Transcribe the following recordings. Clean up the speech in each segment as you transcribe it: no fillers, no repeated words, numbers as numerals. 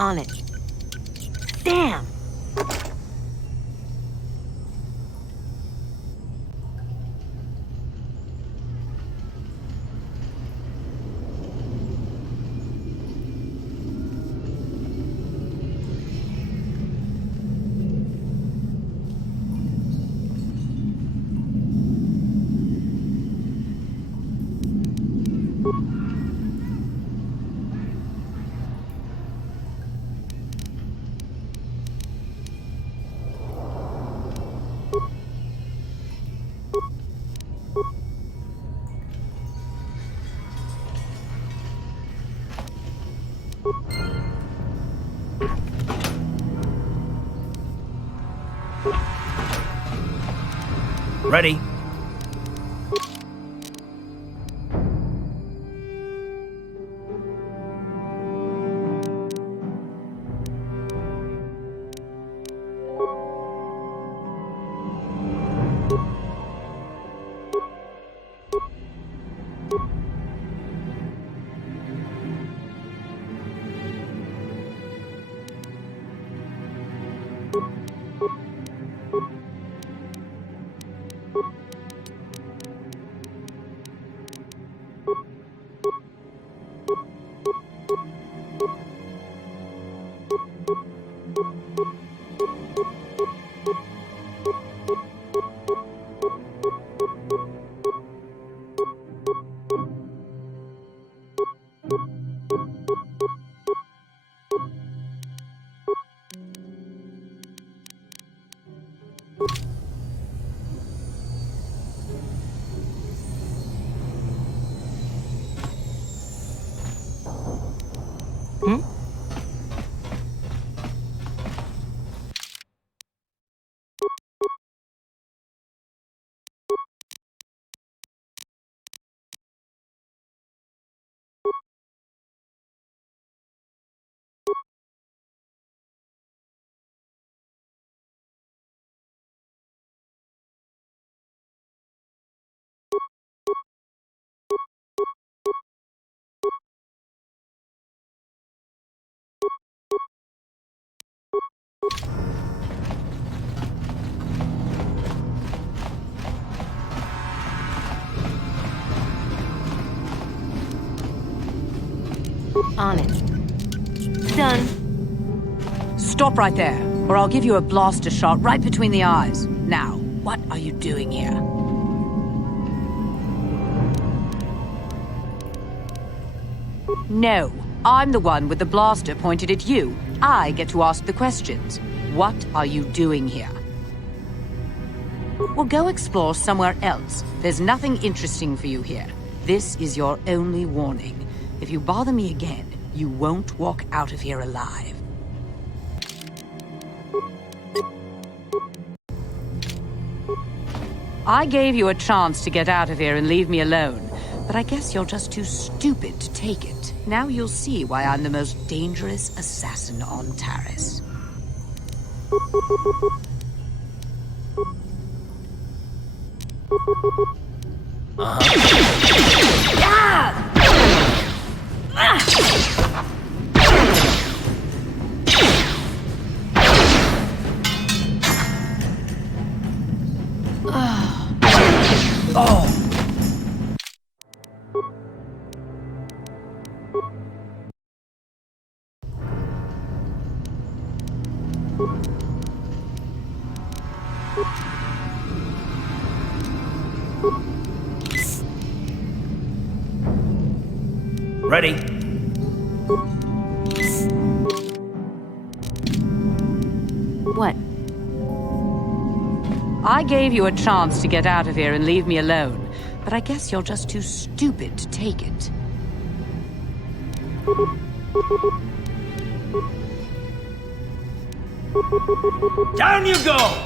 On it. Damn! Ready? Hmm? On it. Done. Stop right there, or I'll give you a blaster shot right between the eyes. Now, what are you doing here? No, I'm the one with the blaster pointed at you. I get to ask the questions. What are you doing here? Well, go explore somewhere else. There's nothing interesting for you here. This is your only warning. If you bother me again, you won't walk out of here alive. I gave you a chance to get out of here and leave me alone, but I guess you're just too stupid to take it. Now you'll see why I'm the most dangerous assassin on Taris. Ready? What? I gave you a chance to get out of here and leave me alone, but I guess you're just too stupid to take it. Down you go!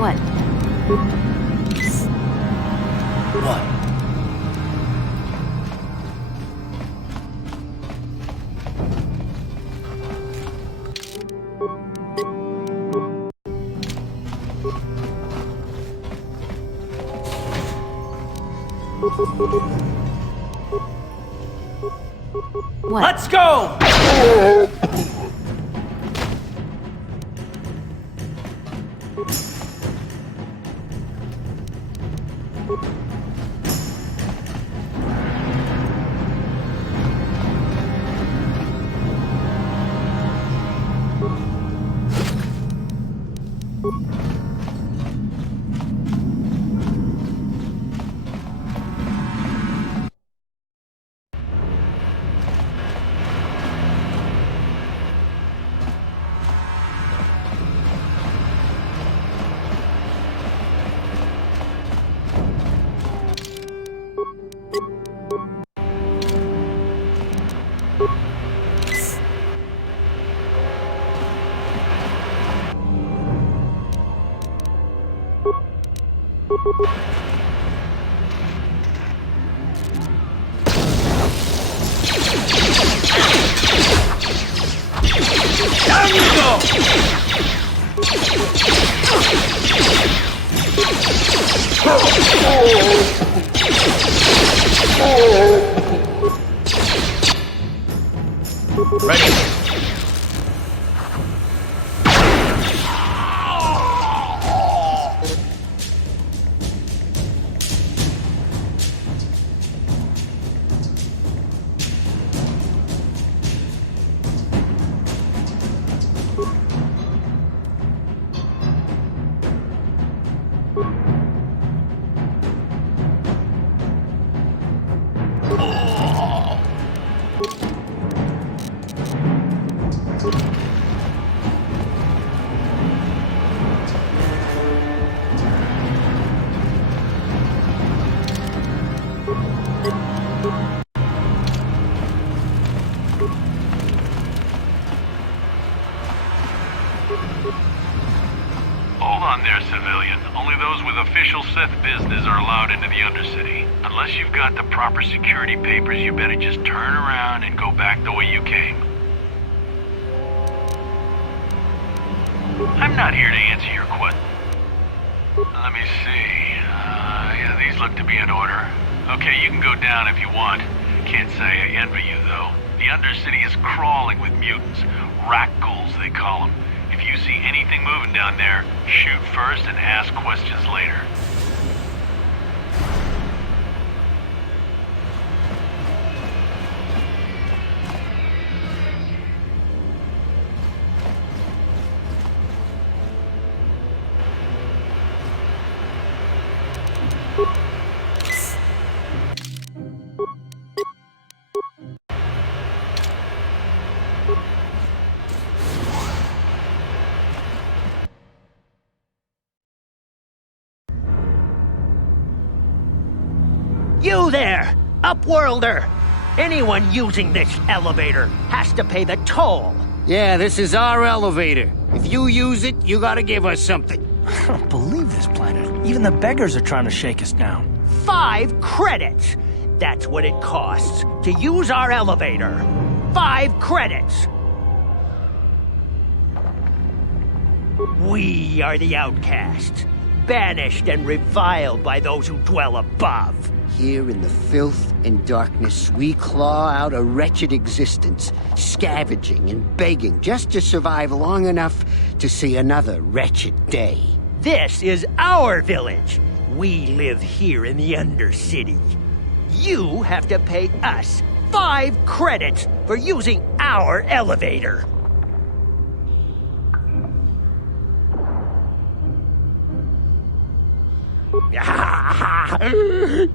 What? What? What? Let's go! Down you go! Ready? Hold on there, civilian. Only those with official Sith business are allowed into the Undercity. Unless you've got the proper security papers, you better just turn around and go back the way you came. I'm not here to answer your question. Let me see. Yeah, these look to be in order. Okay, you can go down if you want. Can't say I envy you, though. The Undercity is crawling with mutants. Rat-ghouls, they call them. If you see anything moving down there, shoot first and ask questions later. You there, Upworlder! Anyone using this elevator has to pay the toll. Yeah, this is our elevator. If you use it, you gotta give us something. I don't believe this planet. Even the beggars are trying to shake us down. 5 credits! That's what it costs to use our elevator. 5 credits! We are the outcasts, banished and reviled by those who dwell above. Here in the filth and darkness, we claw out a wretched existence, scavenging and begging just to survive long enough to see another wretched day. This is our village. We live here in the Undercity. You have to pay us 5 credits for using our elevator.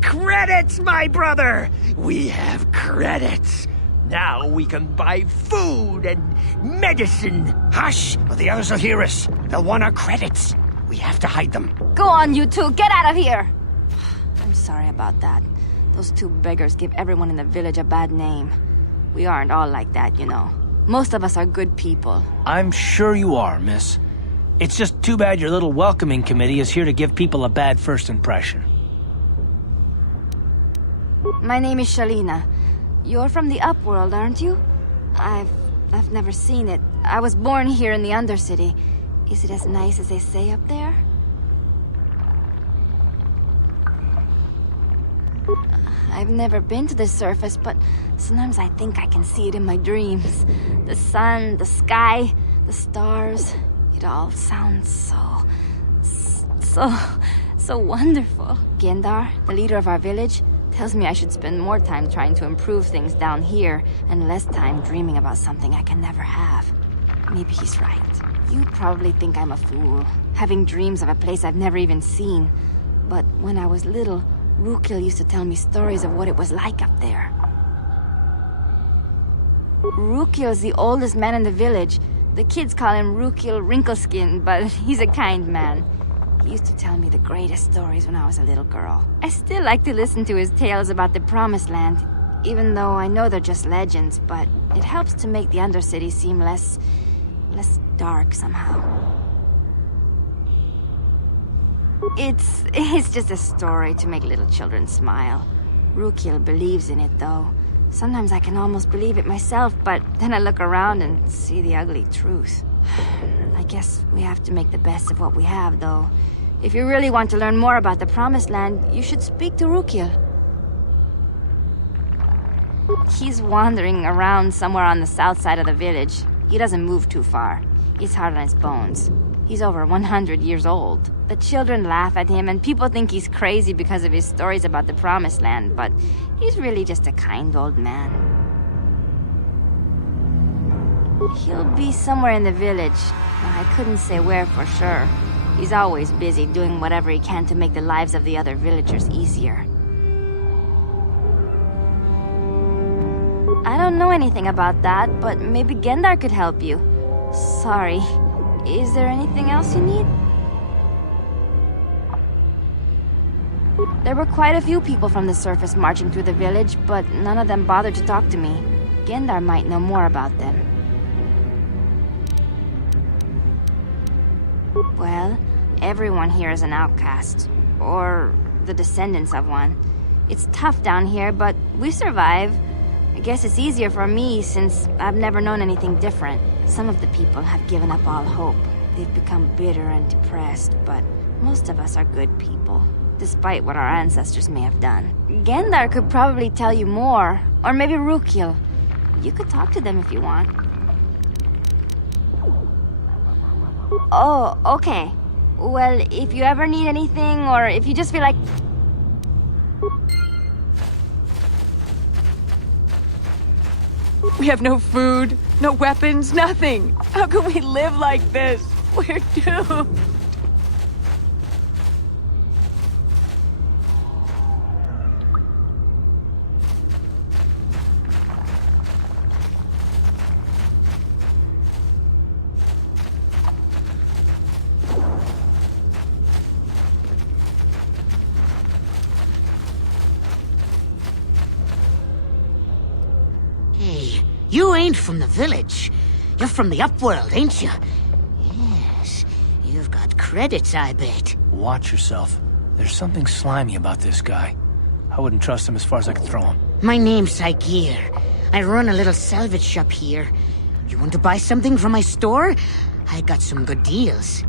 Credits, my brother! We have credits. Now we can buy food and medicine. Hush, or the others will hear us. They'll want our credits. We have to hide them. Go on, you two. Get out of here. I'm sorry about that. Those 2 beggars give everyone in the village a bad name. We aren't all like that, you know. Most of us are good people. I'm sure you are, miss. It's just too bad your little welcoming committee is here to give people a bad first impression. My name is Shalina. You're from the Upworld, aren't you? I've never seen it. I was born here in the Undercity. Is it as nice as they say up there? I've never been to the surface, but sometimes I think I can see it in my dreams. The sun, the sky, the stars. It all sounds so wonderful. Gendar, the leader of our village, tells me I should spend more time trying to improve things down here and less time dreaming about something I can never have. Maybe he's right. You probably think I'm a fool, having dreams of a place I've never even seen. But when I was little, Rukil used to tell me stories of what it was like up there. Rukil's the oldest man in the village. The kids call him Rukil Wrinkleskin, but he's a kind man. He used to tell me the greatest stories when I was a little girl. I still like to listen to his tales about the Promised Land, even though I know they're just legends, but it helps to make the Undercity seem less dark somehow. It's just a story to make little children smile. Rukil believes in it, though. Sometimes I can almost believe it myself, but then I look around and see the ugly truth. I guess we have to make the best of what we have, though. If you really want to learn more about the Promised Land, you should speak to Rukil. He's wandering around somewhere on the south side of the village. He doesn't move too far. He's hard on his bones. He's over 100 years old. The children laugh at him, and people think he's crazy because of his stories about the Promised Land, but he's really just a kind old man. He'll be somewhere in the village. I couldn't say where for sure. He's always busy doing whatever he can to make the lives of the other villagers easier. I don't know anything about that, but maybe Gendar could help you. Sorry. Is there anything else you need? There were quite a few people from the surface marching through the village, but none of them bothered to talk to me. Gendar might know more about them. Well, everyone here is an outcast. Or the descendants of one. It's tough down here, but we survive. I guess it's easier for me since I've never known anything different. Some of the people have given up all hope. They've become bitter and depressed, but most of us are good people, despite what our ancestors may have done. Gendar could probably tell you more, or maybe Rukil. You could talk to them if you want. Oh, okay. Well, if you ever need anything, or if you just feel like... We have no food, no weapons, nothing. How can we live like this? We're doomed. Hey, you ain't from the village. You're from the Upworld, ain't you? Yes, you've got credits, I bet. Watch yourself. There's something slimy about this guy. I wouldn't trust him as far as I could throw him. My name's Saigir. I run a little salvage shop here. You want to buy something from my store? I got some good deals.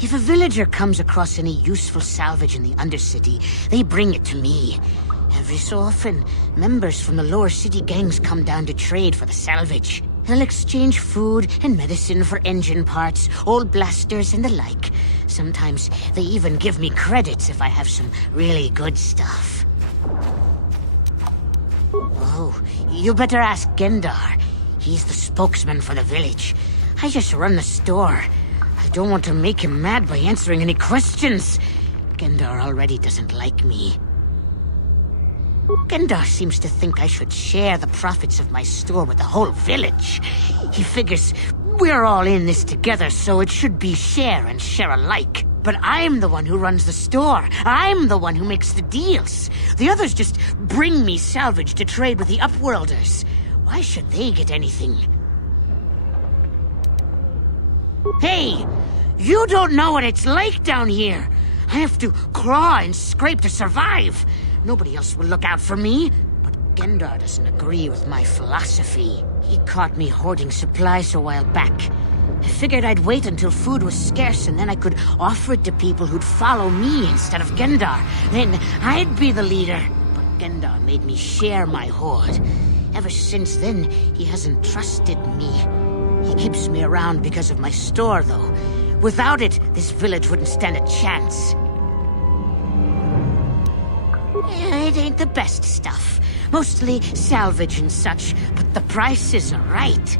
If a villager comes across any useful salvage in the Undercity, they bring it to me. Every so often, members from the lower city gangs come down to trade for the salvage. They'll exchange food and medicine for engine parts, old blasters and the like. Sometimes they even give me credits if I have some really good stuff. Oh, you better ask Gendar. He's the spokesman for the village. I just run the store. I don't want to make him mad by answering any questions. Gendar already doesn't like me. Gendar seems to think I should share the profits of my store with the whole village. He figures we're all in this together, so it should be share and share alike. But I'm the one who runs the store. I'm the one who makes the deals. The others just bring me salvage to trade with the Upworlders. Why should they get anything? Hey! You don't know what it's like down here! I have to claw and scrape to survive! Nobody else will look out for me! But Gendar doesn't agree with my philosophy. He caught me hoarding supplies a while back. I figured I'd wait until food was scarce and then I could offer it to people who'd follow me instead of Gendar. Then I'd be the leader. But Gendar made me share my hoard. Ever since then, he hasn't trusted me. He keeps me around because of my store, though. Without it, this village wouldn't stand a chance. It ain't the best stuff. Mostly salvage and such, but the prices are right.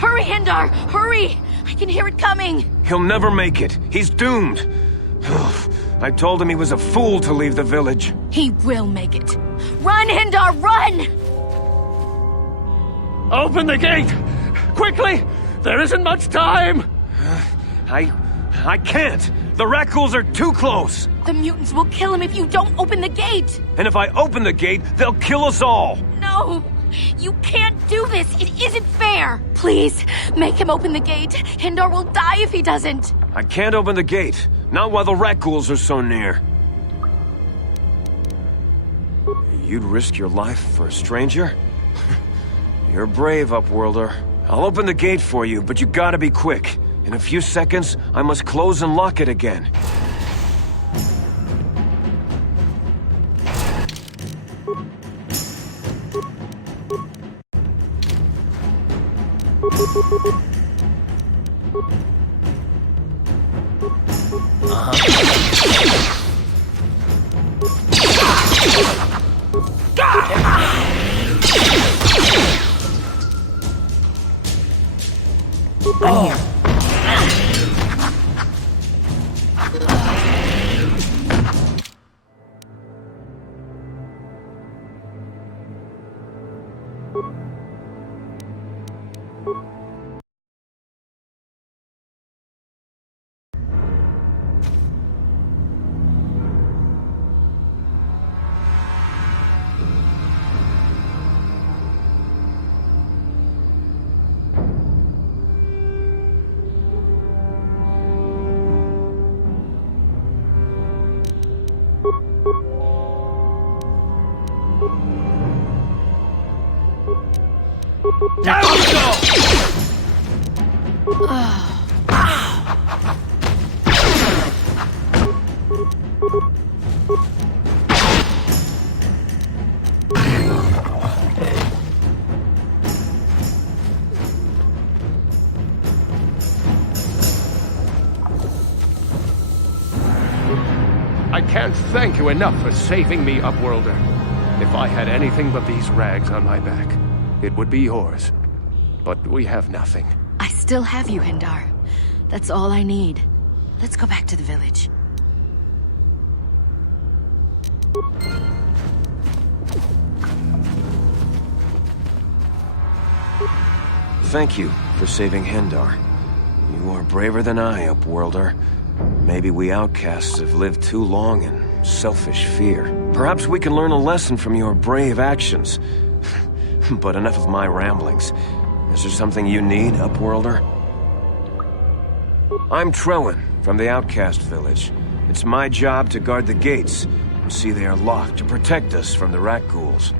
Hurry, Hendar! Hurry! I can hear it coming! He'll never make it. He's doomed. I told him he was a fool to leave the village. He will make it. Run, Hendar, run! Open the gate! Quickly! There isn't much time! I can't! The Rakghouls are too close! The mutants will kill him if you don't open the gate! And if I open the gate, they'll kill us all! No! You can't do this! It isn't fair! Please, make him open the gate. Hendar will die if he doesn't! I can't open the gate. Not while the Rakghouls are so near. You'd risk your life for a stranger? You're brave, Upworlder. I'll open the gate for you, but you gotta be quick. In a few seconds, I must close and lock it again. I'm here. Down you go! thank you enough for saving me, Upworlder. If I had anything but these rags on my back, it would be yours. But we have nothing. I still have you, Hindar. That's all I need. Let's go back to the village. Thank you for saving Hendar. You are braver than I, Upworlder. Maybe we outcasts have lived too long in selfish fear. Perhaps we can learn a lesson from your brave actions. But enough of my ramblings. Is there something you need, Upworlder? I'm Trowan, from the Outcast Village. It's my job to guard the gates, and see they are locked to protect us from the rat ghouls.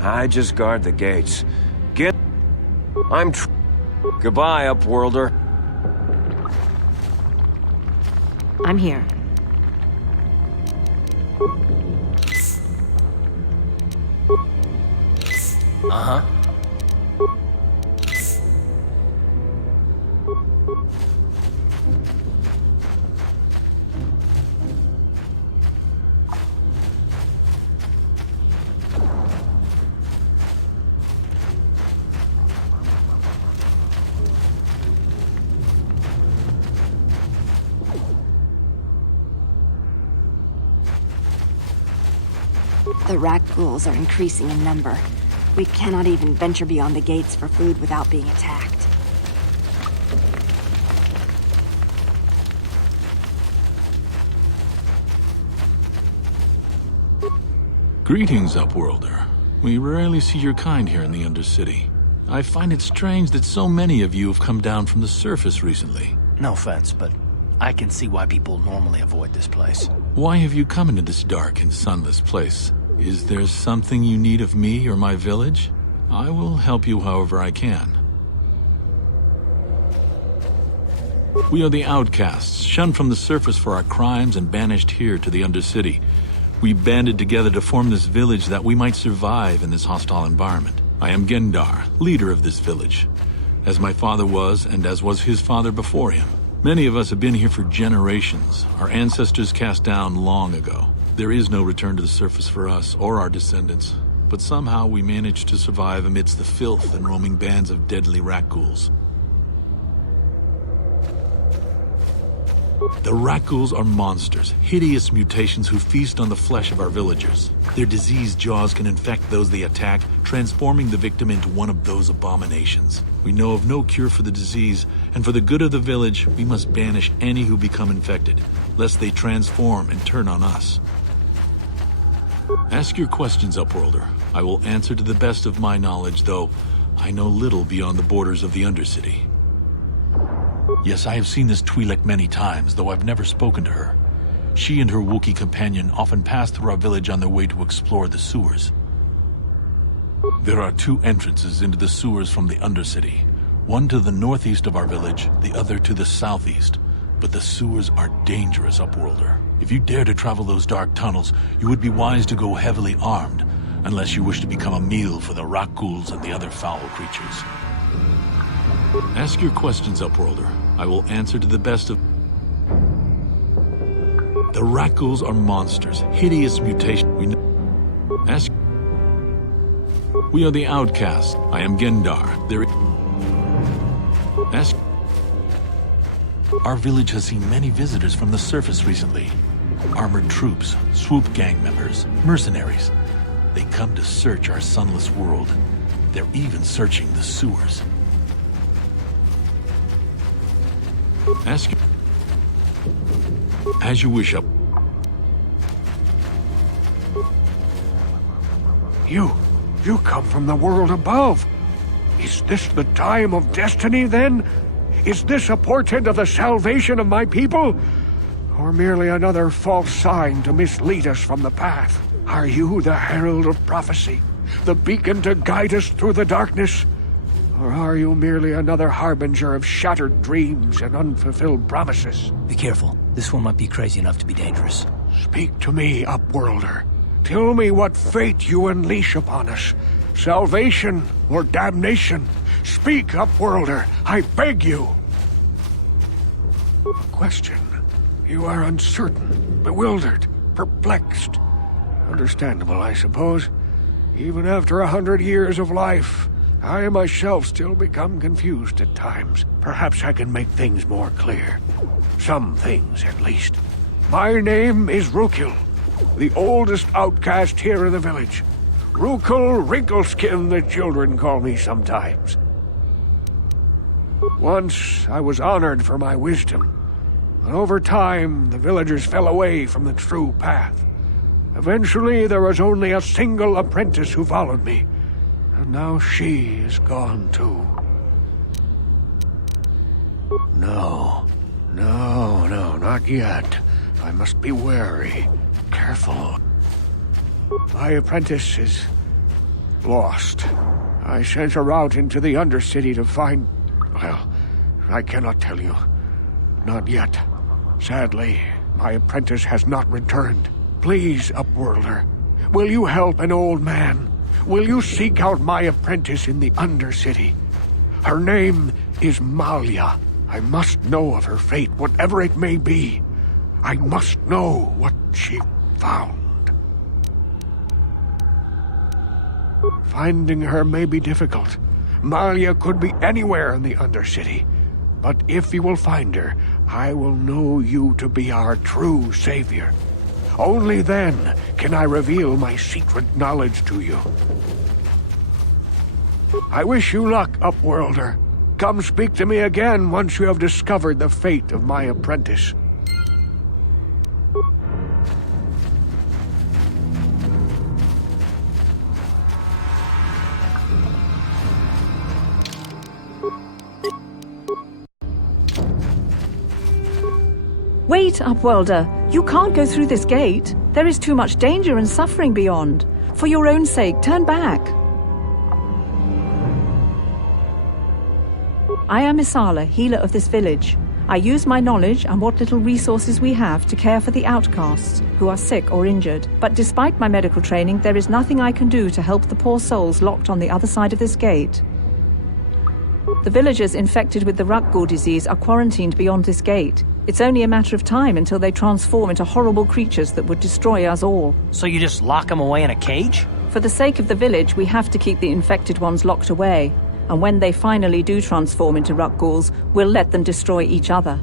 I just guard the gates. Goodbye, Upworlder. I'm here. Uh-huh. The rat ghouls are increasing in number. We cannot even venture beyond the gates for food without being attacked. Greetings, Upworlder. We rarely see your kind here in the Undercity. I find it strange that so many of you have come down from the surface recently. No offense, but I can see why people normally avoid this place. Why have you come into this dark and sunless place? Is there something you need of me or my village? I will help you however I can. We are the outcasts, shunned from the surface for our crimes and banished here to the Undercity. We banded together to form this village that we might survive in this hostile environment. I am Gendar, leader of this village, as my father was and as was his father before him. Many of us have been here for generations, our ancestors cast down long ago. There is no return to the surface for us or our descendants, but somehow we managed to survive amidst the filth and roaming bands of deadly rat ghouls. The rat ghouls are monsters, hideous mutations who feast on the flesh of our villagers. Their diseased jaws can infect those they attack, transforming the victim into one of those abominations. We know of no cure for the disease, and for the good of the village, we must banish any who become infected, lest they transform and turn on us. Ask your questions, Upworlder. I will answer to the best of my knowledge, though I know little beyond the borders of the Undercity. Yes, I have seen this Twi'lek many times, though I've never spoken to her. She and her Wookiee companion often pass through our village on their way to explore the sewers. There are two entrances into the sewers from the Undercity. One to the northeast of our village, the other to the southeast. But the sewers are dangerous, Upworlder. If you dare to travel those dark tunnels, you would be wise to go heavily armed, unless you wish to become a meal for the rat ghouls and the other foul creatures. Ask your questions, Upworlder. I will answer to the best of... The rat ghouls are monsters, hideous mutation. We are the outcasts. I am Gendar. Our village has seen many visitors from the surface recently. Armored troops, swoop gang members, mercenaries. They come to search our sunless world. They're even searching the sewers. Ask as you wish, up. You come from the world above. Is this the time of destiny, then? Is this a portent of the salvation of my people? Or merely another false sign to mislead us from the path? Are you the herald of prophecy? The beacon to guide us through the darkness? Or are you merely another harbinger of shattered dreams and unfulfilled promises? Be careful. This one might be crazy enough to be dangerous. Speak to me, Upworlder. Tell me what fate you unleash upon us. Salvation or damnation? Speak, Upworlder, I beg you. A question. You are uncertain, bewildered, perplexed. Understandable, I suppose. Even after 100 years of life, I myself still become confused at times. Perhaps I can make things more clear. Some things, at least. My name is Rukil, the oldest outcast here in the village. Rukil Wrinkleskin, the children call me sometimes. Once, I was honored for my wisdom, but over time, the villagers fell away from the true path. Eventually, there was only a single apprentice who followed me, and now she is gone too. No, not yet. I must be wary, careful. My apprentice is lost. I sent her out into the Undercity to find... Well, I cannot tell you. Not yet. Sadly, my apprentice has not returned. Please, Upworlder, will you help an old man? Will you seek out my apprentice in the Undercity? Her name is Malia. I must know of her fate, whatever it may be. I must know what she found. Finding her may be difficult. Malia could be anywhere in the Undercity. But if you will find her, I will know you to be our true savior. Only then can I reveal my secret knowledge to you. I wish you luck, Upworlder. Come speak to me again once you have discovered the fate of my apprentice. Wait, Upworlder. You can't go through this gate. There is too much danger and suffering beyond. For your own sake, turn back. I am Isala, healer of this village. I use my knowledge and what little resources we have to care for the outcasts who are sick or injured. But despite my medical training, there is nothing I can do to help the poor souls locked on the other side of this gate. The villagers infected with the Rukgul disease are quarantined beyond this gate. It's only a matter of time until they transform into horrible creatures that would destroy us all. So you just lock them away in a cage? For the sake of the village, we have to keep the infected ones locked away. And when they finally do transform into Rukguls, we'll let them destroy each other.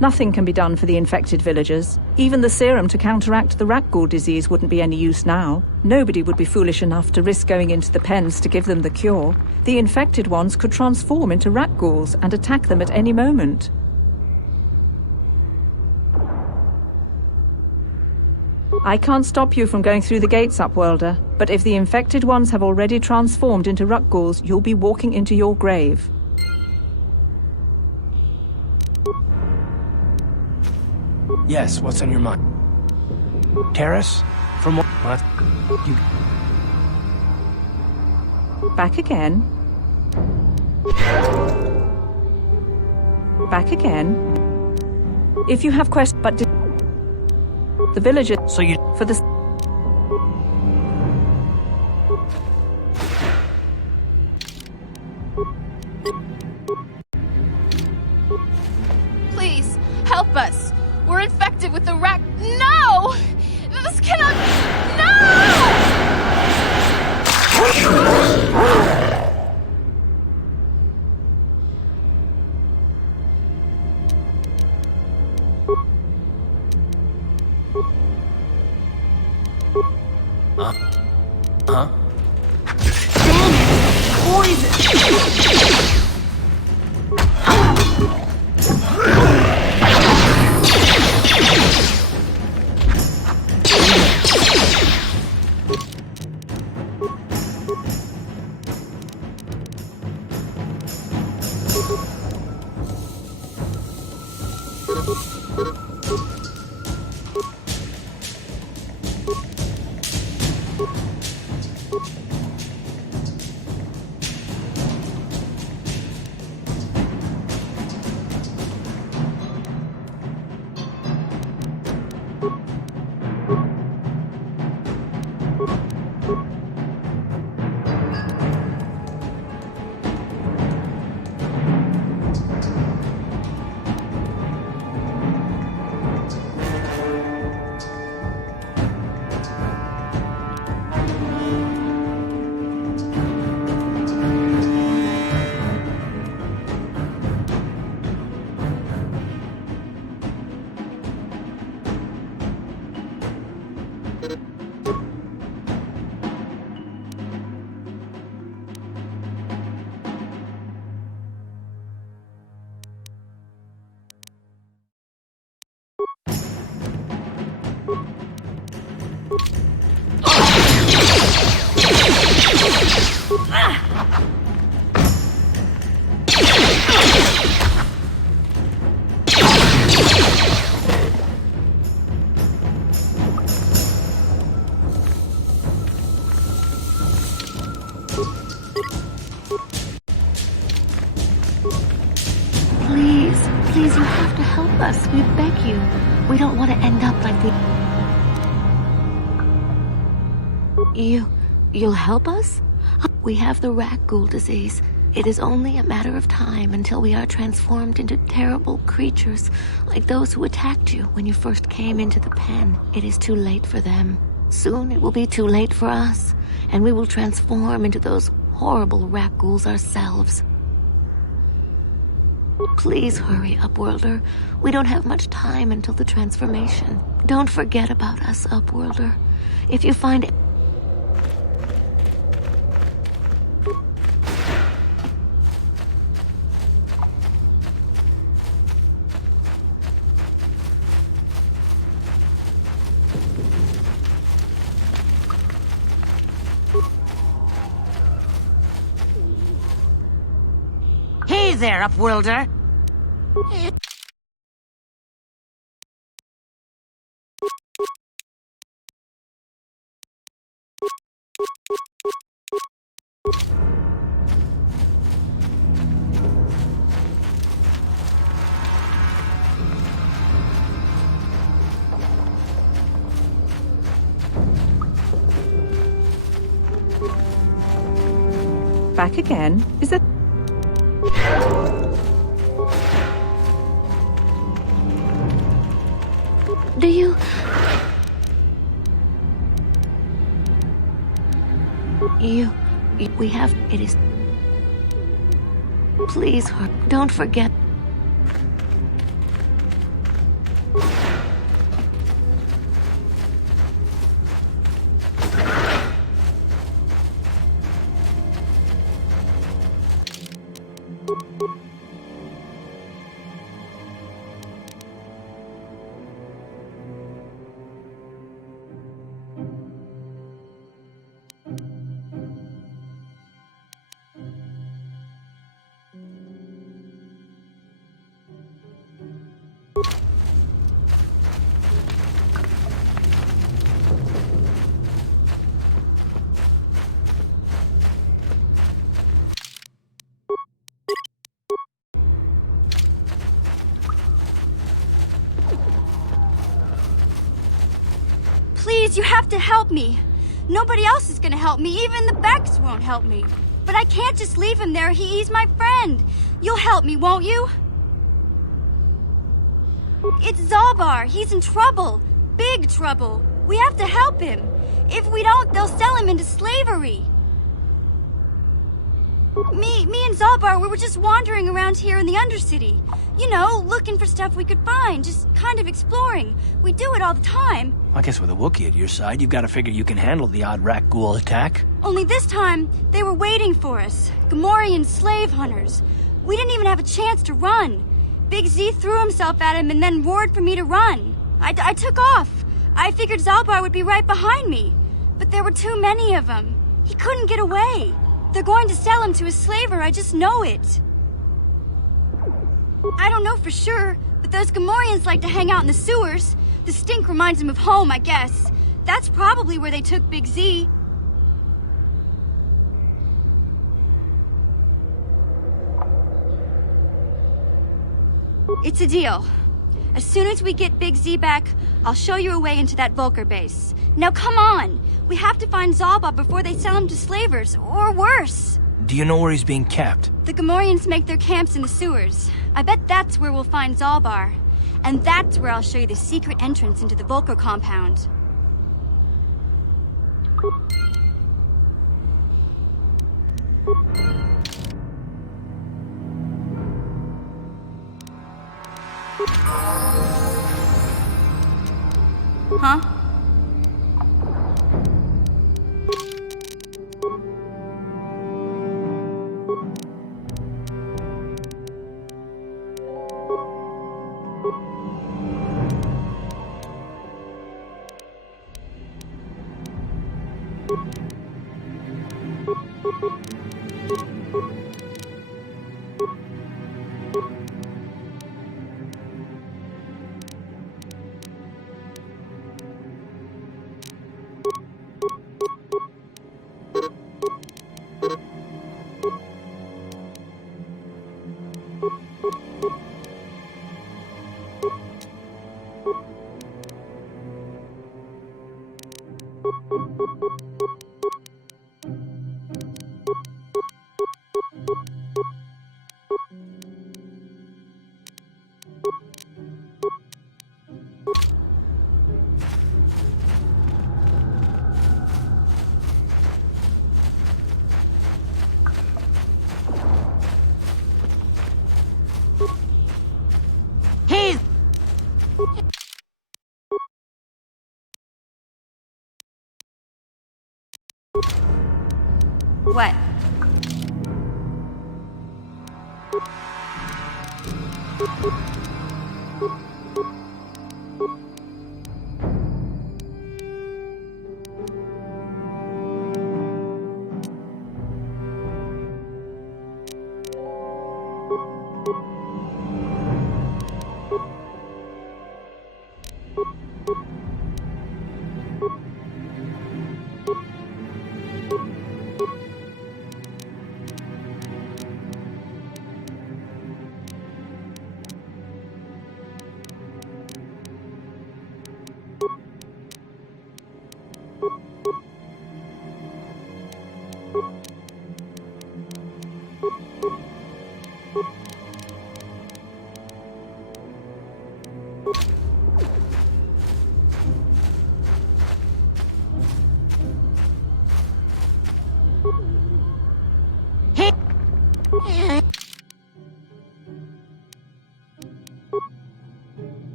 Nothing can be done for the infected villagers. Even the serum to counteract the Rukgul disease wouldn't be any use now. Nobody would be foolish enough to risk going into the pens to give them the cure. The infected ones could transform into Rukguls and attack them at any moment. I can't stop you from going through the gates, Upworlder, but if the infected ones have already transformed into Rukguls, you'll be walking into your grave. Yes, what's on your mind? Terrace? From what? You... Back again. Back again. If you have questions, but the villagers... So you... For the... Please, help us. We're infected with the rat. No! This cannot. No! Huh? us, we beg you. We don't want to end up like the... You'll help us? We have the rat ghoul disease. It is only a matter of time until we are transformed into terrible creatures, like those who attacked you when you first came into the pen. It is too late for them. Soon it will be too late for us, and we will transform into those horrible rat ghouls ourselves. Please hurry, Upworlder. We don't have much time until the transformation. Don't forget about us, Upworlder. If you find... Hey there, Upworlder. Back again? Is it... Do you... We have... It is... Please, don't forget... Please, you have to help me. Nobody else is gonna help me. Even the Becks won't help me. But I can't just leave him there. He's my friend. You'll help me, won't you? It's Zaalbar. He's in trouble. Big trouble. We have to help him. If we don't, they'll sell him into slavery. Me and Zaalbar, we were just wandering around here in the Undercity. You know, looking for stuff we could find, just kind of exploring. We do it all the time. I guess with a Wookiee at your side, you've got to figure you can handle the odd rat ghoul attack. Only this time, they were waiting for us. Gamorrean slave hunters. We didn't even have a chance to run. Big Z threw himself at him and then roared for me to run. I took off. I figured Zaalbar would be right behind me. But there were too many of them. He couldn't get away. They're going to sell him to a slaver, I just know it. I don't know for sure, but those Gamorreans like to hang out in the sewers. The stink reminds them of home, I guess. That's probably where they took Big Z. It's a deal. As soon as we get Big Z back, I'll show you a way into that Vulkar base. Now come on! We have to find Zaalbar before they sell him to slavers, or worse. Do you know where he's being kept? The Gamorreans make their camps in the sewers. I bet that's where we'll find Zaalbar. And that's where I'll show you the secret entrance into the Vulkar compound. Huh? What?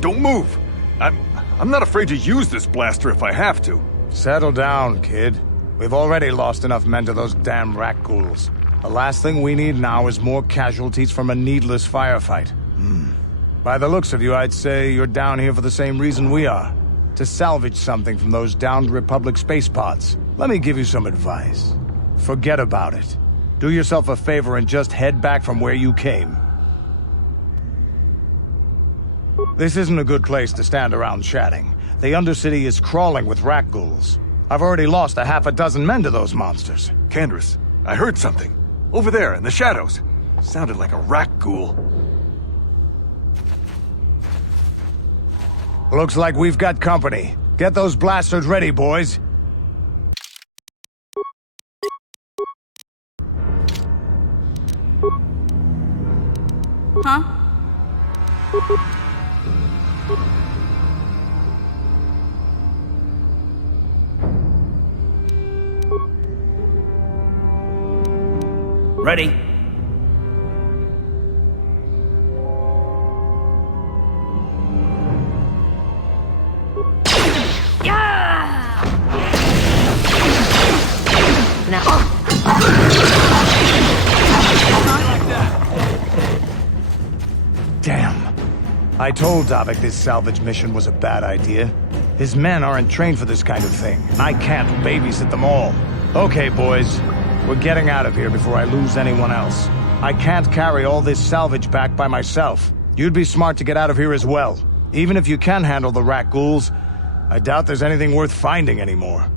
Don't move! I'm not afraid to use this blaster if I have to. Settle down, kid. We've already lost enough men to those damn rat ghouls. The last thing we need now is more casualties from a needless firefight. By the looks of you, I'd say you're down here for the same reason we are. To salvage something from those downed Republic space pods. Let me give you some advice. Forget about it. Do yourself a favor and just head back from where you came. This isn't a good place to stand around chatting. The Undercity is crawling with rat ghouls. I've already lost a half a dozen men to those monsters. Candace, I heard something. Over there, in the shadows. Sounded like a rat ghoul. Looks like we've got company. Get those blasters ready, boys. Huh? Ready? Damn. I told Davik this salvage mission was a bad idea. His men aren't trained for this kind of thing, and I can't babysit them all. Okay, boys. We're getting out of here before I lose anyone else. I can't carry all this salvage back by myself. You'd be smart to get out of here as well. Even if you can handle the rat ghouls, I doubt there's anything worth finding anymore.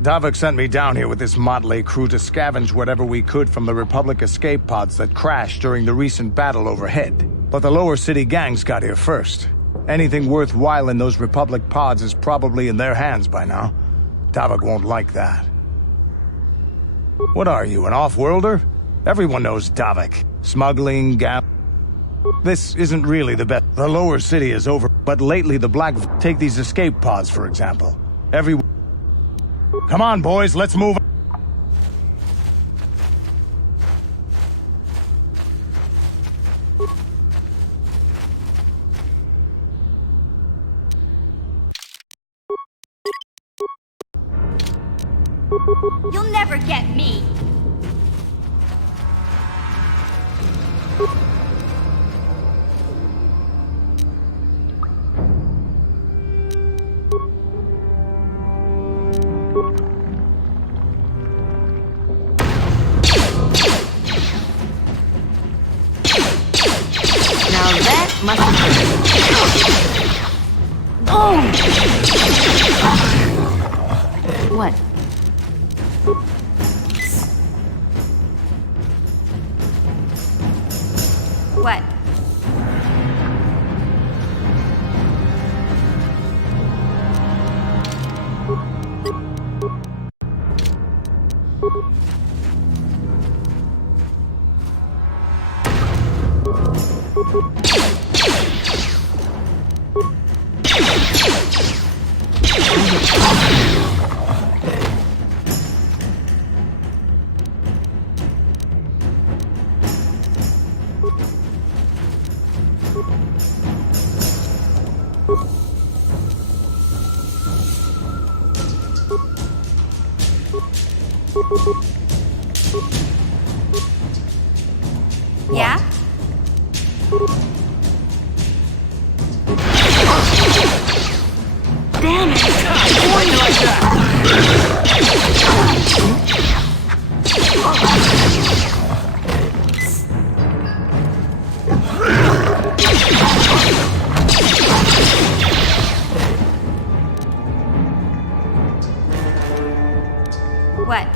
Davik sent me down here with this motley crew to scavenge whatever we could from the Republic escape pods that crashed during the recent battle overhead. But the lower city gangs got here first. Anything worthwhile in those Republic pods is probably in their hands by now. Davik won't like that. What are you, an off-worlder? Everyone knows Davik. Smuggling, This isn't really the best. The lower city is over, but lately the Black... Take these escape pods, for example. Come on, boys, let's move. You'll never get me! Now that must have been... Oh! What? What? Yeah? Damn it! What?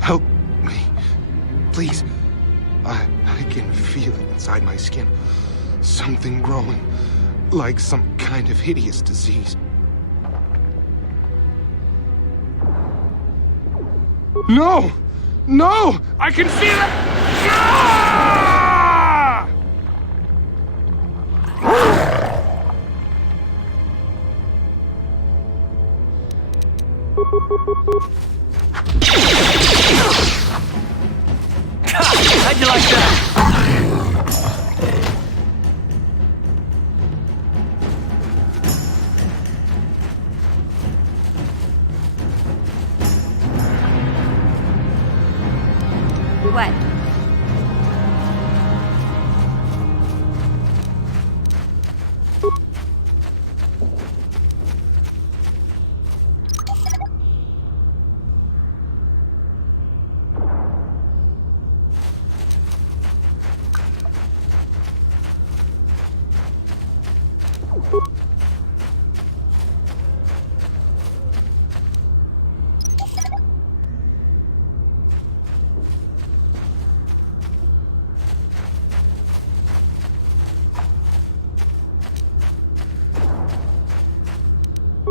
Help me. Please. I can feel it inside my skin. Something growing. Like some kind of hideous disease. No! No! I can feel it! Ah! How'd you like that?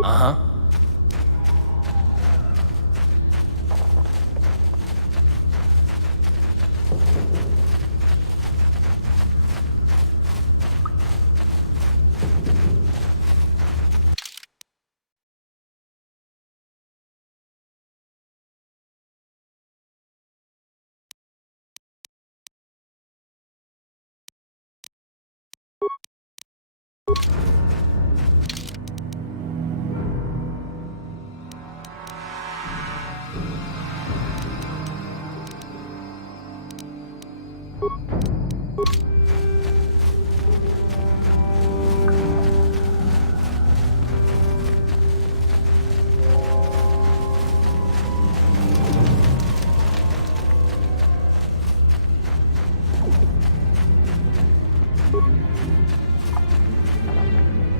Uh-huh.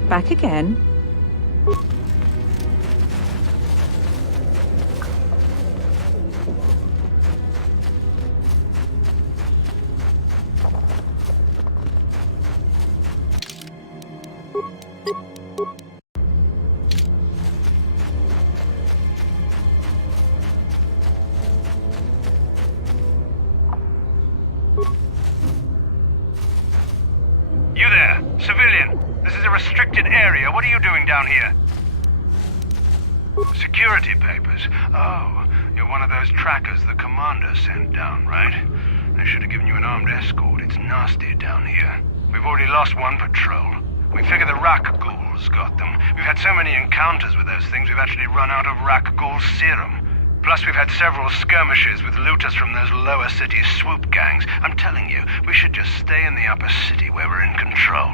Back again. You there, civilian. This is a restricted area. What are you doing down here? Security papers. Oh, you're one of those trackers the commander sent down, right? They should have given you an armed escort. It's nasty down here. We've already lost one patrol. We figure the Rakghouls got them. We've had so many encounters with those things, we've actually run out of Rakghoul serum. Plus, we've had several skirmishes with looters from those lower city swoop gangs. I'm telling you, we should just stay in the upper city where we're in control.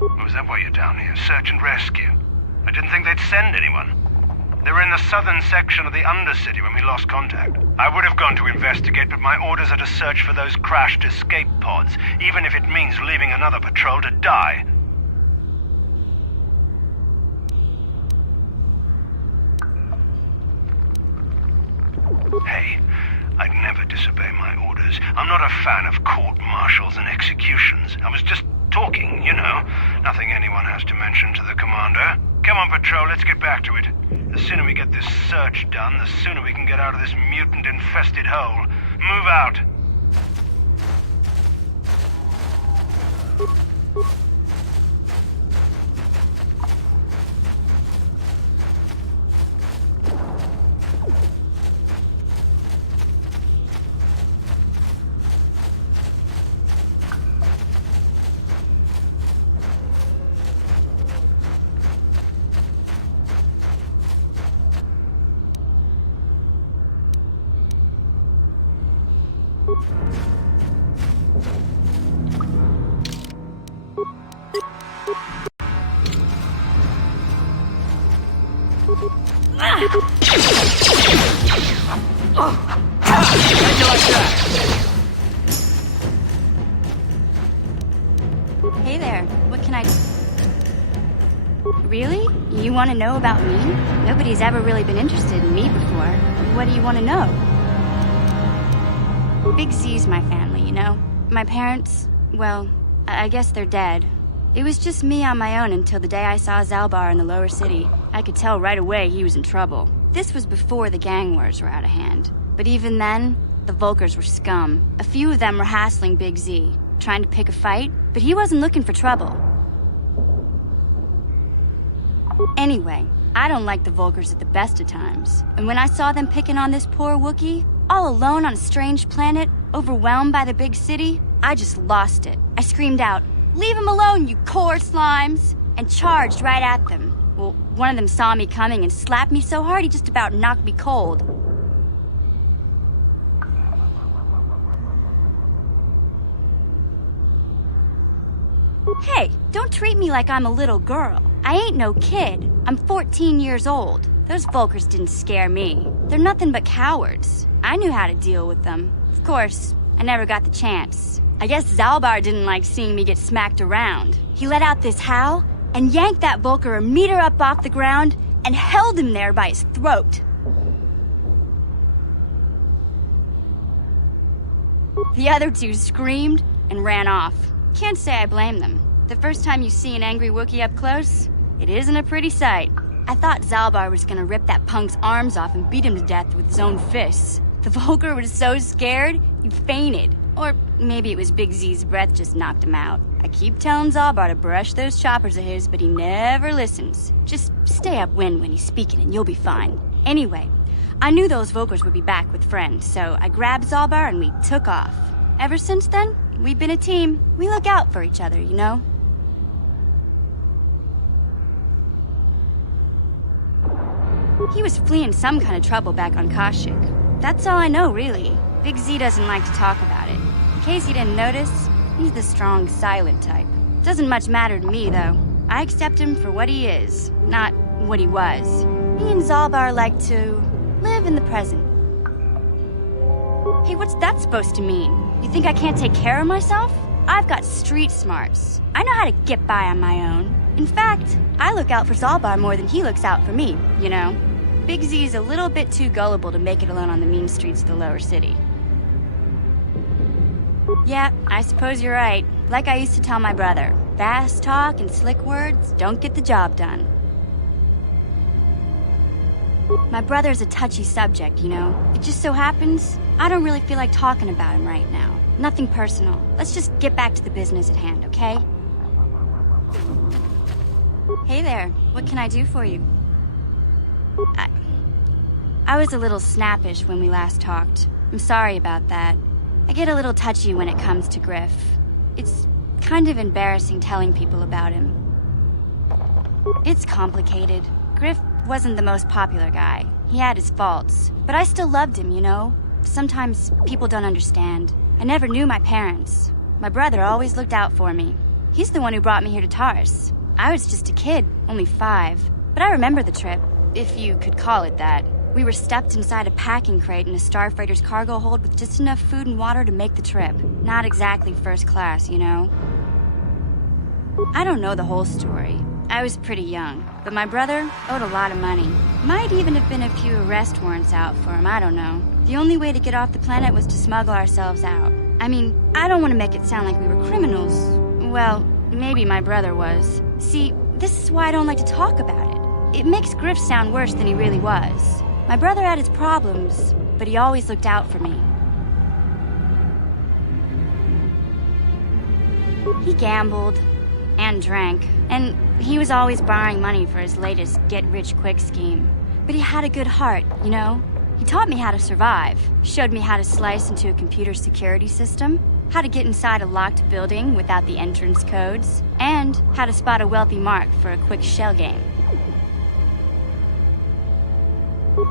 Oh, is that why you're down here? Search and rescue? I didn't think they'd send anyone. They were in the southern section of the Undercity when we lost contact. I would have gone to investigate, but my orders are to search for those crashed escape pods, even if it means leaving another patrol to die. Hey, I'd never disobey my orders. I'm not a fan of court-martials and executions. I was just talking, you know. Nothing anyone has to mention to the commander. Come on, Patrol, let's get back to it. The sooner we get this search done, the sooner we can get out of this mutant-infested hole. Move out. Hey there, what can I do? Really? You want to know about me? Nobody's ever really been interested in me before. What do you want to know? Big Z's my family, you know? My parents, well, I guess they're dead. It was just me on my own until the day I saw Zalbar in the lower city. I could tell right away he was in trouble. This was before the gang wars were out of hand. But even then, the Volkers were scum. A few of them were hassling Big Z, trying to pick a fight, but he wasn't looking for trouble. Anyway, I don't like the Volkers at the best of times. And when I saw them picking on this poor Wookiee, all alone on a strange planet, overwhelmed by the big city, I just lost it. I screamed out, "Leave him alone, you core slimes!" and charged right at them. Well, one of them saw me coming and slapped me so hard he just about knocked me cold. Hey, don't treat me like I'm a little girl. I ain't no kid. I'm 14 years old. Those Volkers didn't scare me. They're nothing but cowards. I knew how to deal with them. Of course, I never got the chance. I guess Zalbar didn't like seeing me get smacked around. He let out this howl and yanked that Volker a meter up off the ground and held him there by his throat. The other two screamed and ran off. Can't say I blame them. The first time you see an angry Wookiee up close, it isn't a pretty sight. I thought Zalbar was gonna rip that punk's arms off and beat him to death with his own fists. The Vulgar was so scared, he fainted. Or maybe it was Big Z's breath just knocked him out. I keep telling Zalbar to brush those choppers of his, but he never listens. Just stay upwind when he's speaking and you'll be fine. Anyway, I knew those Vokers would be back with friends, so I grabbed Zalbar and we took off. Ever since then, we've been a team. We look out for each other, you know? He was fleeing some kind of trouble back on Kashyyyk. That's all I know, really. Big Z doesn't like to talk about it. In case you didn't notice, he's the strong, silent type. Doesn't much matter to me, though. I accept him for what he is, not what he was. Me and Zalbar like to live in the present. Hey, what's that supposed to mean? You think I can't take care of myself? I've got street smarts. I know how to get by on my own. In fact, I look out for Zalbar more than he looks out for me, you know? Big Z's a little bit too gullible to make it alone on the mean streets of the lower city. Yeah, I suppose you're right. Like I used to tell my brother, fast talk and slick words don't get the job done. My brother's a touchy subject, you know? It just so happens, I don't really feel like talking about him right now. Nothing personal. Let's just get back to the business at hand, okay? Hey there, what can I do for you? I was a little snappish when we last talked. I'm sorry about that. I get a little touchy when it comes to Griff. It's kind of embarrassing telling people about him. It's complicated. Griff wasn't the most popular guy. He had his faults. But I still loved him, you know? Sometimes people don't understand. I never knew my parents. My brother always looked out for me. He's the one who brought me here to Taris. I was just a kid, only 5. But I remember the trip, if you could call it that. We were stuffed inside a packing crate in a starfighter's cargo hold with just enough food and water to make the trip. Not exactly first class, you know? I don't know the whole story. I was pretty young, but my brother owed a lot of money. Might even have been a few arrest warrants out for him, I don't know. The only way to get off the planet was to smuggle ourselves out. I mean, I don't want to make it sound like we were criminals. Well, maybe my brother was. See, this is why I don't like to talk about it. It makes Griff sound worse than he really was. My brother had his problems, but he always looked out for me. He gambled and drank, and he was always borrowing money for his latest get-rich-quick scheme. But he had a good heart, you know? He taught me how to survive, showed me how to slice into a computer security system, how to get inside a locked building without the entrance codes, and how to spot a wealthy mark for a quick shell game.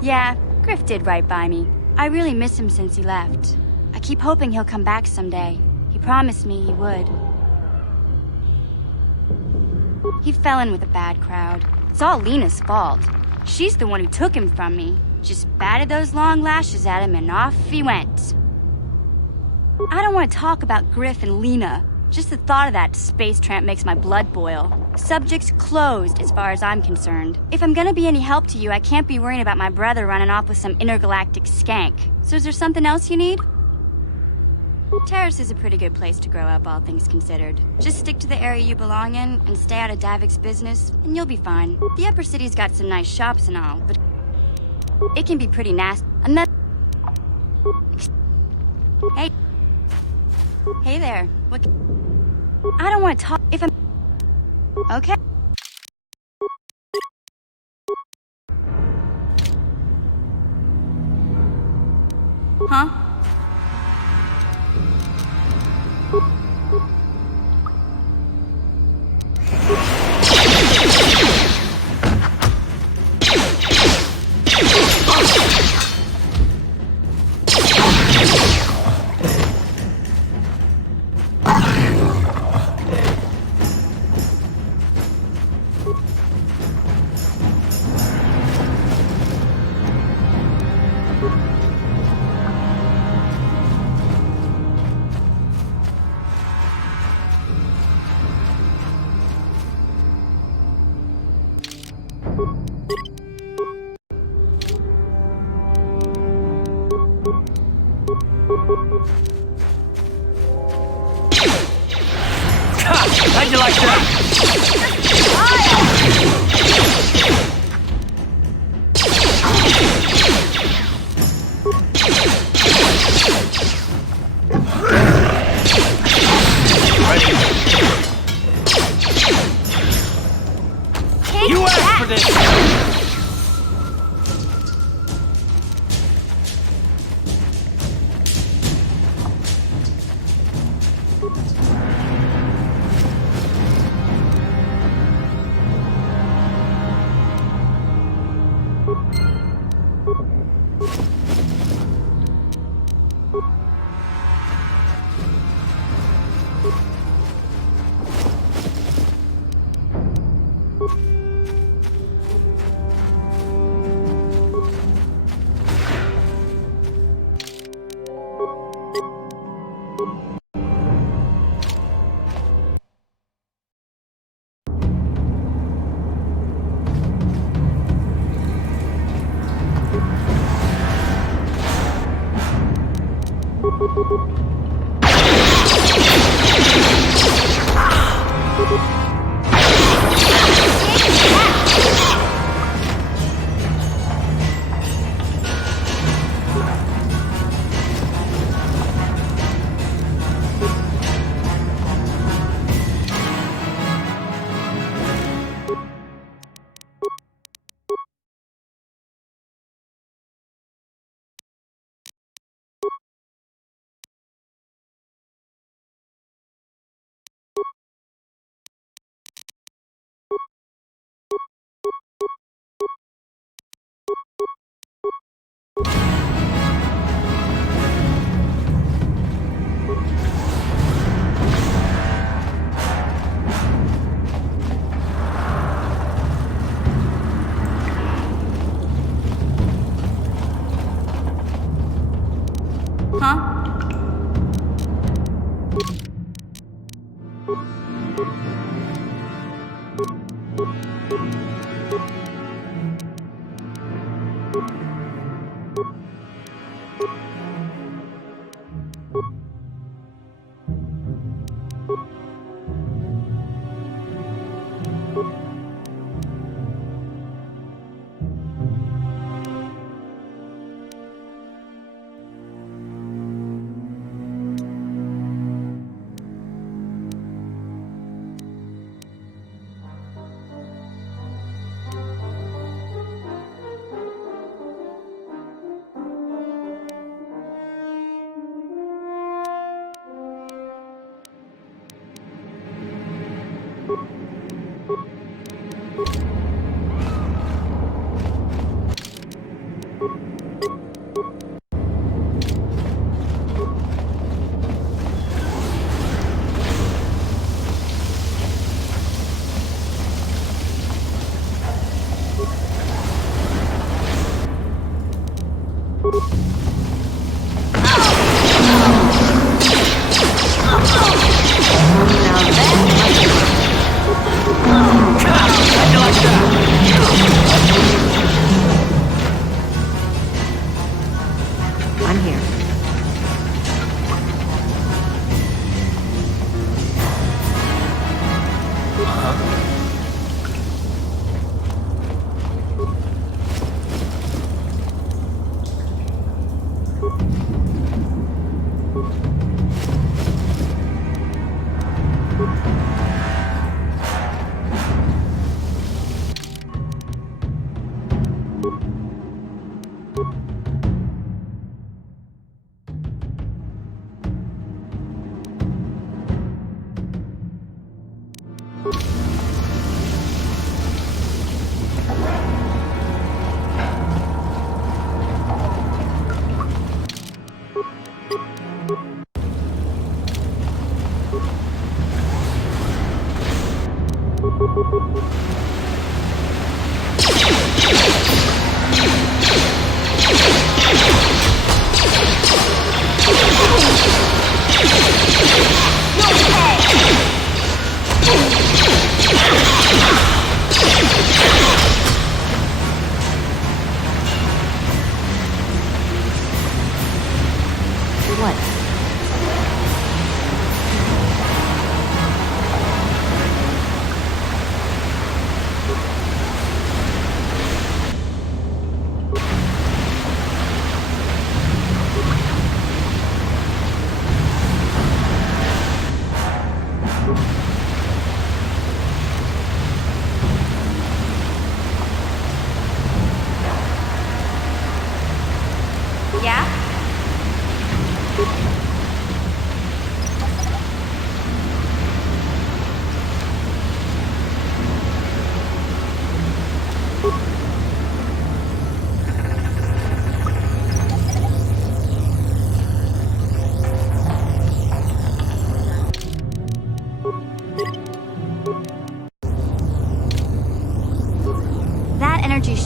Yeah, Griff did right by me. I really miss him since he left. I keep hoping he'll come back someday. He promised me he would. He fell in with a bad crowd. It's all Lena's fault. She's the one who took him from me. Just batted those long lashes at him and off he went. I don't want to talk about Griff and Lena. Just the thought of that space tramp makes my blood boil. Subject's closed as far as I'm concerned. If I'm gonna be any help to you, I can't be worrying about my brother running off with some intergalactic skank. So is there something else you need? Taris is a pretty good place to grow up, all things considered. Just stick to the area you belong in and stay out of Davik's business, and you'll be fine. The upper city's got some nice shops and all, but it can be pretty nasty. Hey there. What? I don't want to talk if I'm... Okay. Huh? How'd you like that? You asked for this! Huh? I'm here. No way!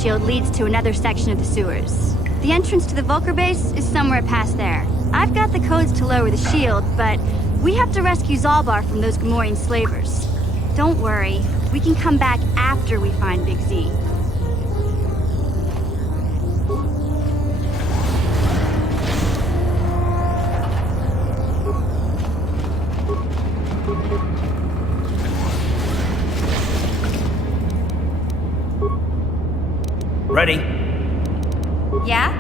shield leads to another section of the sewers. The entrance to the Vulker base is somewhere past there. I've got the codes to lower the shield, but we have to rescue Zalbar from those Gamorrean slavers. Don't worry, we can come back after we find Big Z. Ready? Yeah?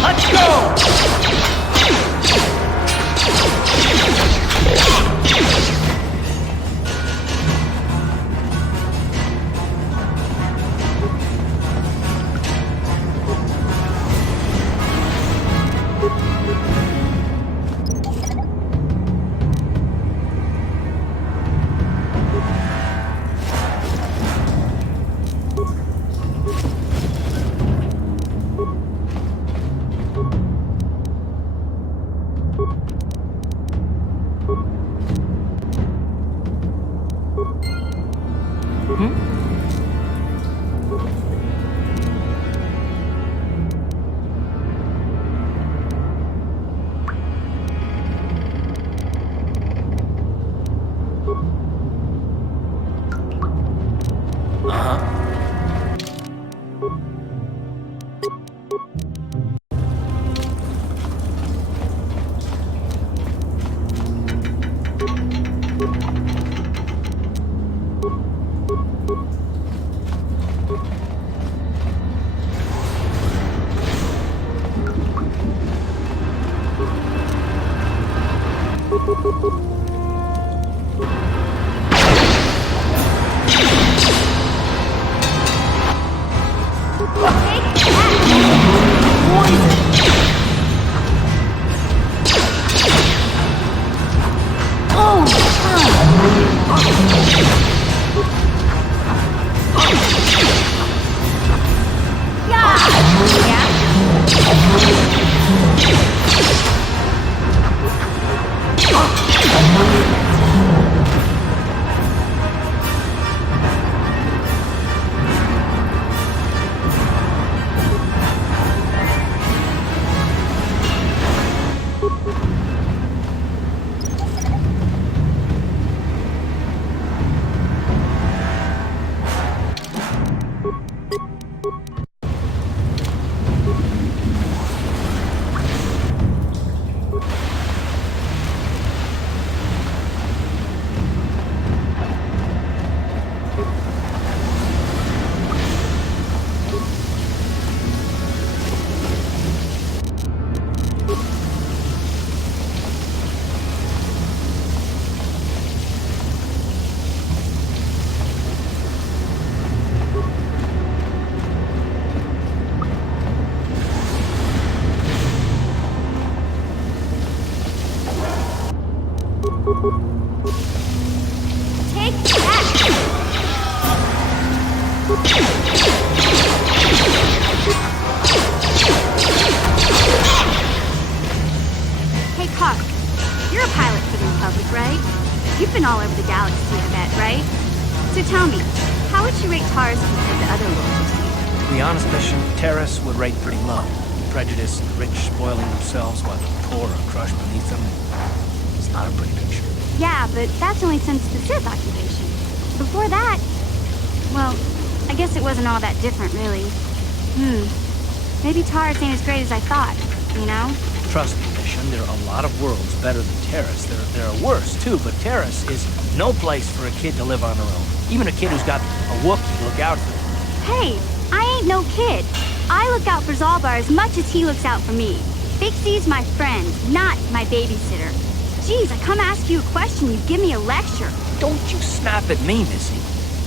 Let's go! Hey, Carl. You're a pilot for the Republic, right? You've been all over the galaxy, I bet, right? So tell me, how would you rate Taurus compared to other worlds? To be honest, Mission, Terrace would rate pretty low. Prejudice, the rich spoiling themselves while the poor are crushed beneath them. It's not a pretty picture. Yeah, but that's only since the Sith occupation. Before that, well, I guess it wasn't all that different, really. Maybe Taurus ain't as great as I thought, you know? Trust me, Mission, there are a lot of worlds better than Terrace. There are worse, too, but Terrace is no place for a kid to live on her own. Even a kid who's got a Wookiee to look out for. Hey, I ain't no kid. I look out for Zalbar as much as he looks out for me. Big C's my friend, not my babysitter. Geez, I come ask you a question, you give me a lecture. Don't you snap at me, Missy.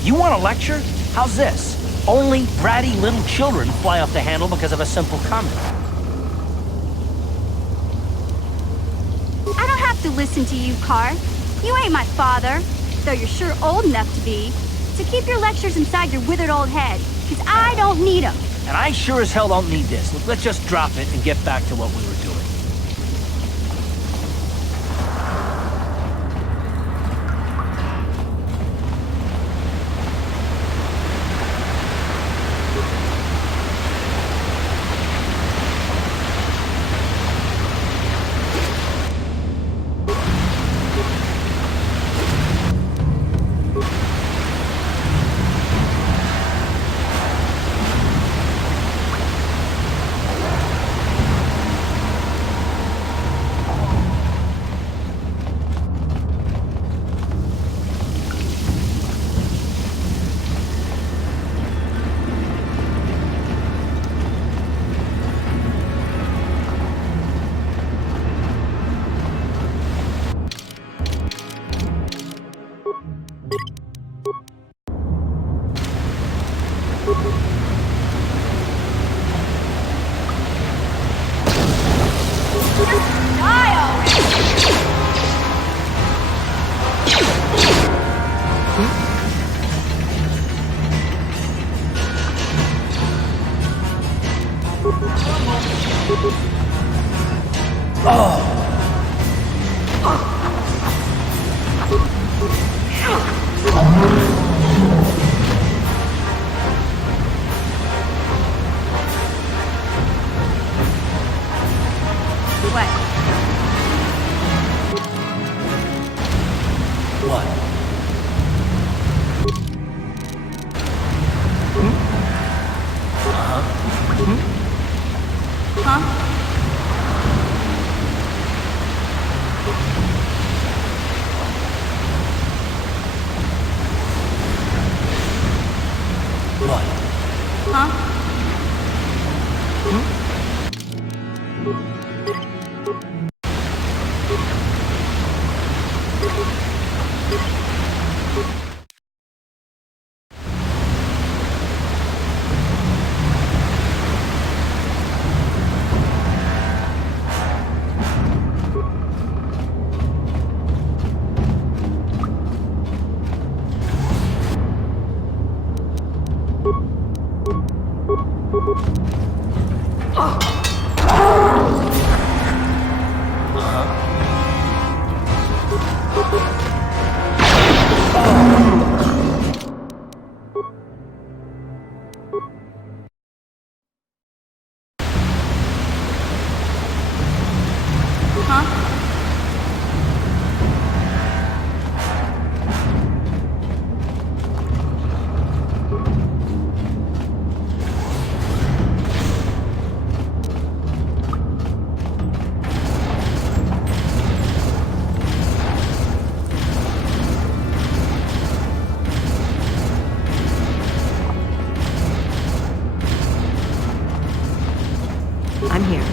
You want a lecture? How's this? Only bratty little children fly off the handle because of a simple comment. I don't have to listen to you, Carr. You ain't my father, though you're sure old enough to be. So keep your lectures inside your withered old head, because I don't need them. And I sure as hell don't need this. Look, let's just drop it and get back to what we were doing. I'm here.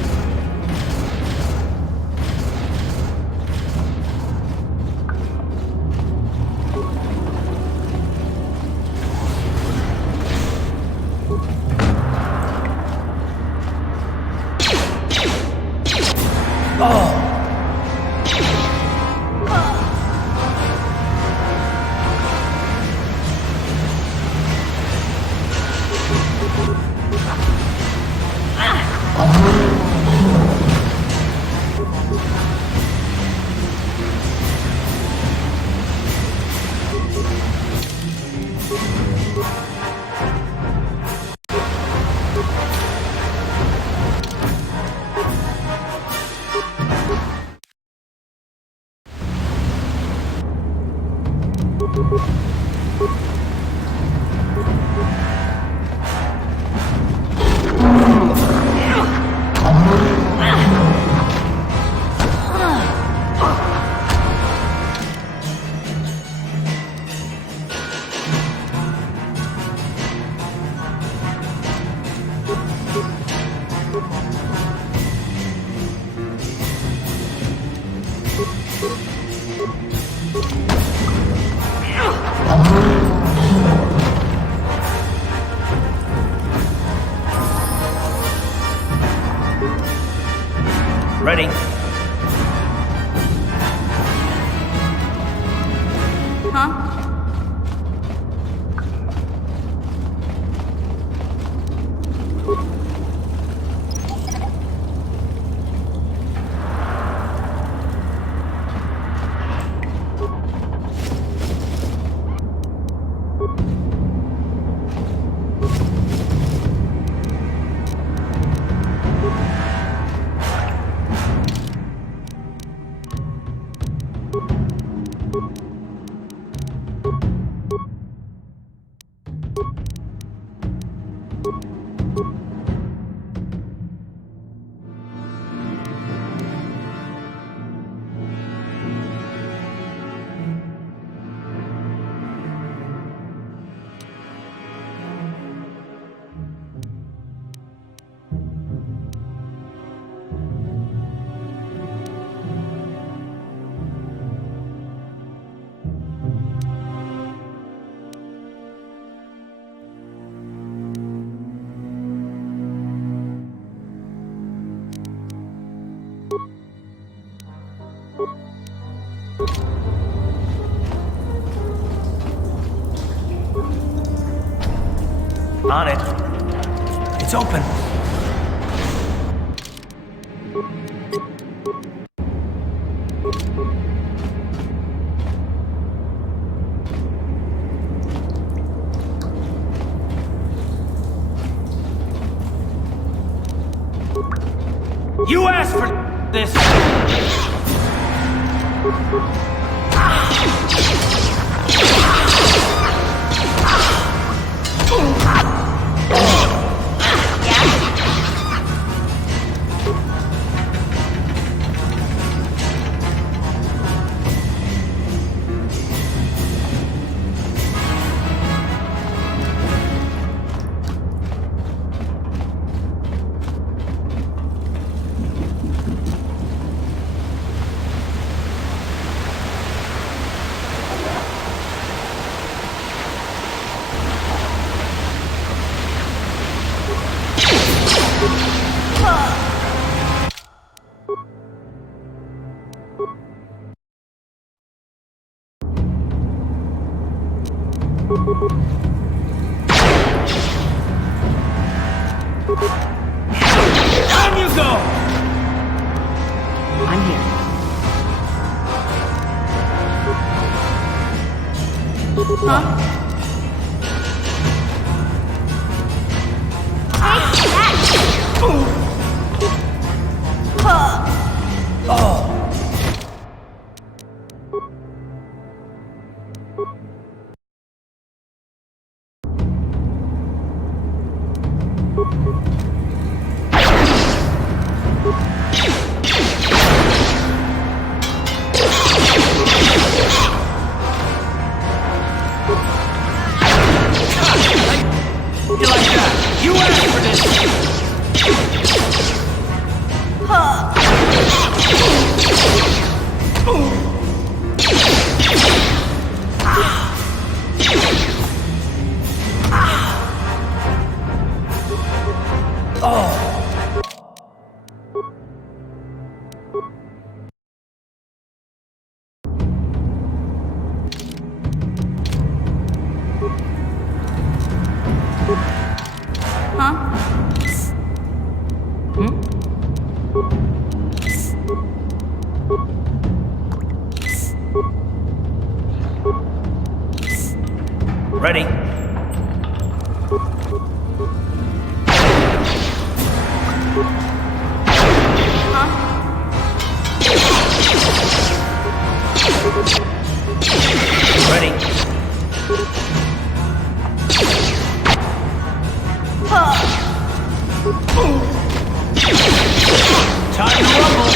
Ready? Huh? On it. It's open. You asked for this! Down you go! I'm here. Huh? Take that! You like that? You asked for this! Huh? Ready? Ready? Time to rumble!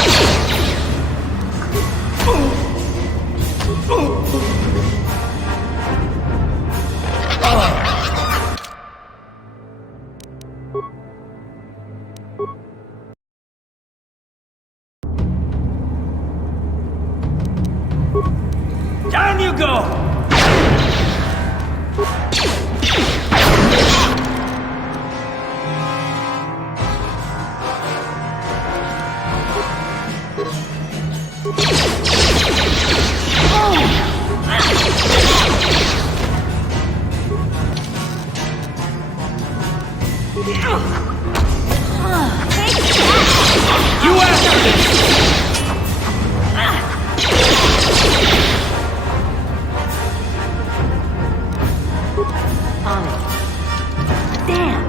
Down you go! You after this! On it. Damn!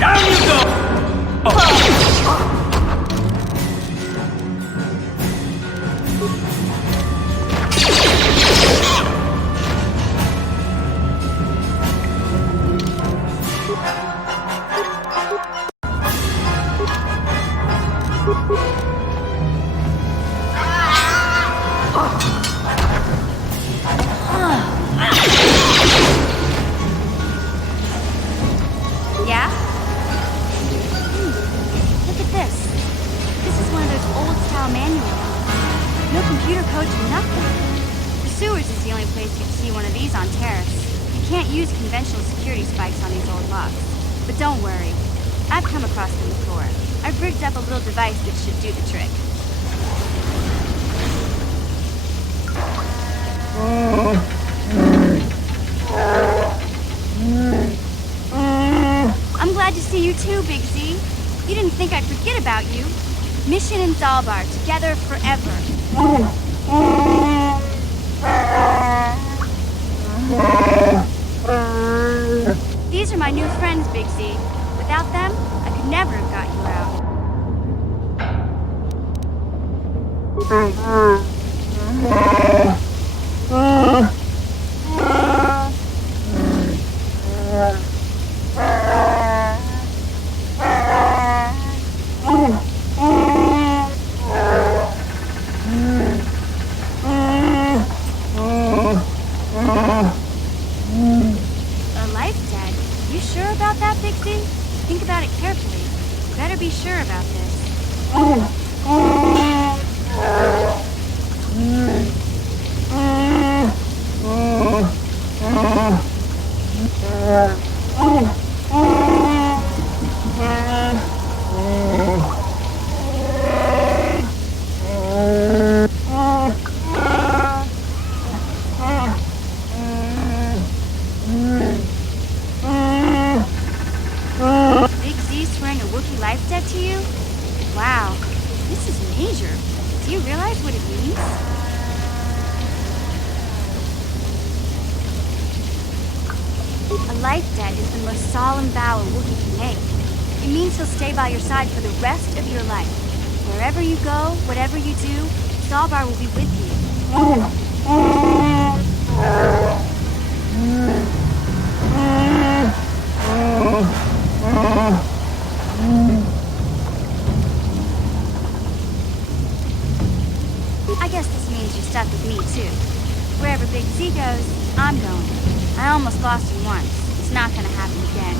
Down you go! Yeah? Look at this. This is one of those old-style manuals. No computer codes or nothing. The sewers is the only place you'd see one of these on Terrace. You can't use conventional security spikes on these old locks. But don't worry. I've come across them before. I've rigged up a little device that should do the trick. I'm glad to see you too, Big Z. You didn't think I'd forget about you. Mission and Zalbar, together forever. These are my new friends, Big Z. Without them, I could never have got you out. A life debt? You sure about that, Big Z? Think about it carefully. You better be sure about this. Big Z swearing a Wookiee life debt to you? Wow, this is major. Do you realize what it means? A life debt is the most solemn vow a Wookiee can make. It means he'll stay by your side for the rest of your life. Wherever you go, whatever you do, Zalbar will be with you. I guess this means you're stuck with me, too. Wherever Big Z goes, I'm going. I almost lost you once. It's not gonna happen again.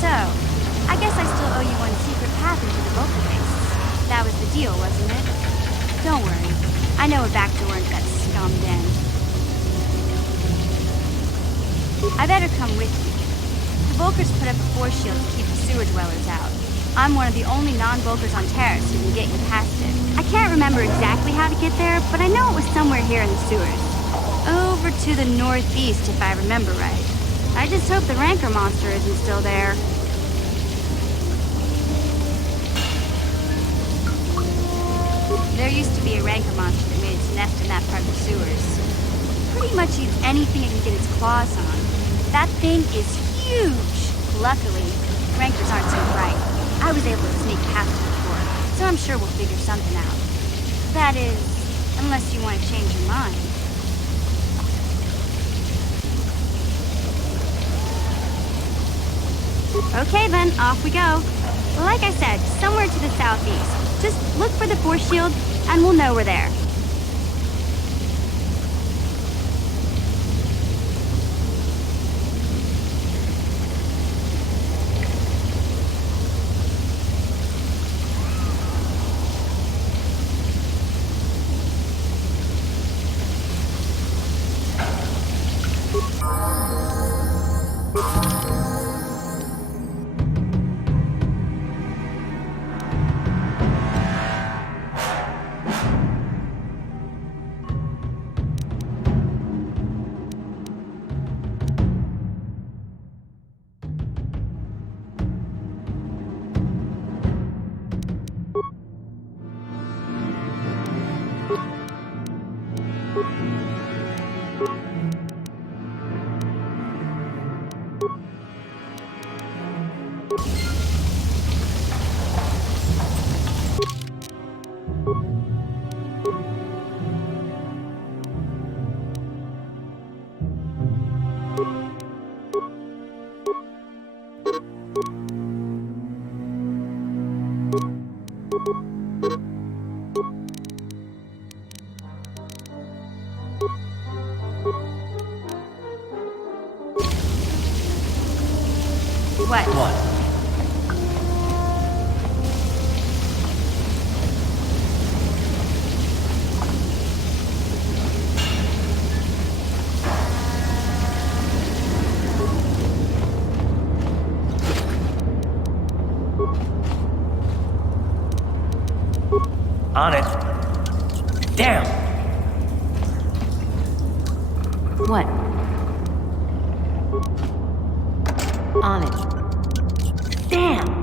So, I guess I still owe you one secret path into the Vulcan base. That was the deal, wasn't it? Don't worry. I know a back door into that scum den. I better come with you. The Vulkars put up a force shield to keep the sewer dwellers out. I'm one of the only non-Vulkars on Terrace who can get you past it. I can't remember exactly how to get there, but I know it was somewhere here in the sewers. Over to the northeast, if I remember right. I just hope the Rancor monster isn't still there. There used to be a Rancor monster that made its nest in that part of the sewers. Pretty much eats anything it can get its claws on. That thing is huge! Luckily, Rancors aren't so bright. I was able to sneak past it before, so I'm sure we'll figure something out. That is, unless you want to change your mind. Okay then, off we go. Like I said, somewhere to the southeast. Just look for the force shield, and we'll know we're there. What? On it. Damn! What? On it. Damn!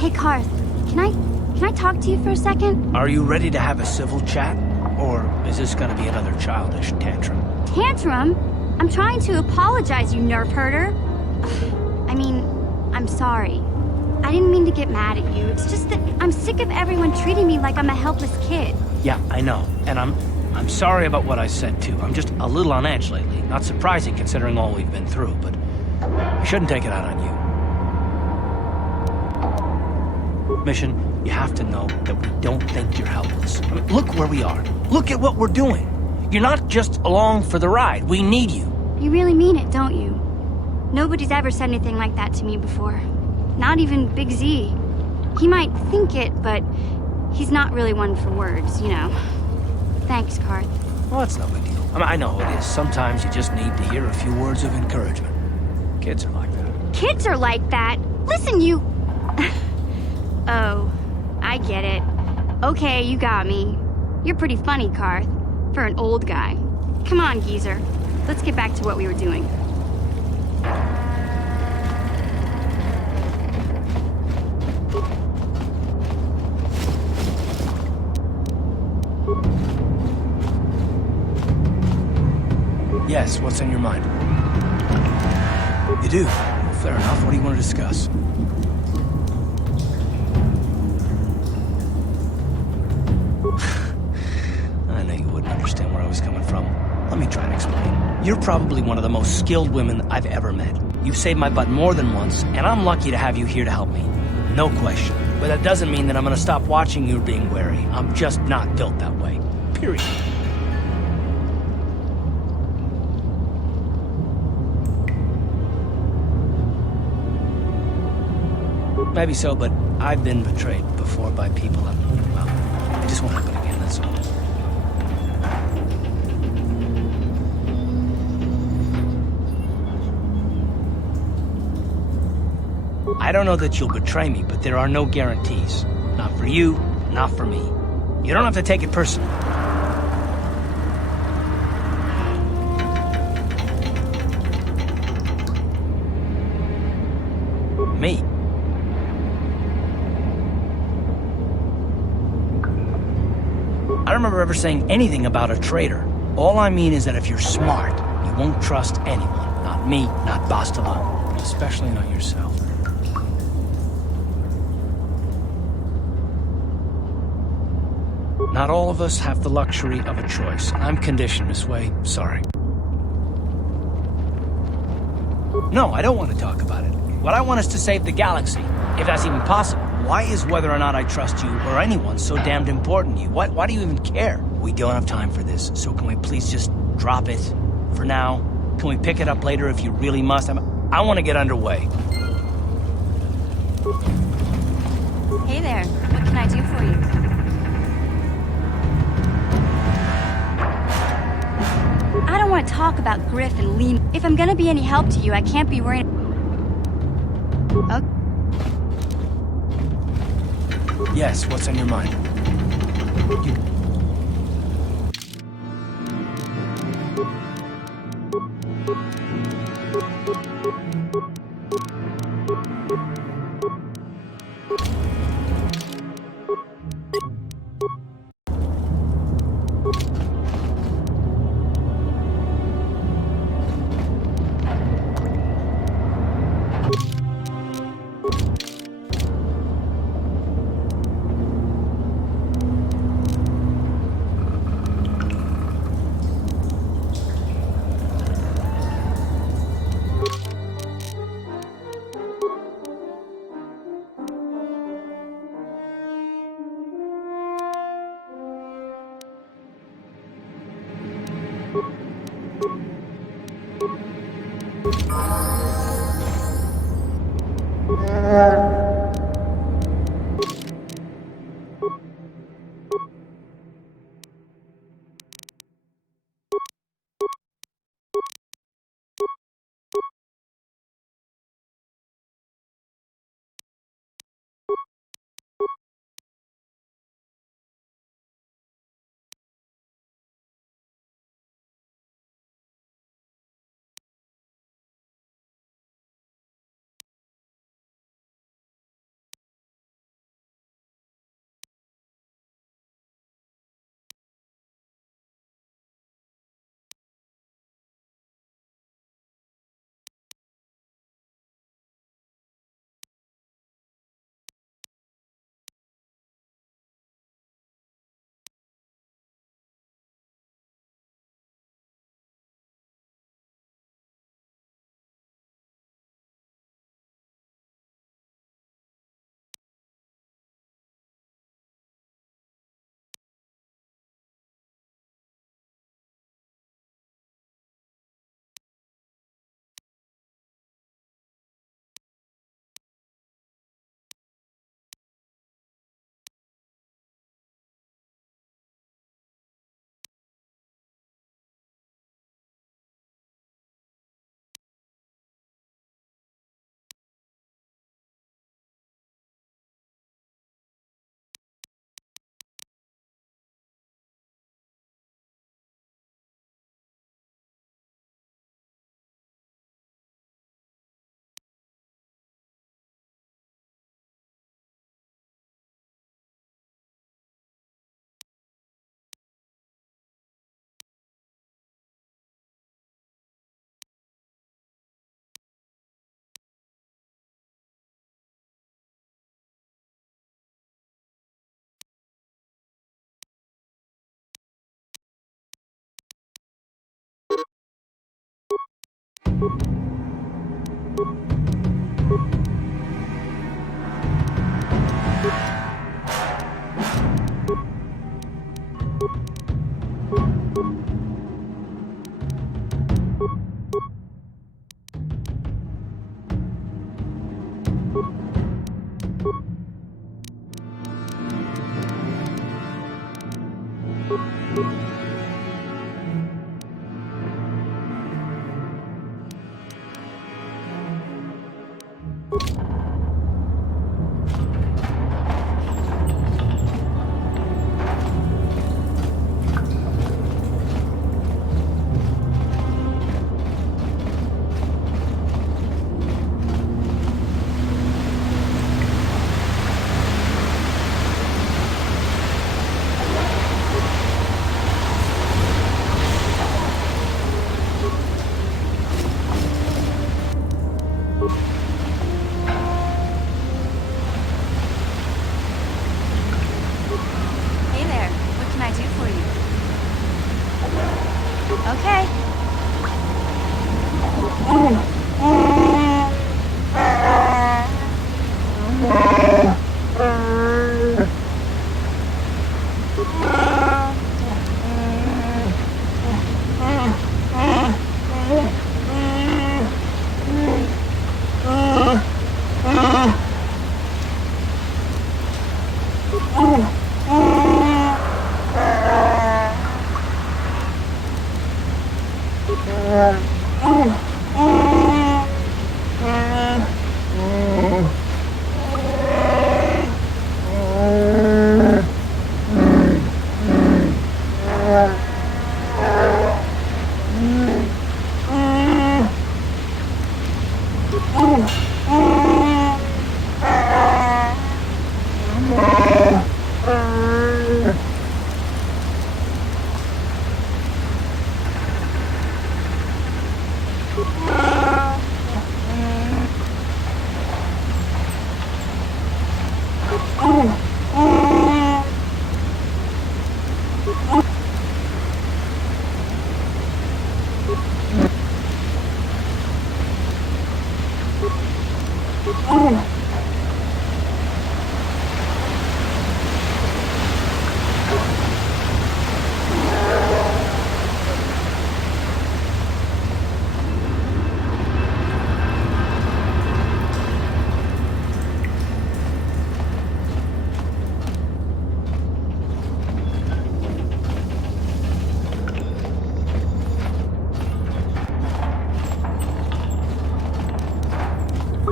Hey, Karth, can I talk to you for a second? Are you ready to have a civil chat? Or is this gonna be another childish tantrum? Tantrum? I'm trying to apologize, you nerf herder. I mean, I'm sorry. I didn't mean to get mad at you. It's just that I'm sick of everyone treating me like I'm a helpless kid. Yeah, I know. And I'm sorry about what I said too. I'm just a little on edge lately. Not surprising considering all we've been through, but I shouldn't take it out on you. Mission, you have to know that we don't think you're helpless. I mean, look where we are. Look at what we're doing. You're not just along for the ride. We need you. You really mean it, don't you? Nobody's ever said anything like that to me before. Not even Big Z. He might think it, but he's not really one for words, you know. Thanks, Karth. Well, that's no big deal. I mean, I know it is. Sometimes you just need to hear a few words of encouragement. Kids are like that. Kids are like that? Listen, you... Oh, I get it. Okay, you got me. You're pretty funny, Karth, for an old guy. Come on, geezer. Let's get back to what we were doing. Yes, what's on your mind? You do? Well, fair enough. What do you want to discuss? I know you wouldn't understand where I was coming from. Let me try and explain. You're probably one of the most skilled women I've ever met. You've saved my butt more than once, and I'm lucky to have you here to help me. No question. But that doesn't mean that I'm gonna stop watching you being wary. I'm just not built that way. Period. Maybe so, but I've been betrayed before by people and, well, it just won't happen again, that's all. I don't know that you'll betray me, but there are no guarantees. Not for you, not for me. You don't have to take it personally. Me? I don't remember ever saying anything about a traitor. All I mean is that if you're smart, you won't trust anyone. Not me, not Bastila, especially not yourself. Not all of us have the luxury of a choice. I'm conditioned this way. Sorry. No, I don't want to talk about it. What I want is to save the galaxy, if that's even possible. Why is whether or not I trust you or anyone so damned important to you? Why do you even care? We don't have time for this, so can we please just drop it for now? Can we pick it up later if you really must? I want to get underway. Hey there, what can I do for you? I don't want to talk about Griff and Lee. If I'm gonna be any help to you, I can't be worried. Yes, what's on your mind?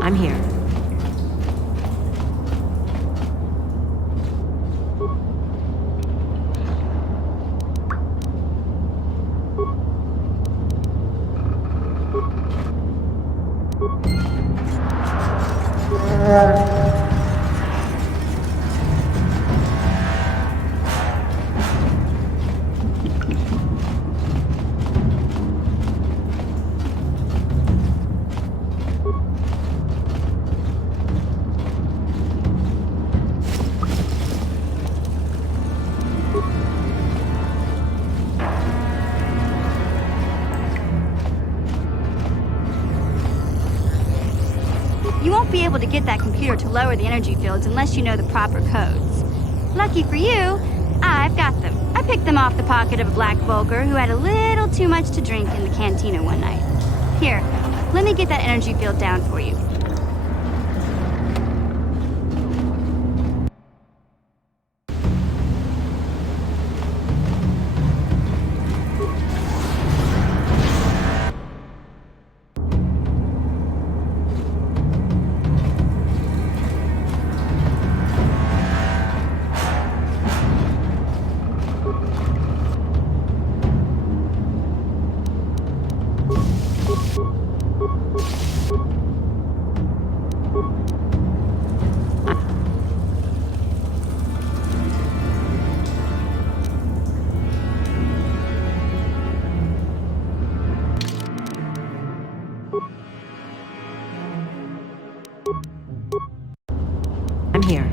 I'm here. You won't be able to get that computer to lower the energy fields unless you know the proper codes. Lucky for you, I've got them. I picked them off the pocket of a black Vulgar who had a little too much to drink in the cantina one night. Here, let me get that energy field down for you. I'm here.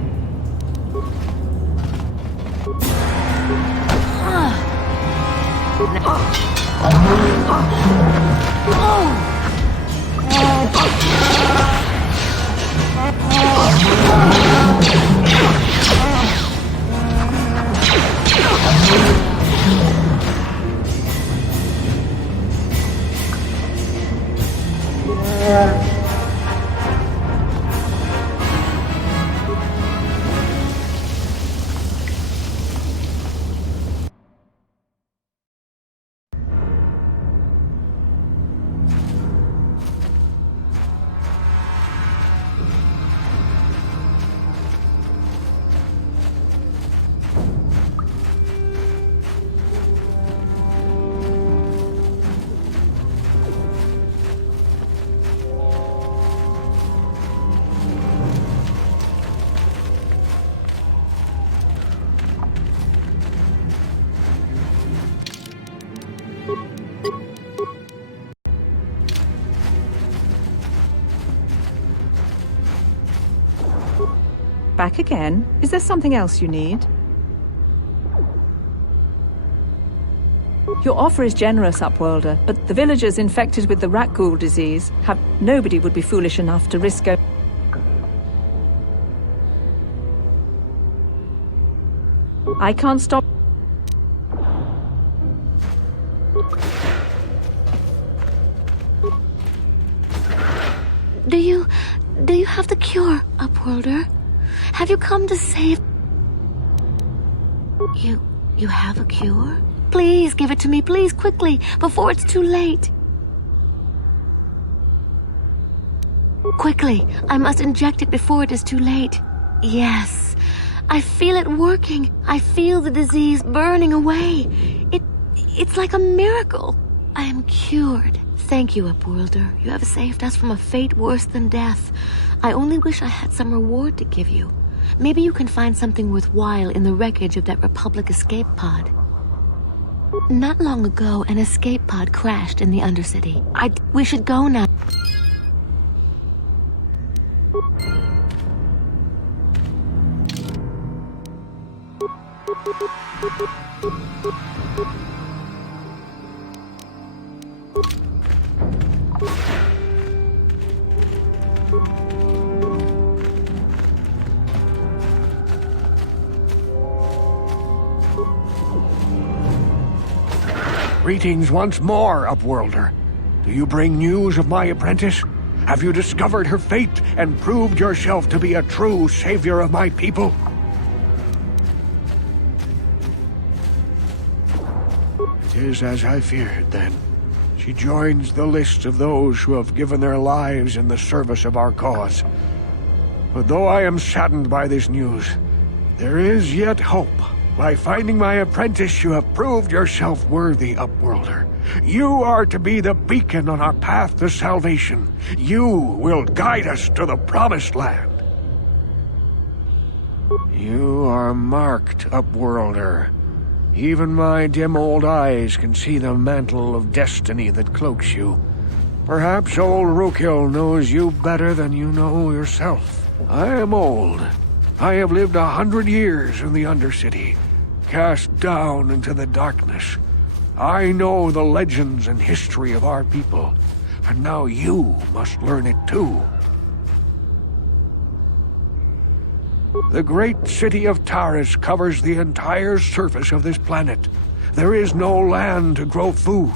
Back again? Is there something else you need? Your offer is generous, Upworlder, but the villagers infected with the rat ghoul disease have... Nobody would be foolish enough to risk a... I can't stop... Do you have the cure, Upworlder? Have you come to save... You have a cure? Please give it to me, please, quickly, before it's too late. Quickly, I must inject it before it is too late. Yes, I feel it working. I feel the disease burning away. It's like a miracle. I am cured. Thank you, Upworlder. You have saved us from a fate worse than death. I only wish I had some reward to give you. Maybe you can find something worthwhile in the wreckage of that Republic escape pod. Not long ago, an escape pod crashed in the Undercity. We should go now. Greetings once more, Upworlder. Do you bring news of my apprentice? Have you discovered her fate and proved yourself to be a true savior of my people? It is as I feared, then. She joins the list of those who have given their lives in the service of our cause. But though I am saddened by this news, there is yet hope. By finding my apprentice, you have proved yourself worthy, Upworlder. You are to be the beacon on our path to salvation. You will guide us to the Promised Land. You are marked, Upworlder. Even my dim old eyes can see the mantle of destiny that cloaks you. Perhaps old Rookhill knows you better than you know yourself. I am old. I have lived 100 years in the Undercity, cast down into the darkness. I know the legends and history of our people, and now you must learn it too. The great city of Taris covers the entire surface of this planet. There is no land to grow food.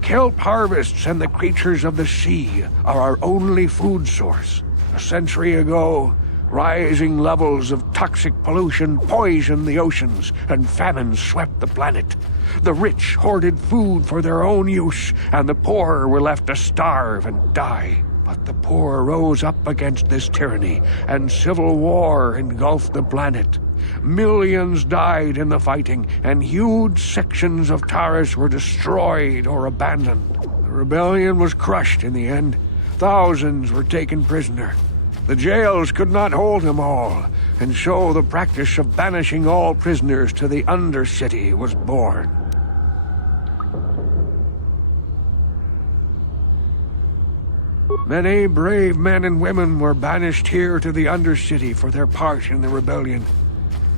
Kelp harvests and the creatures of the sea are our only food source. A century ago, rising levels of toxic pollution poisoned the oceans, and famine swept the planet. The rich hoarded food for their own use, and the poor were left to starve and die. But the poor rose up against this tyranny, and civil war engulfed the planet. Millions died in the fighting, and huge sections of Taris were destroyed or abandoned. The rebellion was crushed in the end. Thousands were taken prisoner. The jails could not hold them all, and so the practice of banishing all prisoners to the Undercity was born. Many brave men and women were banished here to the Undercity for their part in the rebellion.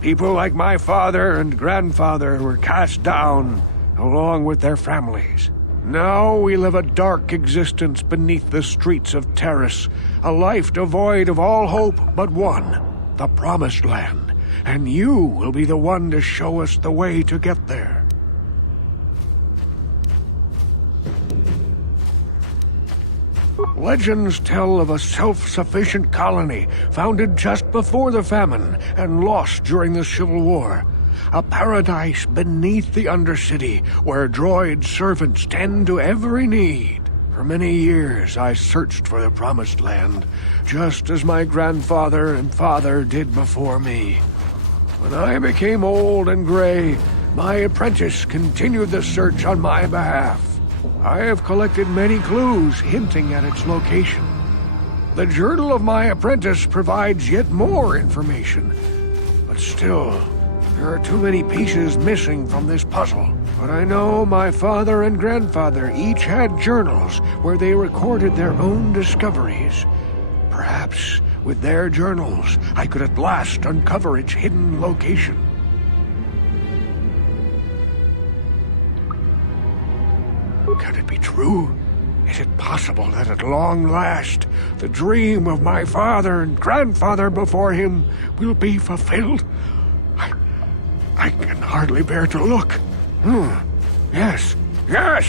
People like my father and grandfather were cast down, along with their families. Now we live a dark existence beneath the streets of Taris, a life devoid of all hope but one, the Promised Land, and you will be the one to show us the way to get there. Legends tell of a self-sufficient colony founded just before the famine and lost during the Civil War. A paradise beneath the Undercity where droid servants tend to every need. For many years I searched for the Promised Land, just as my grandfather and father did before me. When I became old and gray, my apprentice continued the search on my behalf. I have collected many clues hinting at its location. The Journal of my apprentice provides yet more information, but still, there are too many pieces missing from this puzzle. But I know my father and grandfather each had journals where they recorded their own discoveries. Perhaps with their journals, I could at last uncover its hidden location. Can it be true? Is it possible that at long last, the dream of my father and grandfather before him will be fulfilled? I can hardly bear to look. Yes,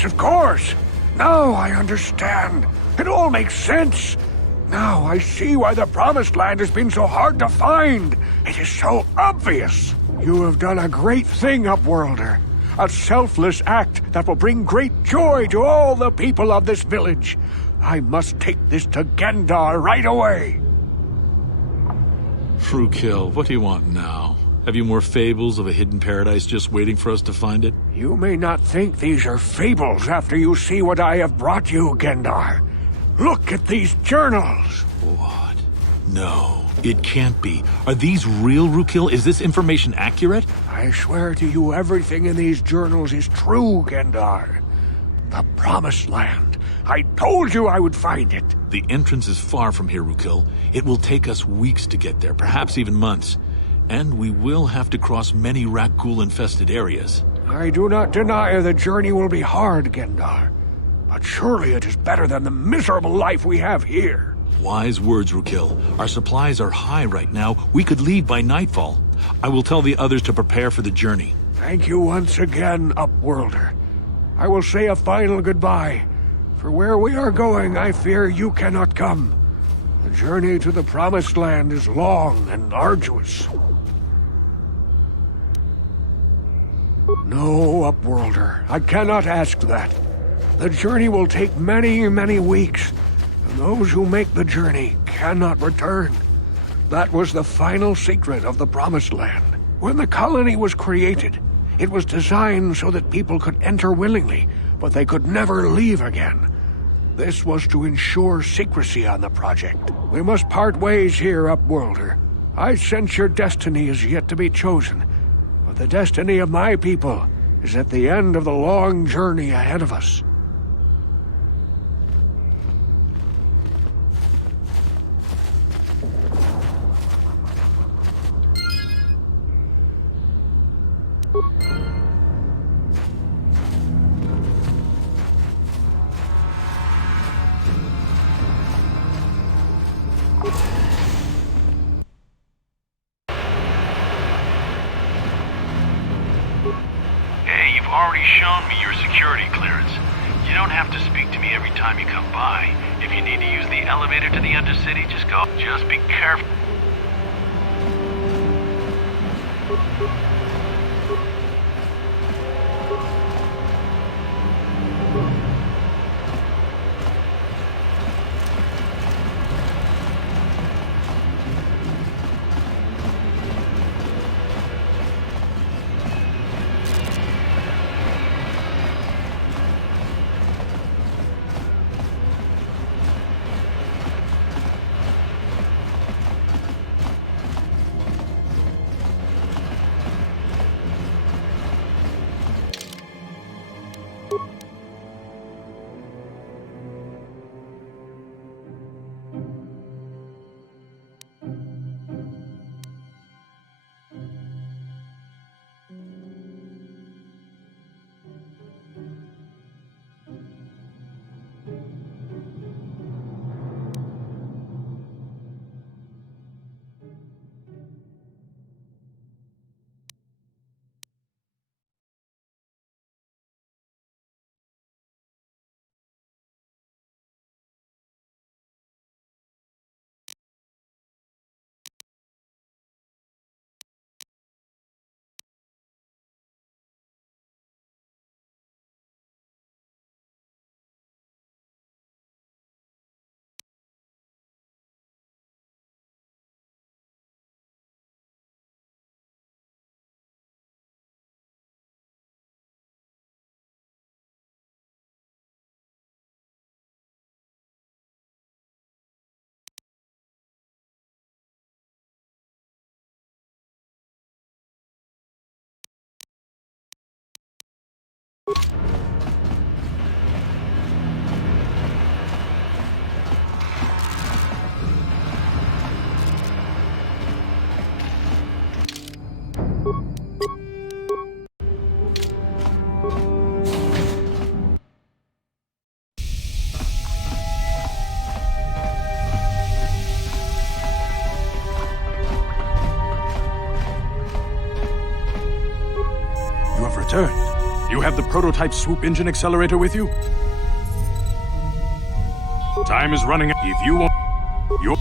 of course. Now I understand. It all makes sense. Now I see why the Promised Land has been so hard to find. It is so obvious. You have done a great thing, Upworlder. A selfless act that will bring great joy to all the people of this village. I must take this to Gendar right away. Rookhill, what do you want now? Have you more fables of a hidden paradise just waiting for us to find it? You may not think these are fables after you see what I have brought you, Gendar. Look at these journals. What? No. It can't be. Are these real, Rookhill? Is this information accurate? I swear to you everything in these journals is true, Gendar. The Promised Land. I told you I would find it. The entrance is far from here, Rookhill. It will take us weeks to get there, perhaps even months. And we will have to cross many Rakghoul-infested areas. I do not deny the journey will be hard, Gendar. But surely it is better than the miserable life we have here. Wise words, Rukil. Our supplies are high right now. We could leave by nightfall. I will tell the others to prepare for the journey. Thank you once again, Upworlder. I will say a final goodbye. For where we are going, I fear you cannot come. The journey to the Promised Land is long and arduous. No, Upworlder, I cannot ask that. The journey will take many, many weeks, and those who make the journey cannot return. That was the final secret of the Promised Land. When the colony was created, it was designed so that people could enter willingly, but they could never leave again. This was to ensure secrecy on the project. We must part ways here, Upworlder. I sense your destiny is yet to be chosen, but the destiny of my people is at the end of the long journey ahead of us. Hey, you've already shown me your security clearance. You don't have to speak to me every time you come by. If you need to use the elevator to the Undercity, just go. Just be careful. You have the prototype swoop engine accelerator with you? Time is running out. If you want... You're...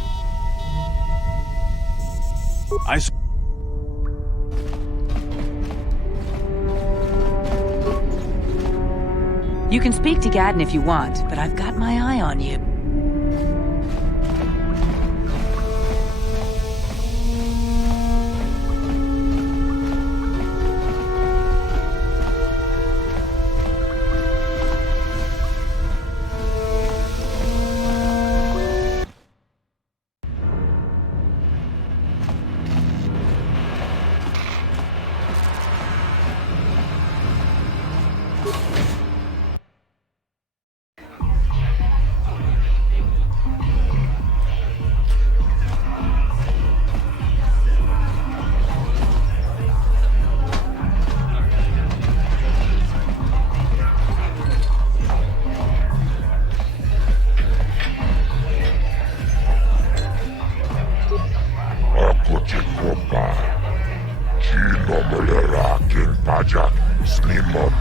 You can speak to Gadden if you want, but I've got my eye on you. pajak snimot.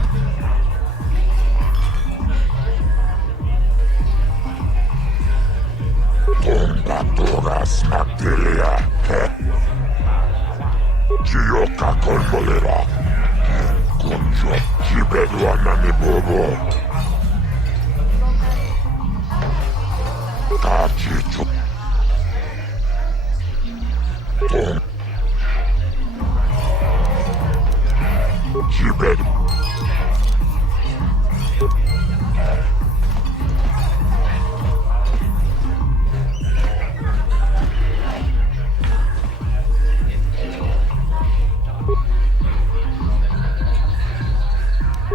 Tombatoras materia. Gioca colmolera. Conjo cibeduana ne bobo. Kachichu. Tom. Cibed.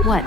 What?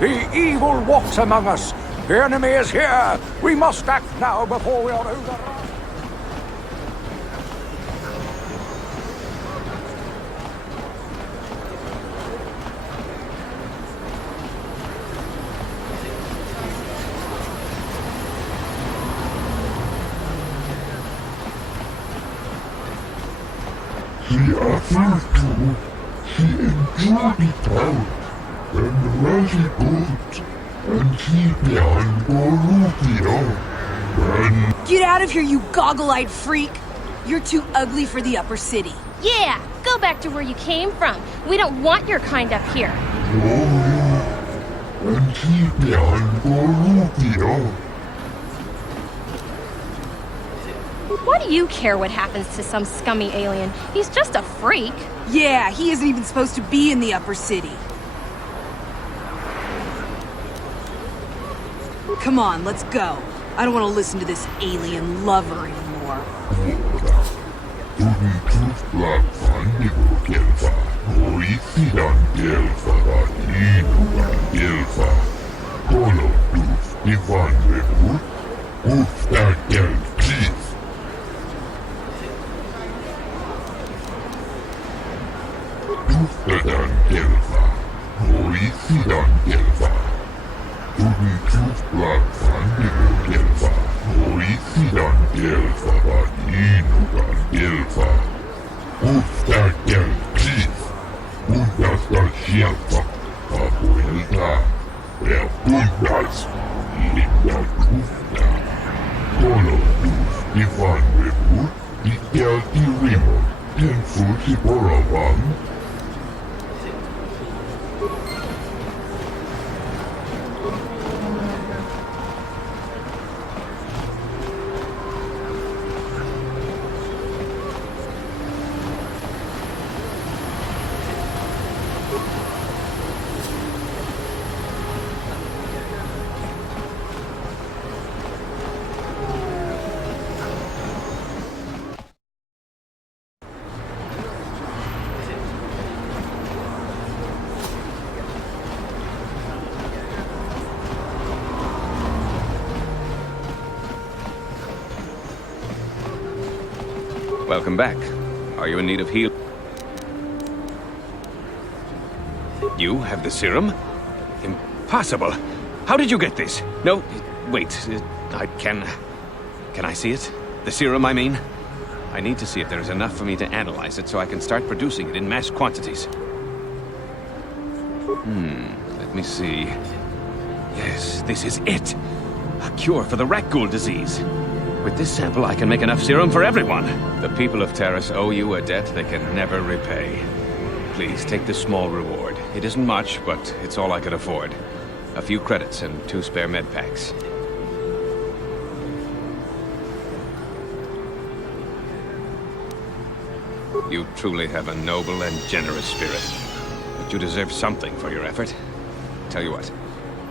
The evil walks among us. The enemy is here. We must act now before we are overrun. He after he enjoyed it out. And Raji Boot, and keep behind Borutio, and... Get out of here, you goggle-eyed freak! You're too ugly for the upper city. Yeah, go back to where you came from. We don't want your kind up here. And keep behind Borutio. Why do you care what happens to some scummy alien? He's just a freak. Yeah, he isn't even supposed to be in the upper city. Come on, let's go. I don't want to listen to this alien lover anymore. Welcome back. Are you in need of heal? You have the serum? Impossible. How did you get this? No, wait. Can I see it? The serum, I mean? I need to see if there is enough for me to analyze it so I can start producing it in mass quantities. Let me see. Yes, this is it. A cure for the rat ghoul disease. With this sample, I can make enough serum for everyone. The people of Taris owe you a debt they can never repay. Please, take this small reward. It isn't much, but it's all I could afford. A few credits and 2 spare med packs. You truly have a noble and generous spirit. But you deserve something for your effort. Tell you what,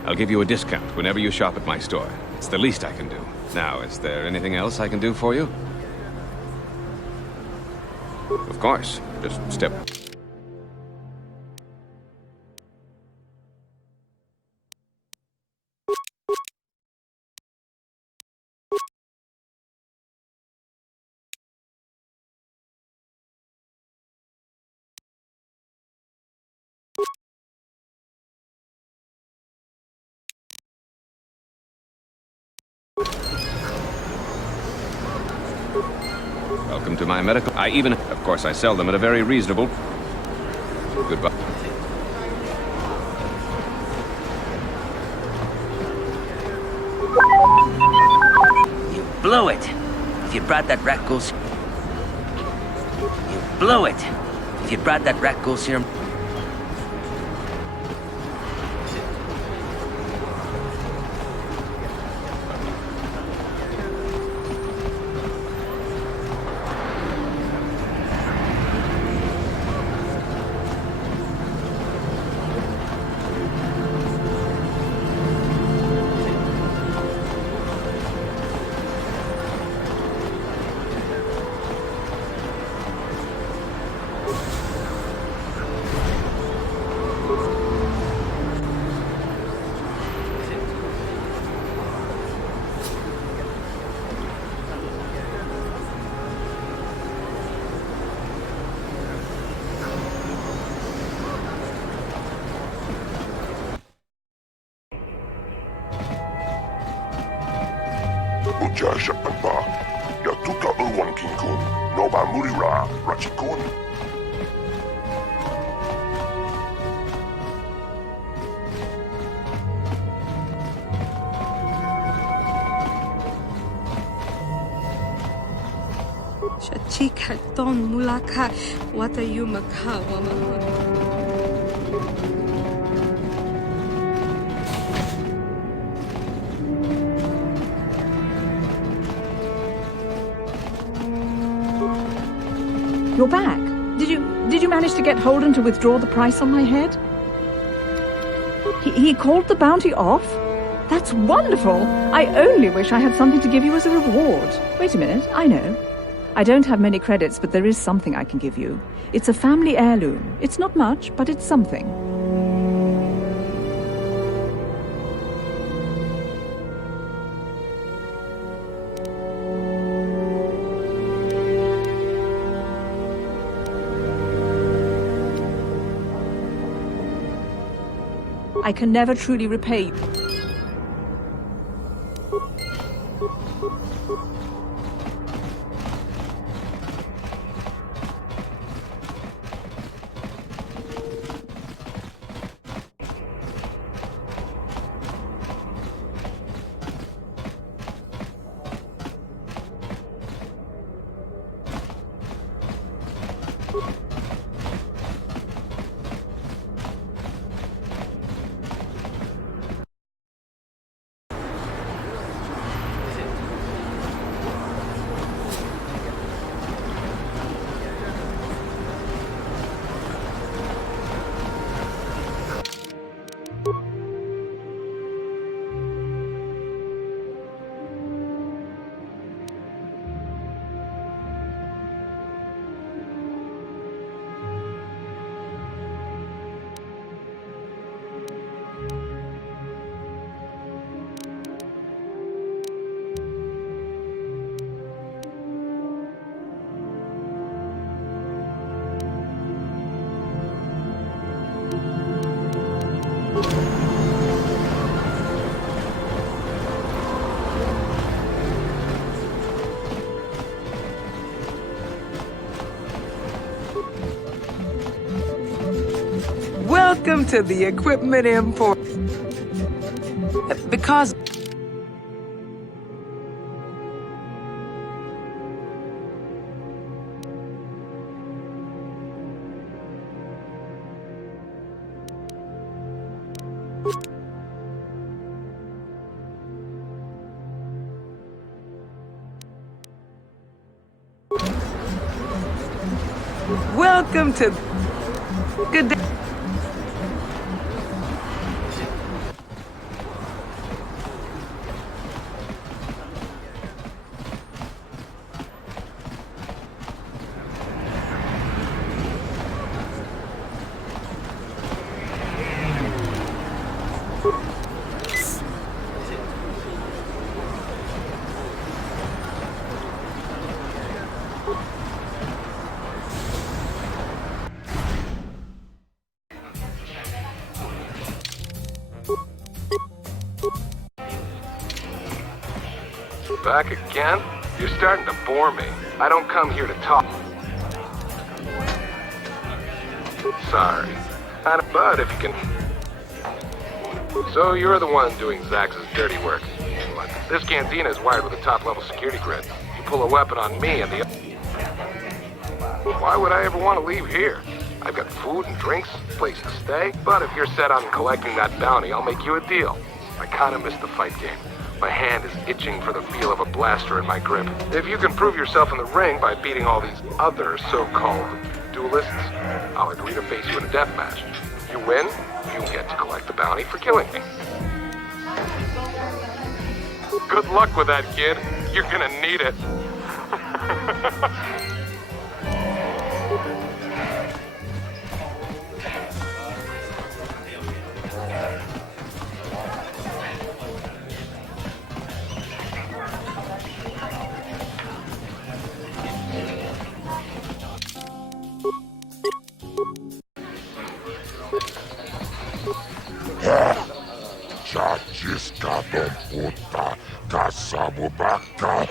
I'll give you a discount whenever you shop at my store. It's the least I can do. Now, is there anything else I can do for you? Of course. Just step... Welcome to my medical... Of course, I sell them at a very reasonable... Goodbye. You blew it. If you brought that rat ghoul... You blew it. If you brought that rat ghoul serum... Ujashapapa, Yatuka Uwan Kinkun, Noba Murira, Rachikun. Shachika Ton Mulaka, Watayuma Kawa. You're back. Did you manage to get Holden to withdraw the price on my head? He called the bounty off? That's wonderful! I only wish I had something to give you as a reward. Wait a minute, I know. I don't have many credits, but there is something I can give you. It's a family heirloom. It's not much, but it's something. I can never truly repay you. Welcome to the Equipment Import. Because... Welcome to... Good day. Back again? You're starting to bore me. I don't come here to talk. Sorry. But if you can... So you're the one doing Zax's dirty work. This cantina is wired with a top-level security grid. You pull a weapon on me and the... Why would I ever want to leave here? I've got food and drinks, place to stay, but if you're set on collecting that bounty, I'll make you a deal. I kinda missed the fight game. My hand is itching for the feel of a blaster in my grip. If you can prove yourself in the ring by beating all these other so-called duelists, I'll agree to face you in a death match. You win, you get to collect the bounty for killing me. Good luck with that, kid. You're gonna need it. Chachiska Domputa Kasabubaka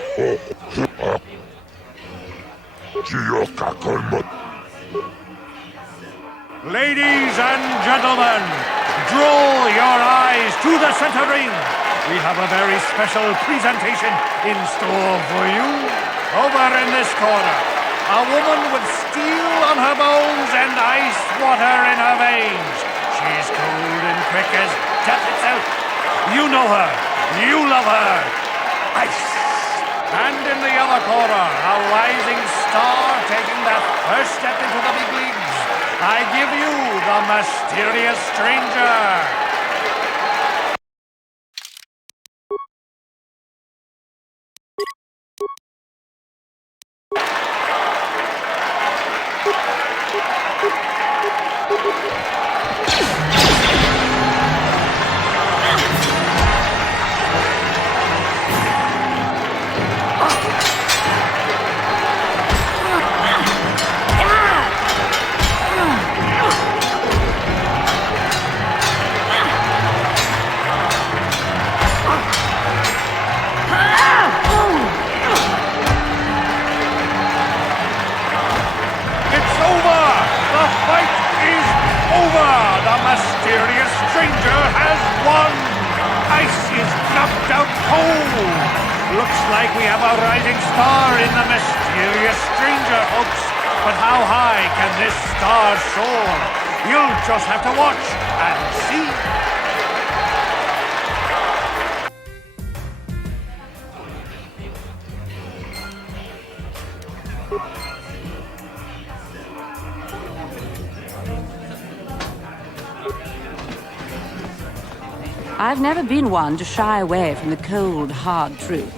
Chioka Kolmut. Ladies and gentlemen, draw your eyes to the center ring. We have a very special presentation in store for you. Over in this corner, a woman with steel on her bones and ice water in her veins. She's cold and quick as death itself. You know her. You love her. Ice. And in the other corner, a rising star taking that first step into the big leagues. I give you the mysterious stranger. Mysterious stranger has won! Ice is knocked out cold! Looks like we have a rising star in the mysterious stranger, folks. But how high can this star soar? You'll just have to watch and see. I've never been one to shy away from the cold, hard truth,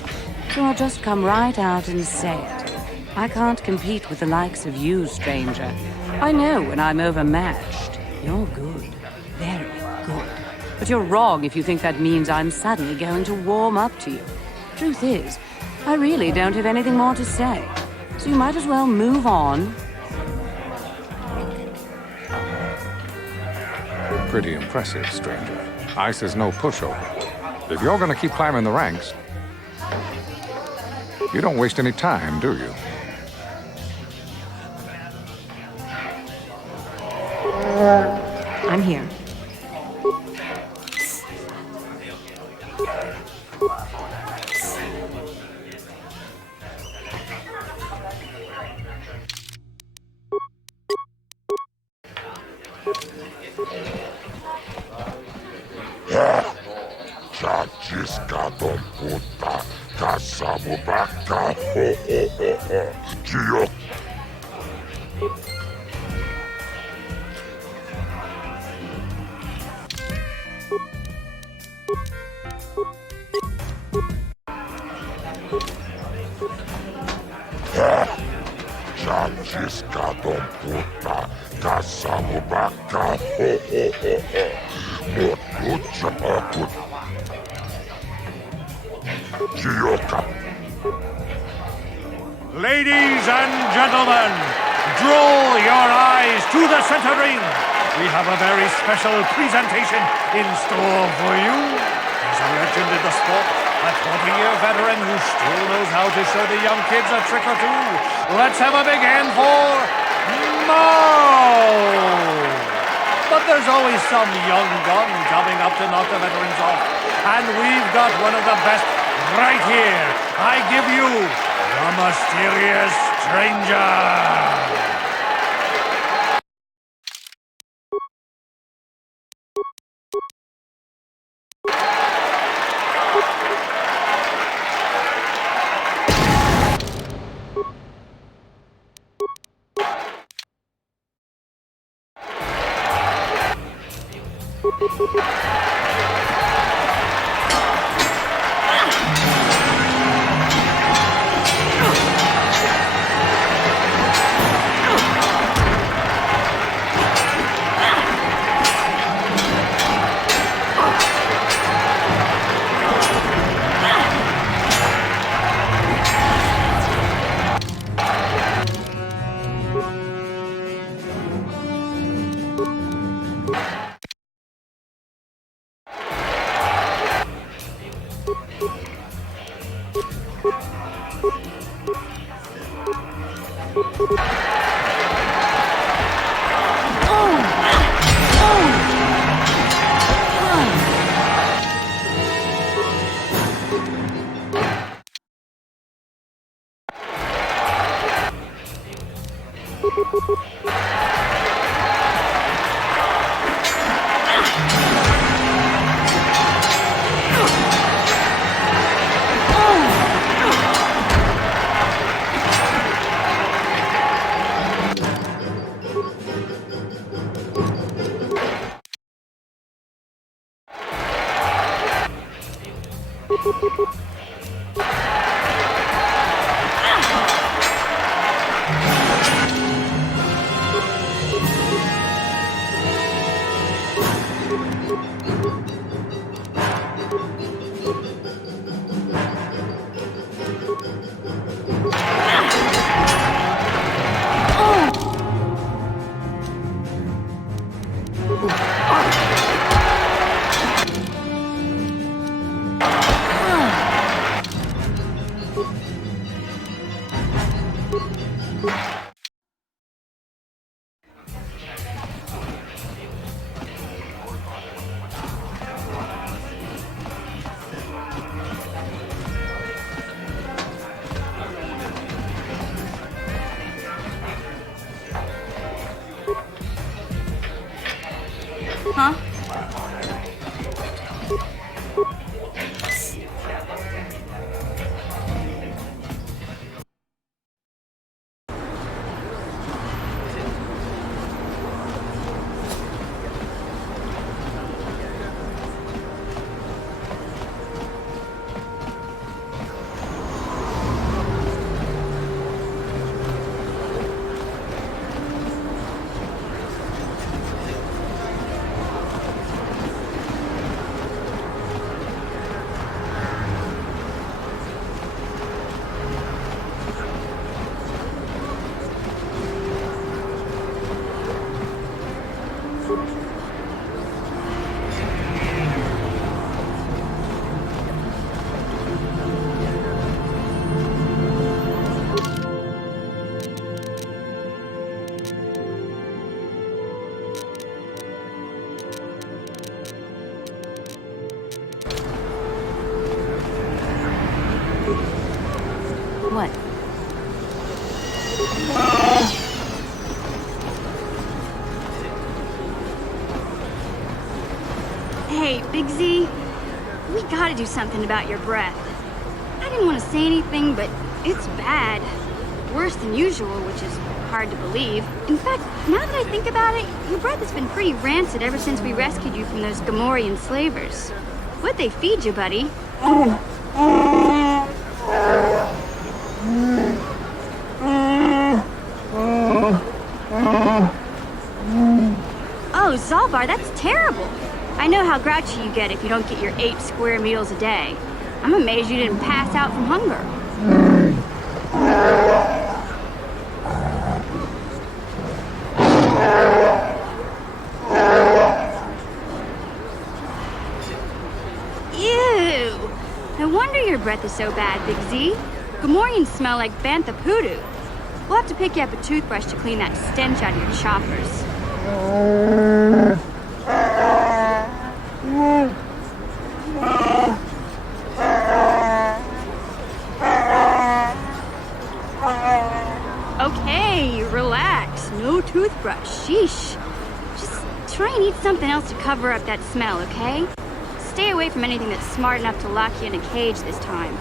so I'll just come right out and say it. I can't compete with the likes of you, stranger. I know when I'm overmatched. You're good. Very good. But you're wrong if you think that means I'm suddenly going to warm up to you. Truth is, I really don't have anything more to say, so you might as well move on. Pretty impressive, stranger. Ice is no pushover. If you're gonna keep climbing the ranks, you don't waste any time, do you? I'm here. Chachiskadon puta, kasabubaka, ho ho ho ho, Gio. Chachiskadon puta, kasabubaka, ho ho ho ho, Motucha. Ladies and gentlemen, draw your eyes to the center ring. We have a very special presentation in store for you. He's a legend in the sport, a 20-year veteran who still knows how to show the young kids a trick or two. Let's have a big hand for Mo! But there's always some young gun coming up to knock the veterans off. And we've got one of the best right here. I give you the Mysterious Stranger. Huh? Hey, Big Z, we gotta do something about your breath. I didn't want to say anything, but it's bad. Worse than usual, which is hard to believe. In fact, now that I think about it, your breath has been pretty rancid ever since we rescued you from those Gamorrean slavers. What'd they feed you, buddy? Oh, Zalbar, that's terrible. I know how grouchy you get if you don't get your 8 square meals a day. I'm amazed you didn't pass out from hunger. Ew! No wonder your breath is so bad, Big Z. Gamorreans smell like bantha poodoo. We'll have to pick you up a toothbrush to clean that stench out of your choppers. Okay, relax. No toothbrush. Sheesh. Just try and eat something else to cover up that smell, okay? Stay away from anything that's smart enough to lock you in a cage this time.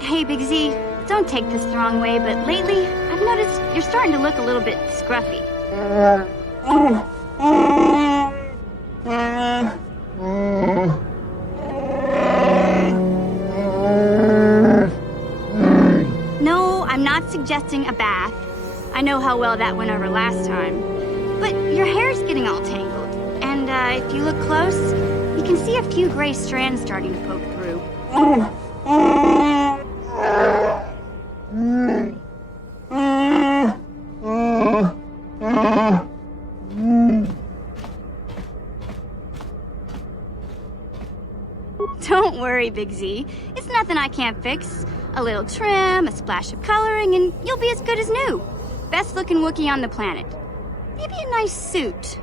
Hey, Big Z, don't take this the wrong way, but lately, I've noticed you're starting to look a little bit scruffy. No, I'm not suggesting a bath. I know how well that went over last time. But your hair's getting all tangled, and if you look close, you can see a few gray strands starting to poke through. Don't worry, Big Z. It's nothing I can't fix. A little trim, a splash of coloring, and you'll be as good as new. Best looking Wookiee on the planet. Maybe a nice suit.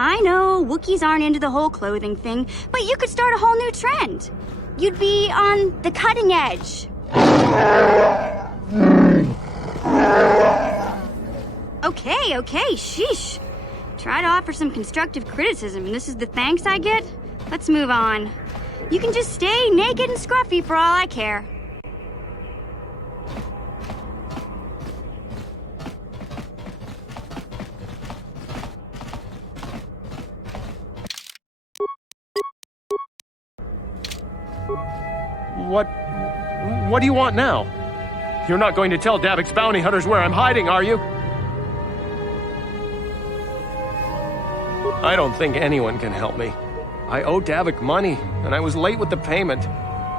I know, Wookiees aren't into the whole clothing thing, but you could start a whole new trend. You'd be on the cutting edge. Okay, sheesh. Try to offer some constructive criticism, and this is the thanks I get? Let's move on. You can just stay naked and scruffy for all I care. What do you want now? You're not going to tell Davik's bounty hunters where I'm hiding, are you? I don't think anyone can help me. I owe Davik money, and I was late with the payment.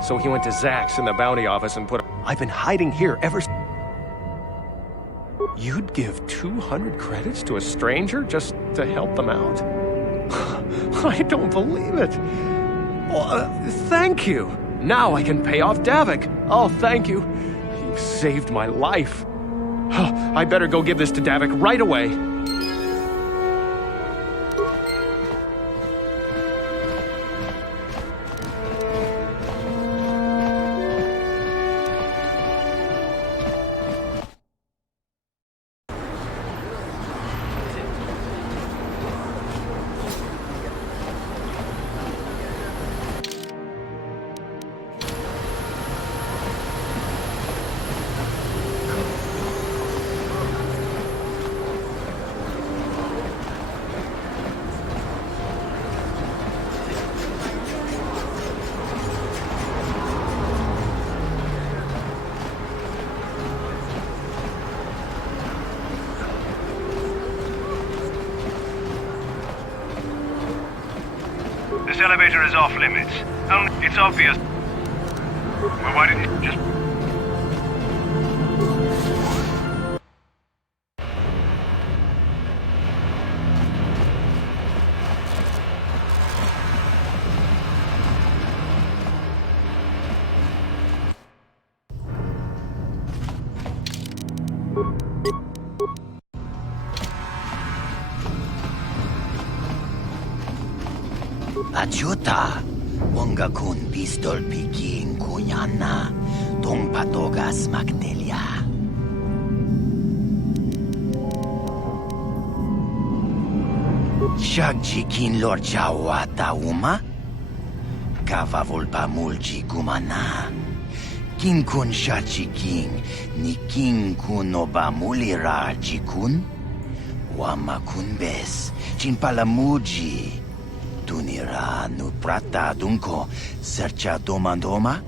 So he went to Zax in the bounty office and put... I've been hiding here ever since... You'd give 200 credits to a stranger just to help them out? I don't believe it. Thank you. Now I can pay off Davik. Oh, thank you. You've saved my life. Oh, I better go give this to Davik right away. This elevator is off limits. It's obvious. Well, why didn't you just... Ajuta, Wonga kun pistol piking kunyana, tong patogas magdelia. Shagjikin lor jawa tauma, kava volpa mulji kumana. Kin kun shachiking, ni king kun oba mulira jikun, wama kun bes, chin palamuji. Tunira nu prata dunko sercha domandoma?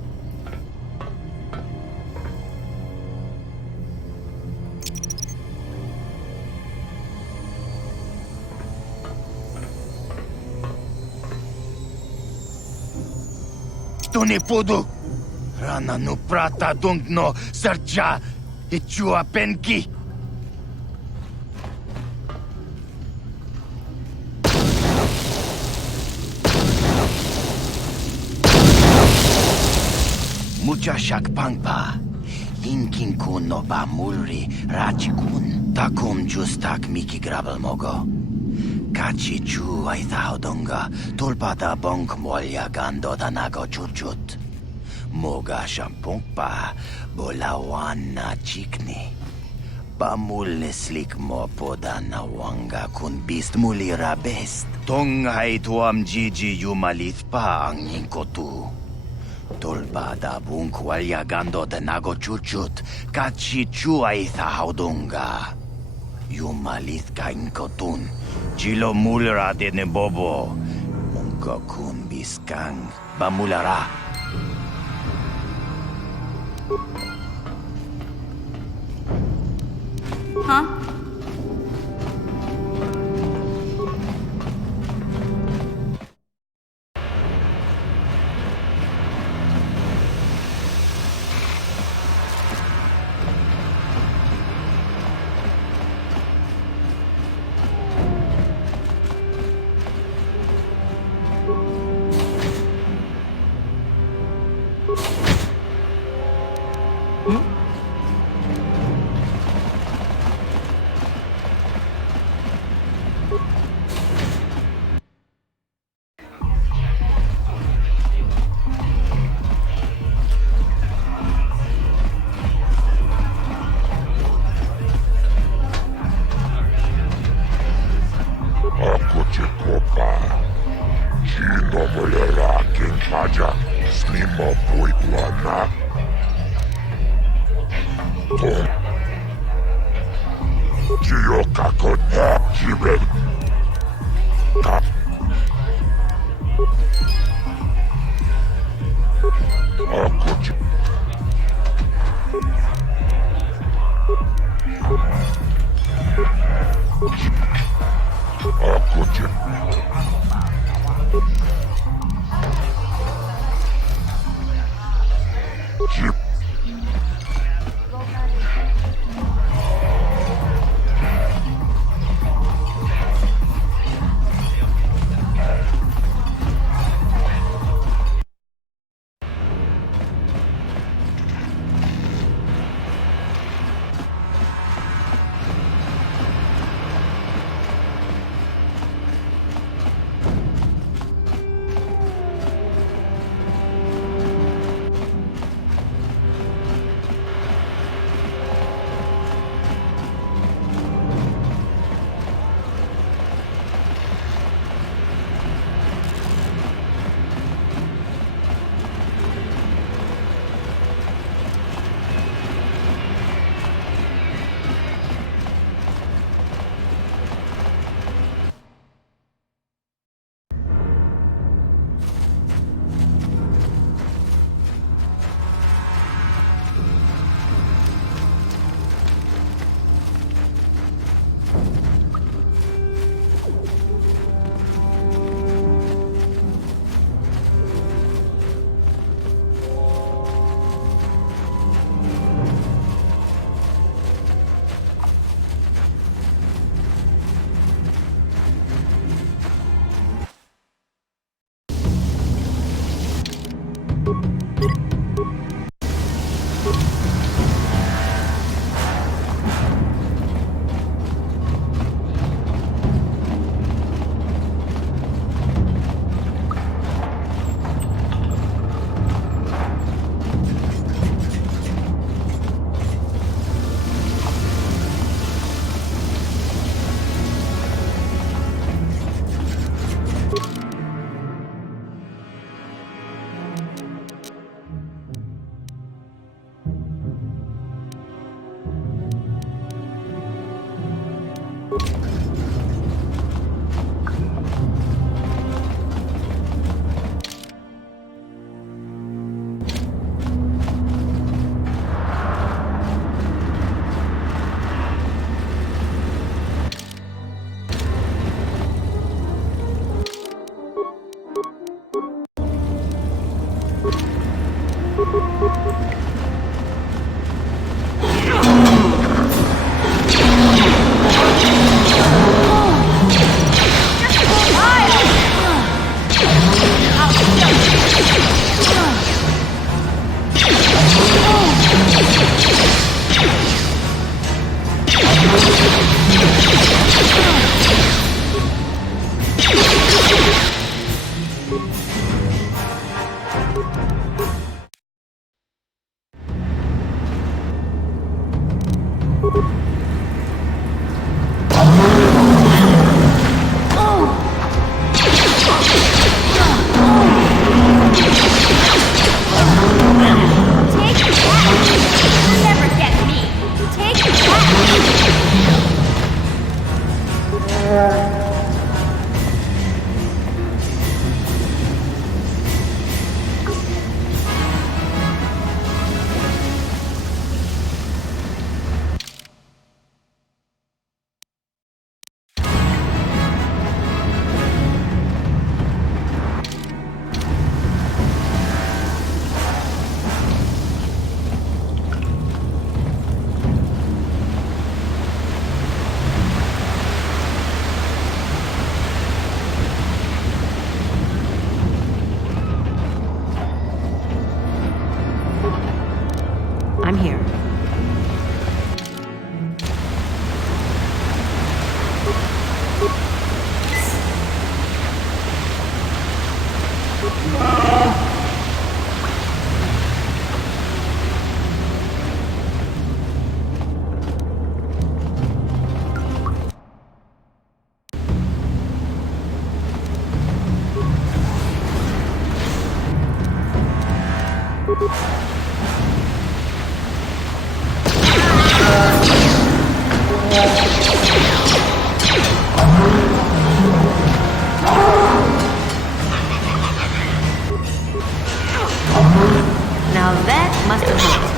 Tuni pudu! Rana nu prata dunkno sercha ichua penki! Mucha shakpangpa, inkin kun no ba mulri rachikun, takum justak miki grabel mogo. Kachi chu ay thaudonga, tulpada bonk molya gando danago churchut. Moga shampongpa, bolawan na chikni. Bamul slik mo poda na wanga kun bist mulira best. Tong hay tuam jiji yumalith pa ang inkotu. Tolbada bunk walya gando de nago chuchut, kachi chuay thaudunga. Yumalith kain kotun, jilo mulra de nebobo, munko kun biskang, bamulara. Huh? Now that must have hurt.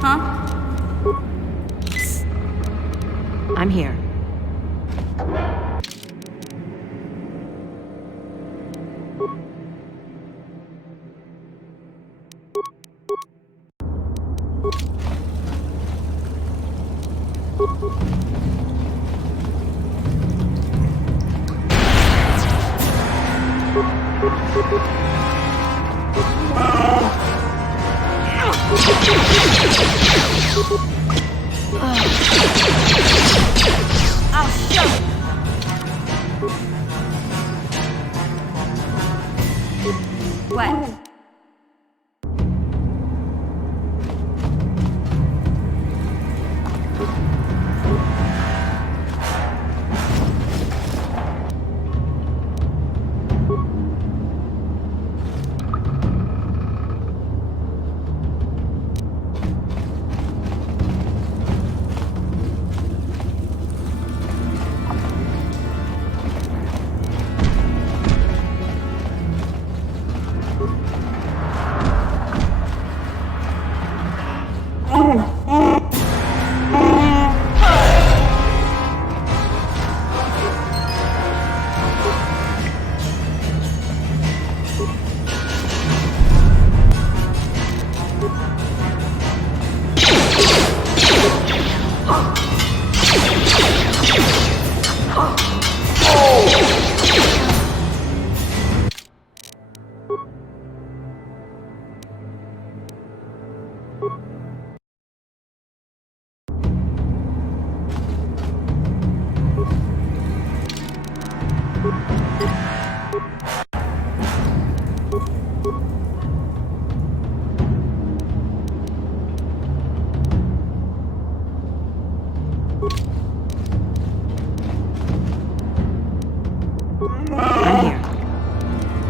Huh? I'm here. I'll show you. What?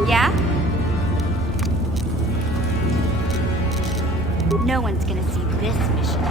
Yeah? No one's gonna see this mission.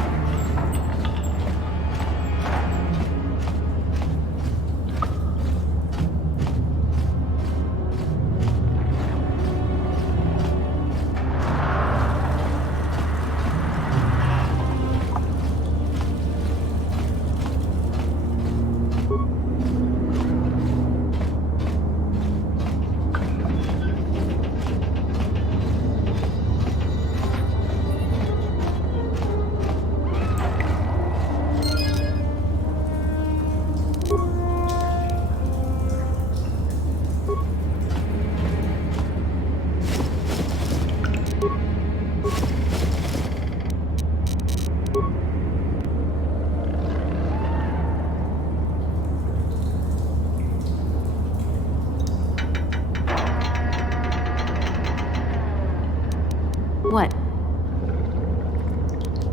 What?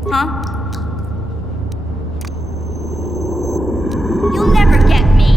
Huh? You'll never get me!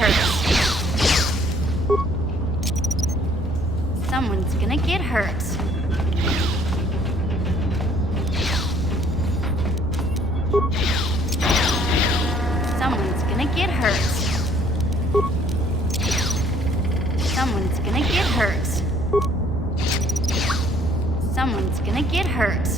hurt. Someone's gonna get hurt. Someone's gonna get hurt. Someone's gonna get hurt. Someone's gonna get hurt.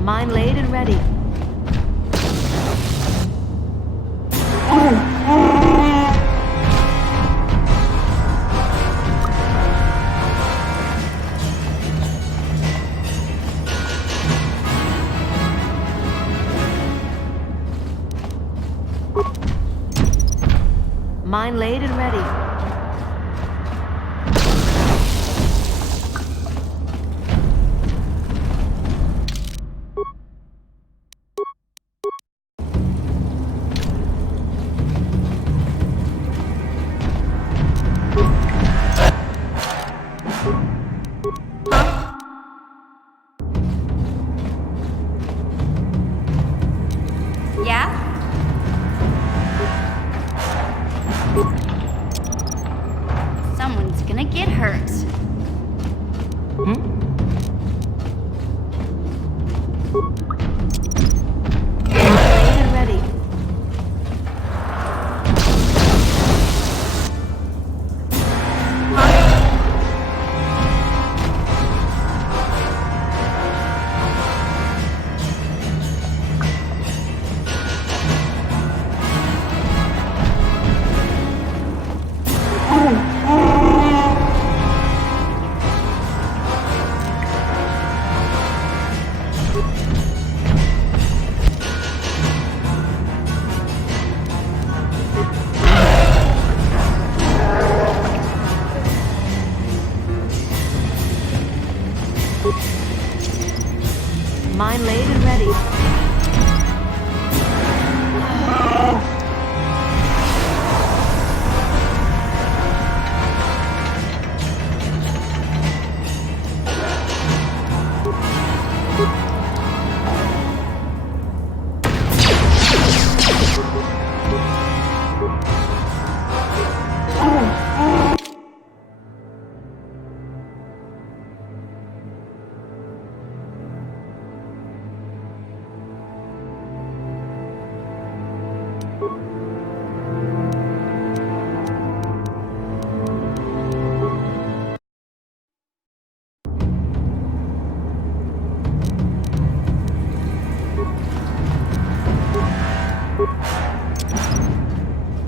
Mine laid and ready. Mine laid and ready. Yeah? Someone's gonna get hurt. Laid and ready. Mine laid and ready.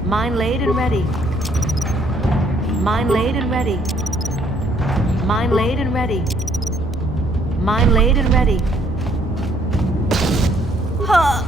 Mine laid and ready. Mine laid and ready. Mine laid and ready. Mine laid and ready. Huh.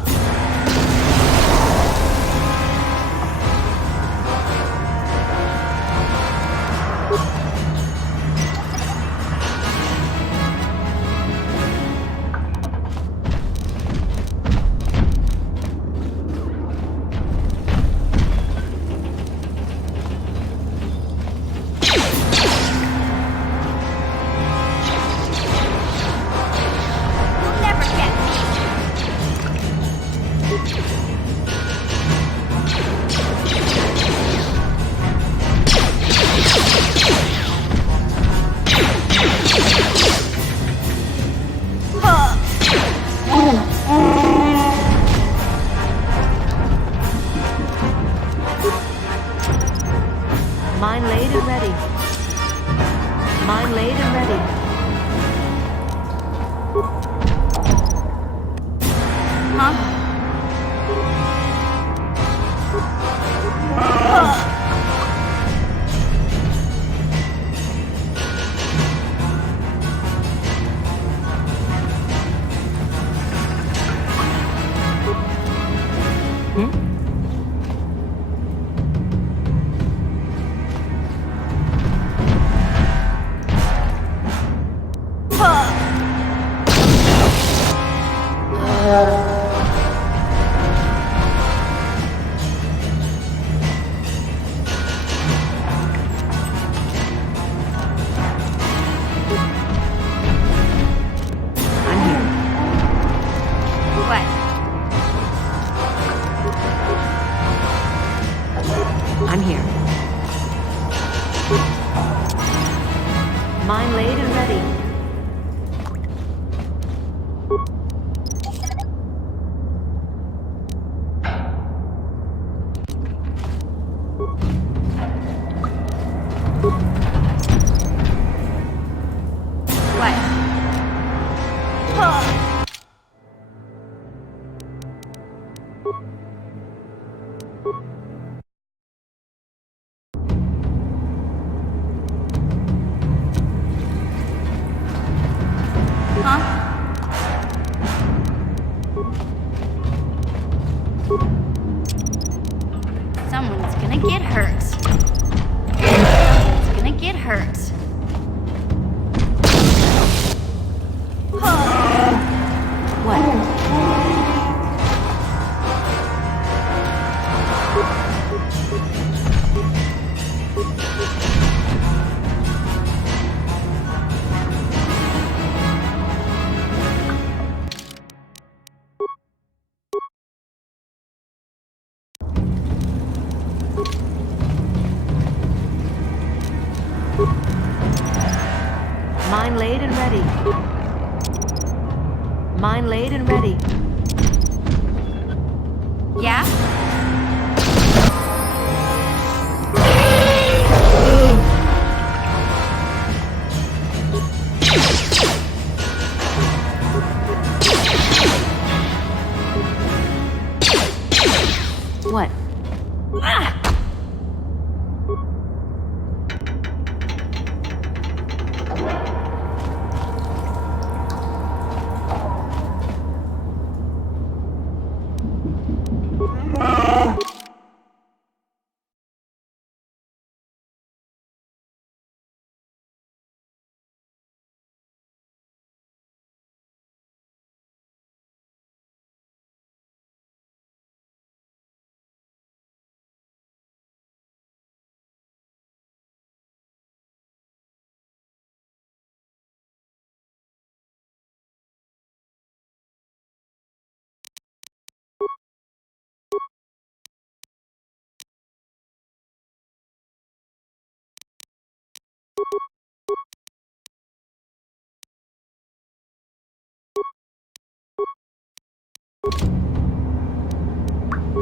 I'm here. Mine laid and ready. Someone's gonna get hurt. Someone's gonna get hurt. Mine laid and ready. Mine laid and ready. Yeah? What?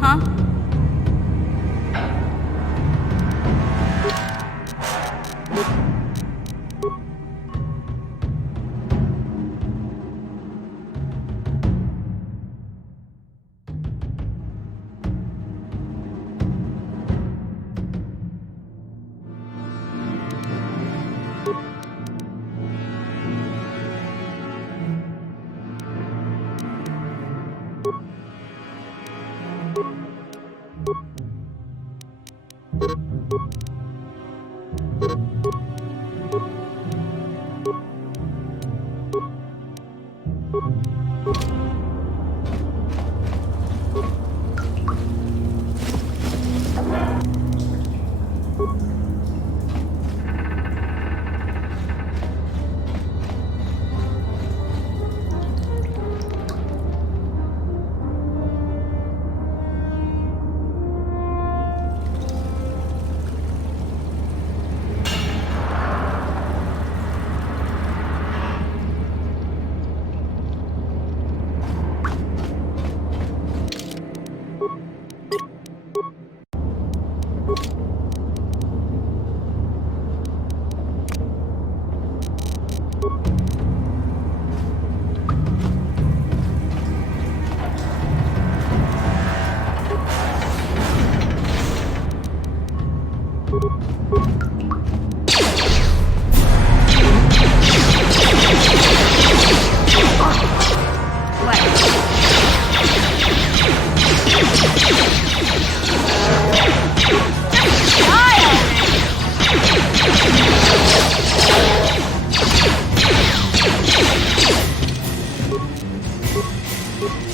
Huh? What?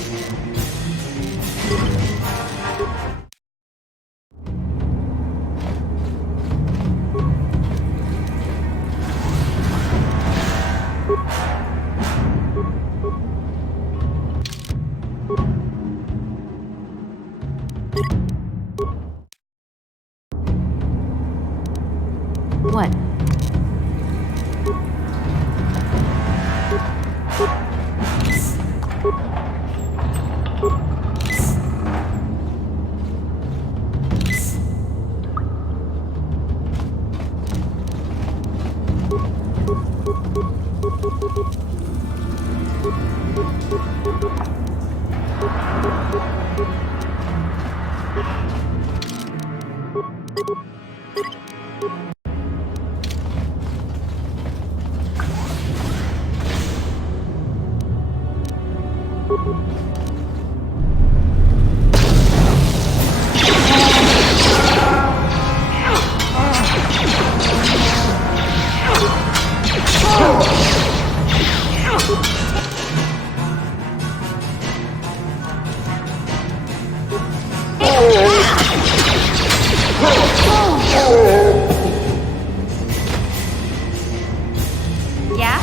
Yeah?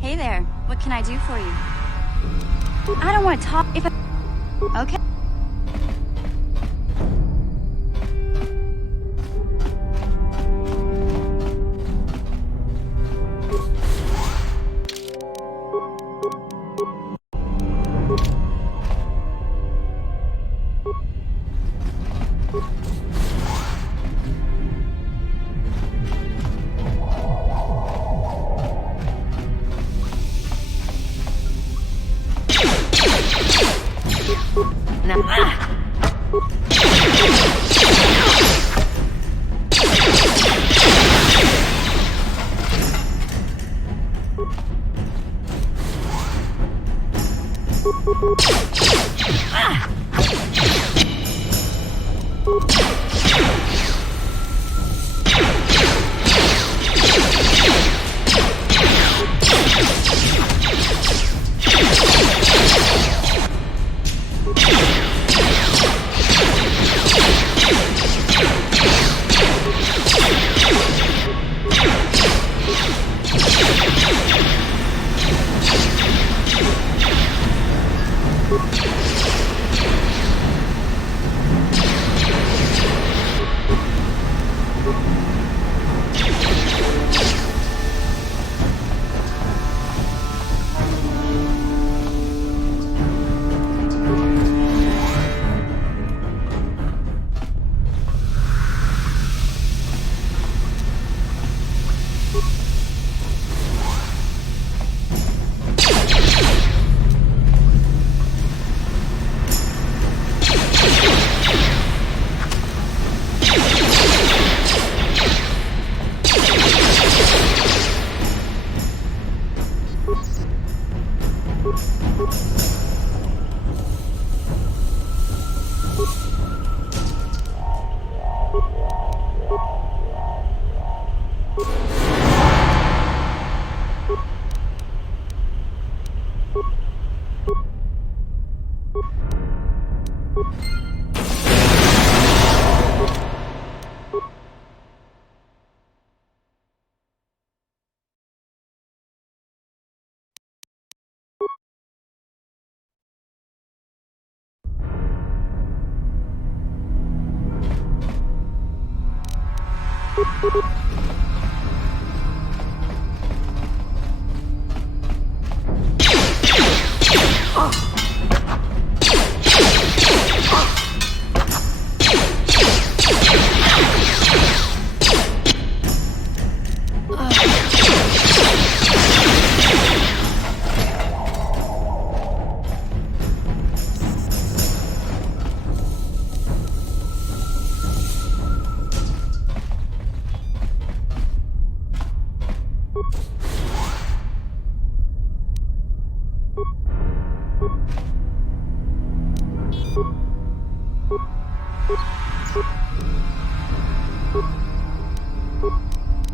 Hey there, what can I do for you? I don't want to talk if I... Okay.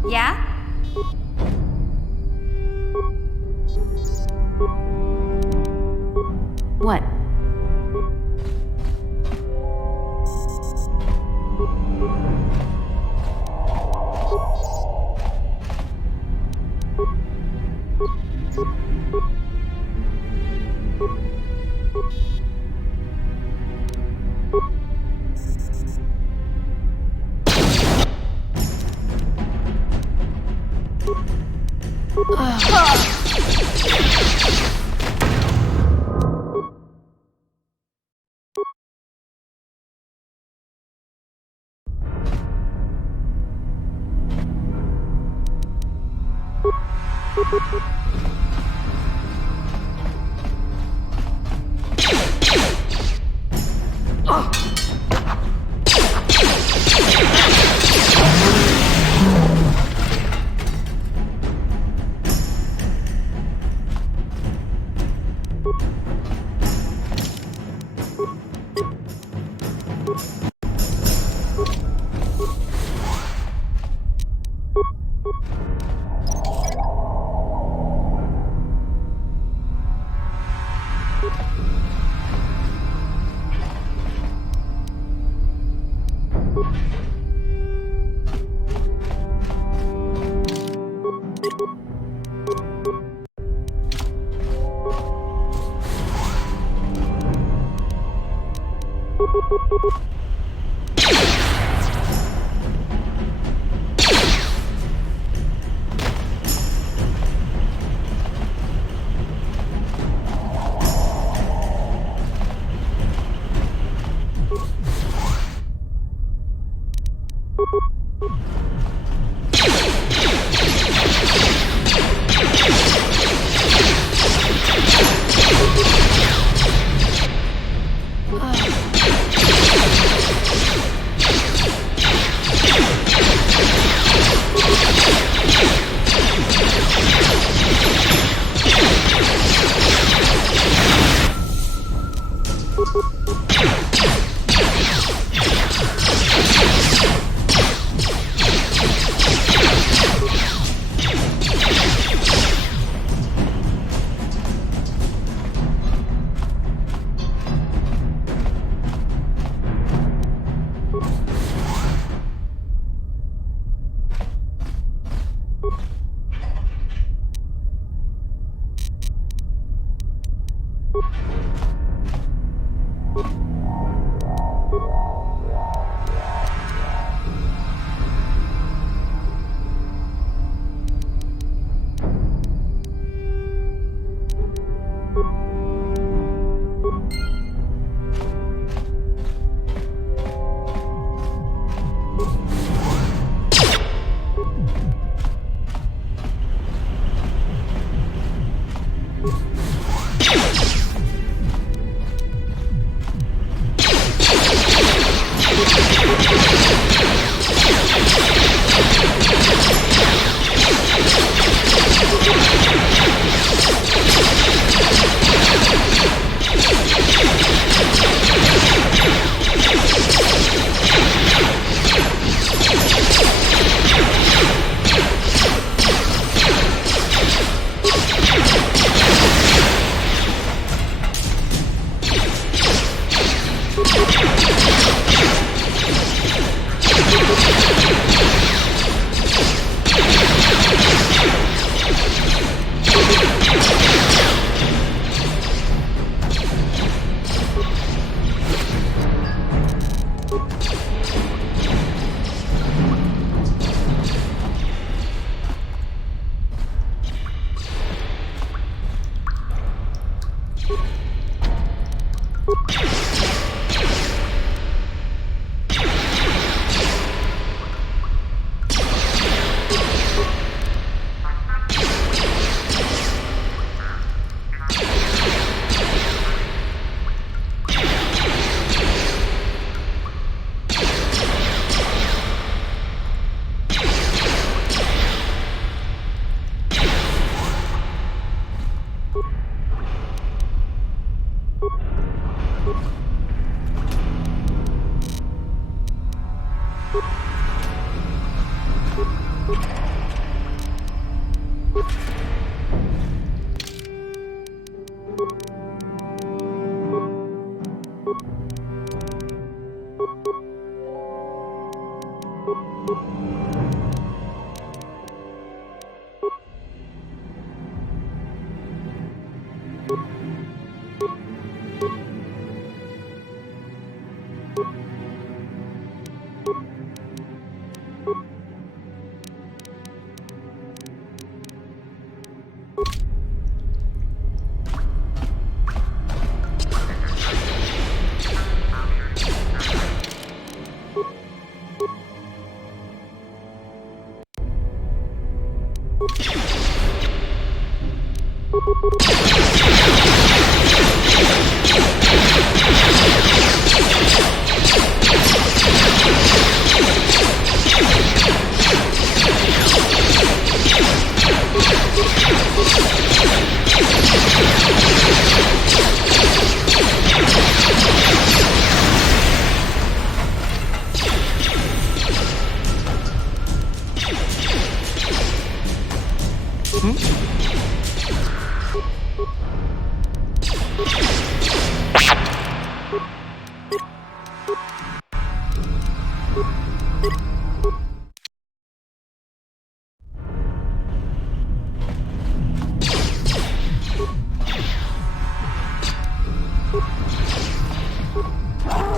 Yeah? What?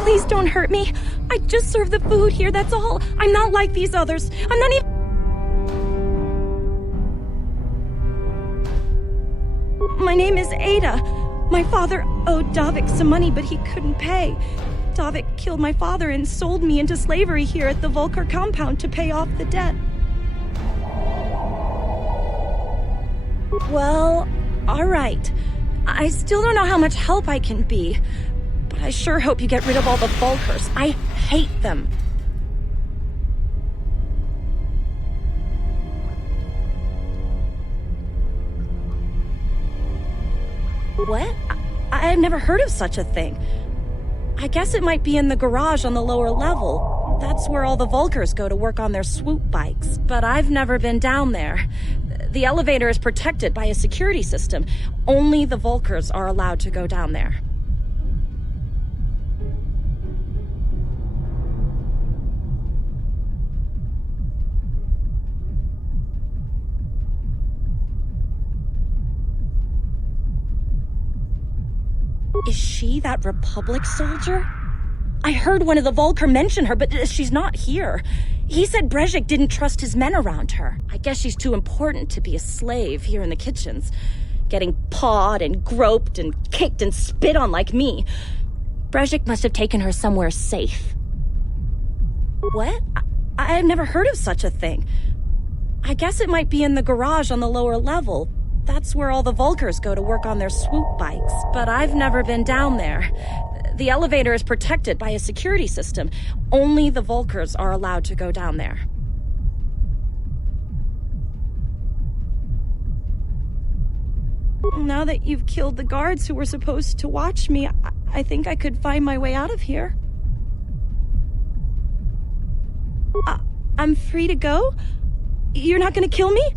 Please don't hurt me. I just serve the food here, that's all. I'm not like these others. I'm not even... My name is Ada. My father owed Davik some money, but he couldn't pay. Davik killed my father and sold me into slavery here at the Volker compound to pay off the debt. Well, all right. I still don't know how much help I can be, but I sure hope you get rid of all the Volkers. I hate them. What? I've never heard of such a thing. I guess it might be in the garage on the lower level. That's where all the Volkers go to work on their swoop bikes. But I've never been down there. The elevator is protected by a security system. Only the Volkers are allowed to go down there. Is she that Republic soldier? I heard one of the Volker mention her, but she's not here. He said Brezhik didn't trust his men around her. I guess she's too important to be a slave here in the kitchens. Getting pawed and groped and kicked and spit on like me. Brezhik must have taken her somewhere safe. What? I've never heard of such a thing. I guess it might be in the garage on the lower level. That's where all the Volkers go to work on their swoop bikes. But I've never been down there. The elevator is protected by a security system. Only the Volkers are allowed to go down there. Now that you've killed the guards who were supposed to watch me, I think I could find my way out of here. I'm free to go? You're not gonna kill me?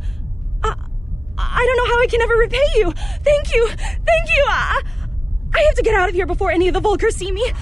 I don't know how I can ever repay you. Thank you. Thank you. I have to get out of here before any of the Volkers see me.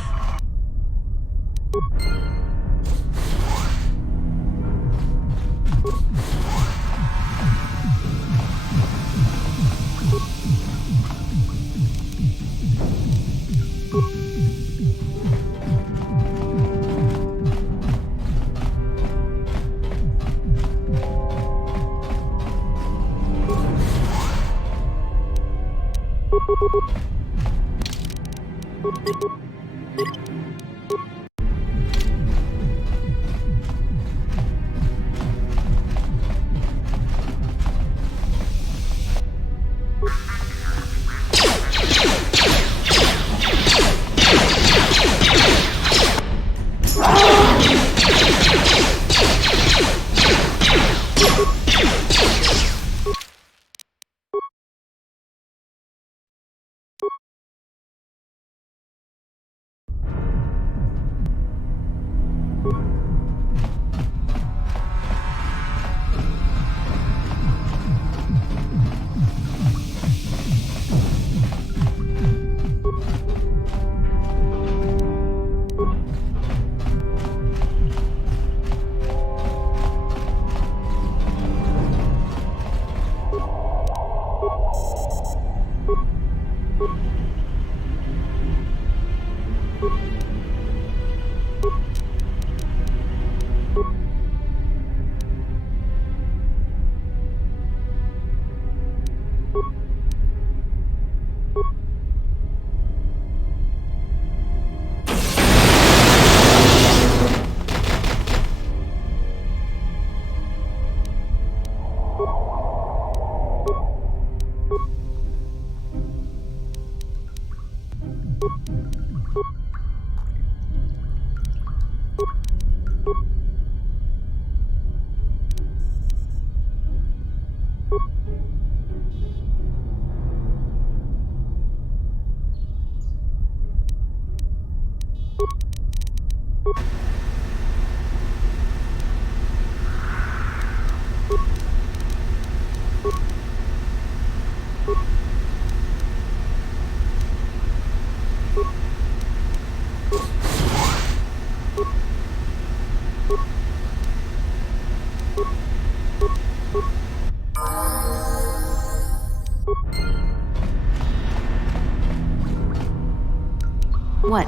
What?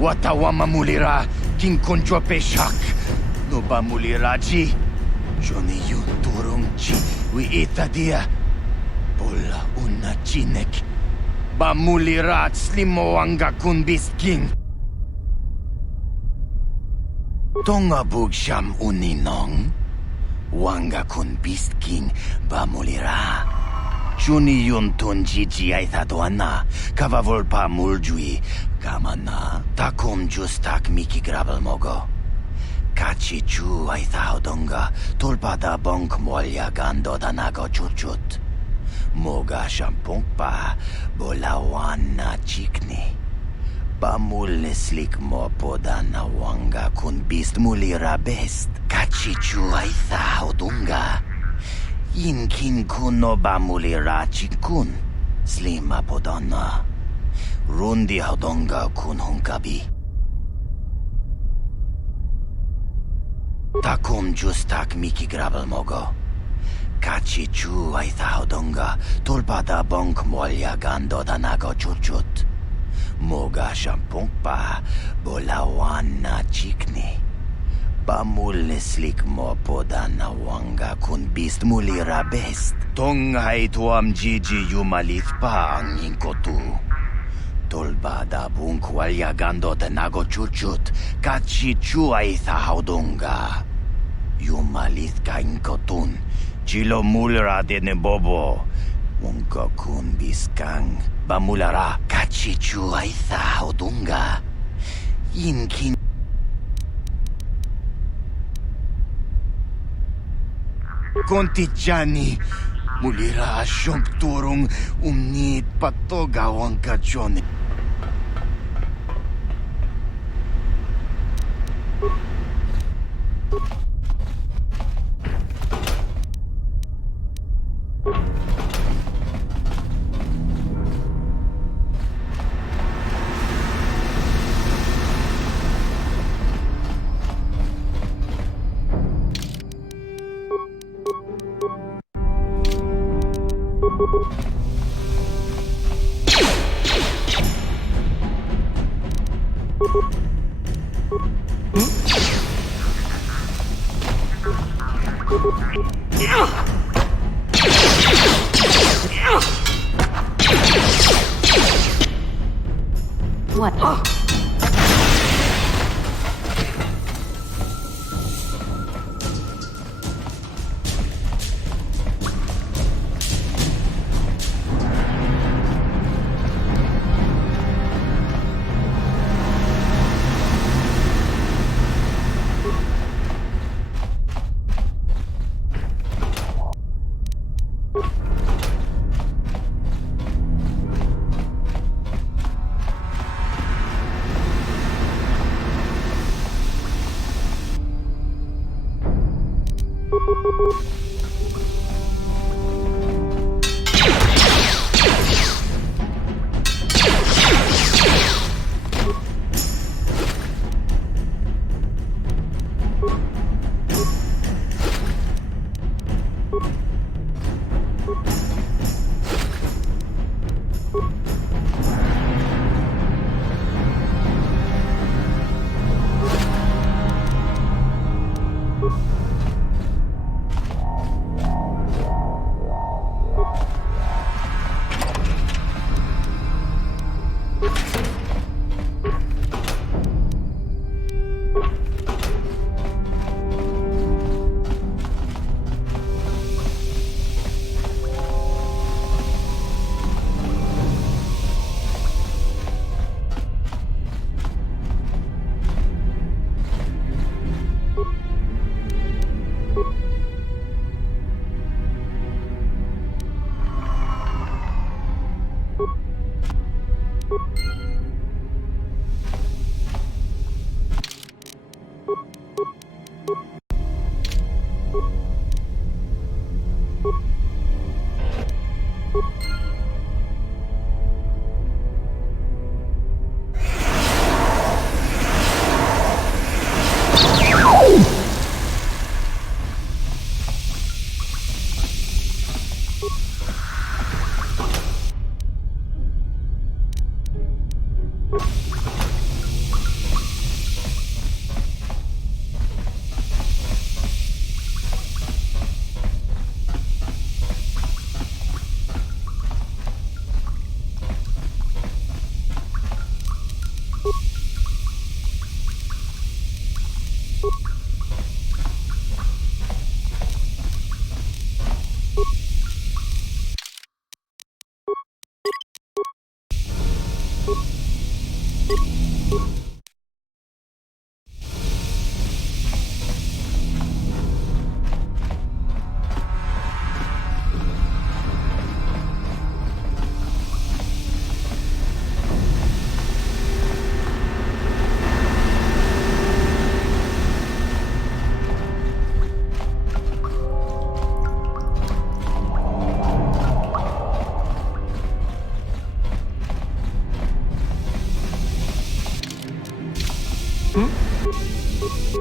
Watawama mulira kinkonjwa peshak. No ba muliraji? Johnny yun turong chi wi itadia. Pola una chinek. Ba mulirat slimo anga kun bisking. Tonga bugsham uninong. Wanga kun bisking ba mulira. Juni yun tun jiji aithadoana. Kavavol pa muljui. Kamana. Takum justak miki grabel mogo. Kachi chu aithaudonga. Tulpada bonk molya gando danago chuchut. Moga shampongpa. Bolawana chikni. Bamul slik mo podana wanga kun bist mulira best. Kachi chu aithaudunga. Inkin kuno bamulira chikun. Slima podana. Rundi haudonga kun hunkabi. Takum justak miki grabel mogo. Kachi chu aitha haudonga. Tulpada bonk molya gando danago chuchut. Moga shampongpa. Bolawana chikni. Bamul slik mo podana wanga kun bist mulira best. Tonghai tuam jiji yumalit pa ang inkotu. Tolbada bunk walya gando tenago chuchut. Kachi chu aitha haudunga. Yumalit ka inkotun. Chilo mulra de nebobo. Unka kun biskang. Bamulara. Kachi chu aitha haudunga. Inkin. Kontijani. Mulira asyong turong umnit patogawang kajone. What?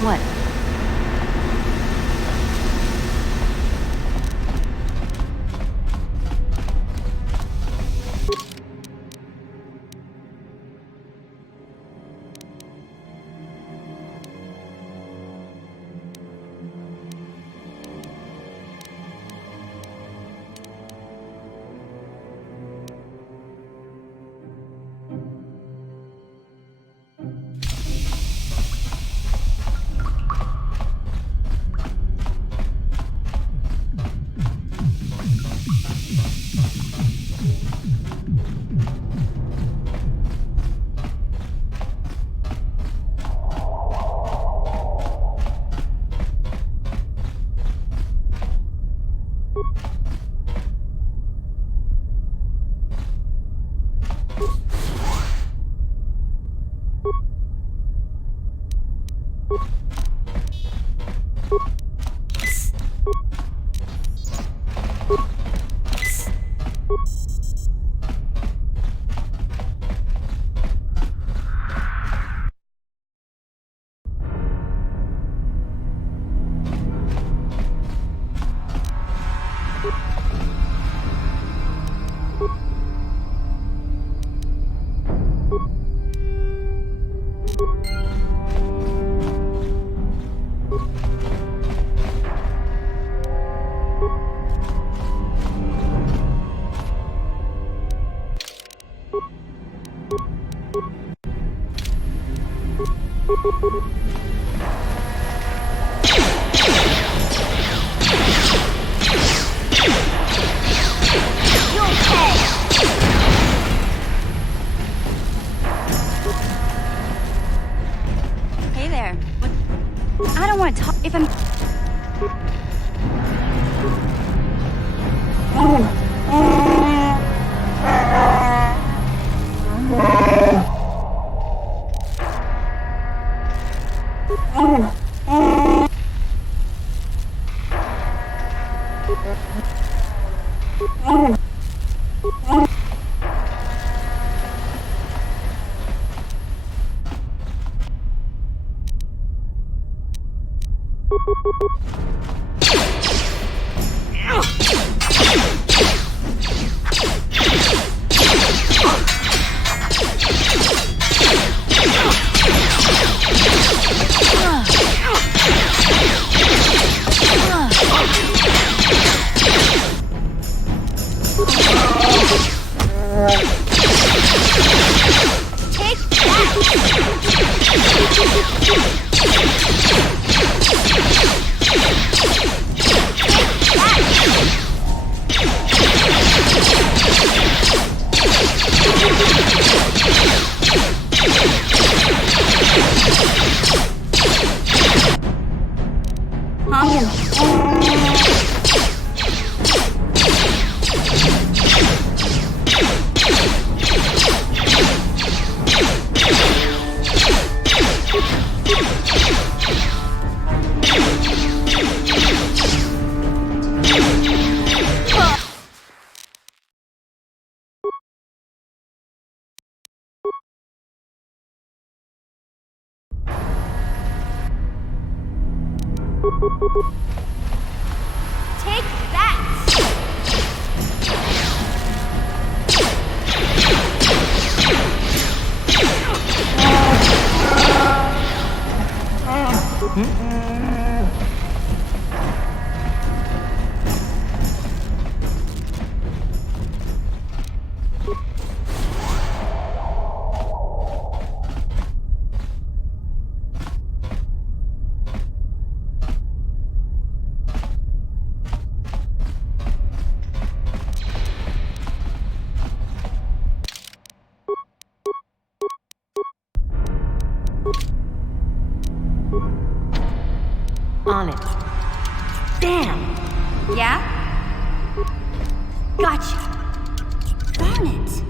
What? Hey there. I don't want to talk if I'm... Take that! On it. Damn! Yeah? Gotcha. Darn it.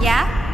Yeah?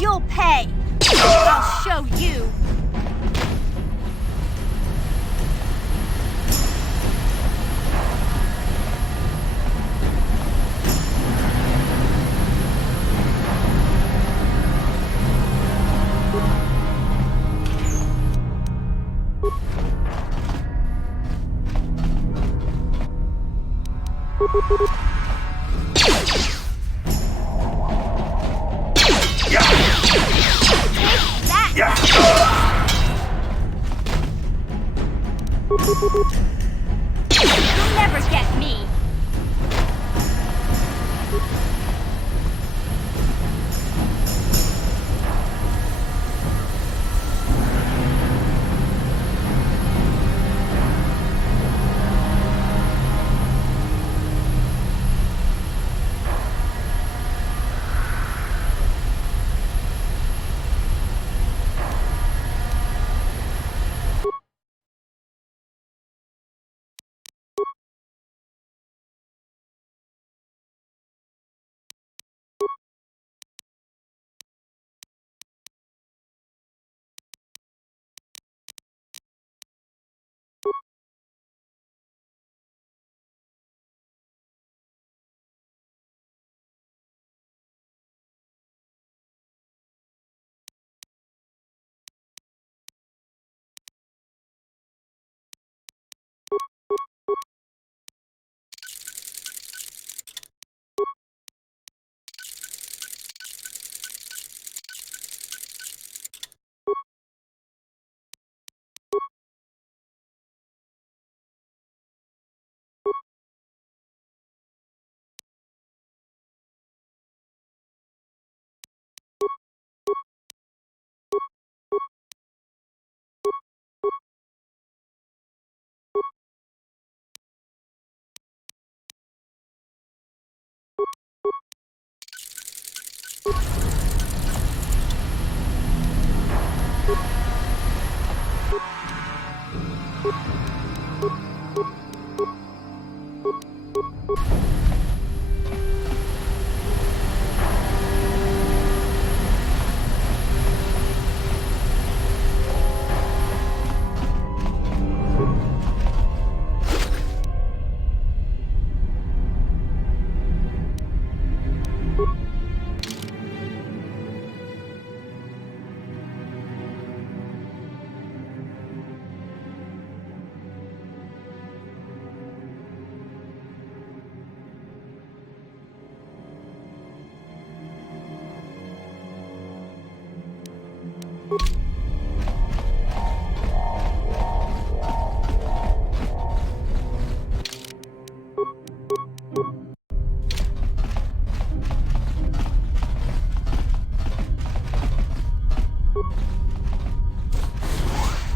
You'll pay! I'll show you! You'll never get me!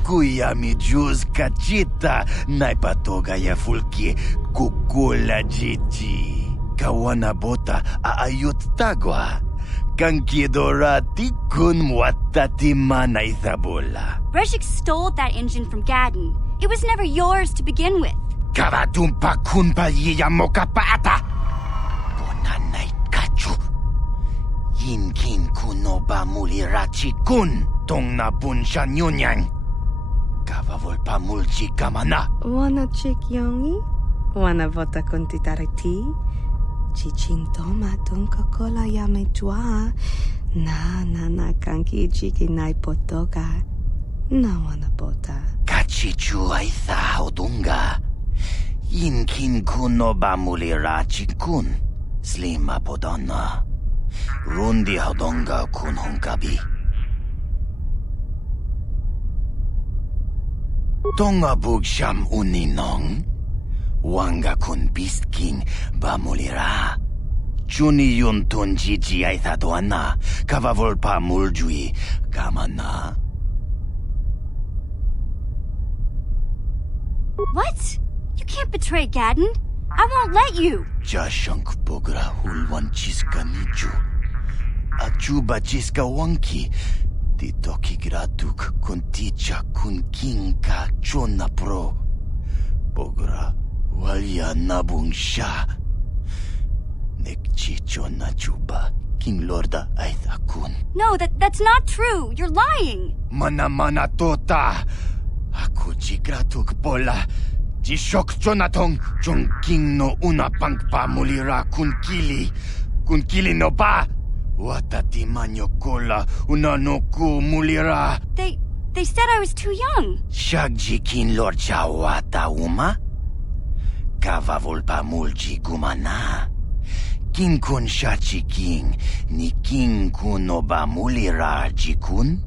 Kuya mi juz kachita naipatoga ya fulki kukula jiji. Kawana bota aayot tagwa. Kankidorati kun mwatati manaithabola. Breshik stole that engine from Gadden. It was never yours to begin with. Kavatumpa kun palyiya mokapaata. Bonanay kachu. Yinkin kunoba mulirachi kun tong nabun siya nyunyang. Kavavolpa mulchi kamana. Wana chik yongi? Wana vota kontitariti? Chiching toma tonka kola yame jua. Na kanki chiki nai potoka. Na wana bota. Kachichu aitha odunga. Yinkin kunoba mulirachi kun. Slima podonna. Rundi hodonga kun honkabi. Tonga bugsham uninong. Wanga kun Beast King bamulira. Chuni yun tunjiji aithadoana. Kavavolpa muljui kamana. What? You can't betray Gadden. I won't let you. Jashank bogra hulwan chiska niju. Achuba chiska wanki. Titoki gratuk kunticha kun kinka chona pro. Bogra walya nabung sha. Nekchi chona chuba king lorda aithakun. No, that's not true. You're lying. Mana tota. Aku chigratuk bola. Jishok chonatong chung king no una pangpa mulira kun kili no ba. Watati manyokola una no ku mulira. They said I was too young. Shagji kin lord wata uma? Kava volpa mulji gumana. Kin kun shachi king ni king kun oba mulira jikun?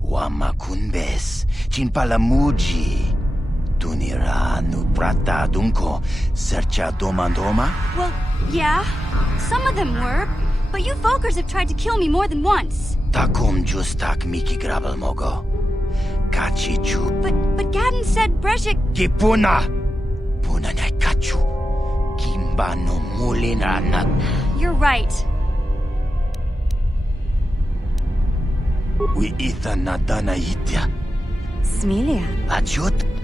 Wama kun bes chin palamuji. Tunira nu prata dunko sercha domandoma? Well, yeah. Some of them were. But you Folkers have tried to kill me more than once. Takum justak miki grabel mogo. Kachi chu. But Gadden said Breshik... Kipuna! Puna na kachu. Kimba no mulina na... You're right. We itha na dana itya. Smilia. Ajut?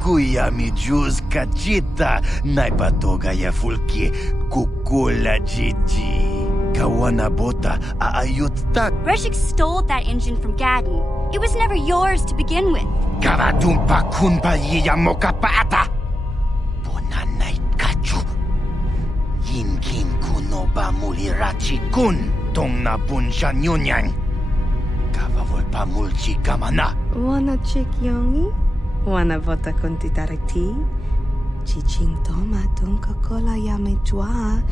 Kuya mi juz kachita naipatoga ya fulki kukula jiji. Kawana bota aayot tak. Breshik stole that engine from Gadden. It was never yours to begin with. Karatumpa kunpa yiya mokapaata. Bonanay kachu. Yinkin kunoba mulirachi kun tong nabun siya nyunyang. Kavavolpa mulchi kamana. Wana chik yongi? Wana vota kontitariti? Chiching toma tonka kola yame jua.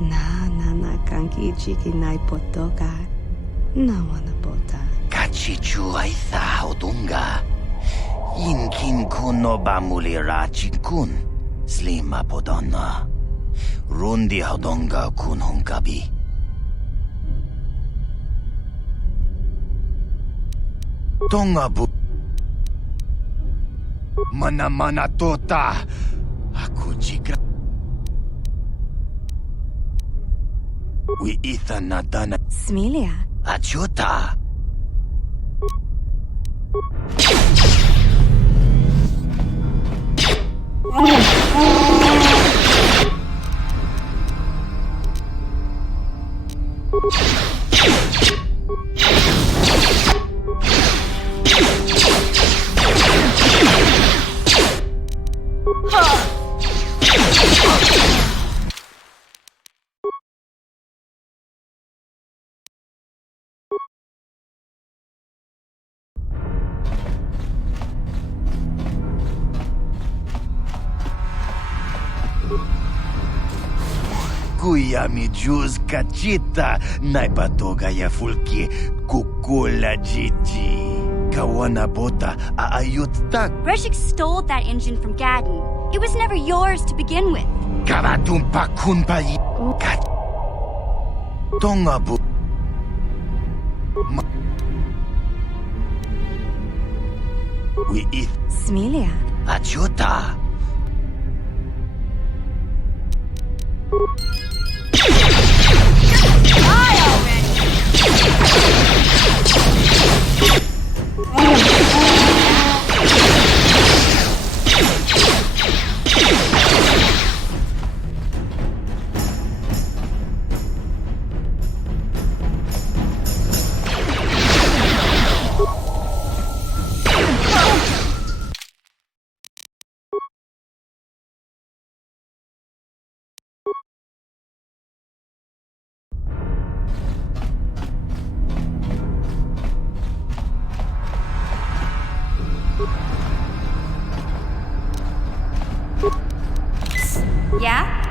Na kanki chiki nai potoka. Na wana bota. Kachichu aitha odunga. Yinkin kunoba mulirachi kun. Slima podonna. Rundi hodonga kun honkabi. Tonga bu... Mana tota. Aku chigra... We itha na dana... Smilia. Achuta. Kuya mi juz kachita, naipatoga ya fulki, kukula jiji. Kawana bota aayut tak. Breshik stole that engine from Gadden. It was never yours to begin with. Karatumpa kunpa yi. Kat. Tonga bu. We eat. Smilia. Achuta. Yeah?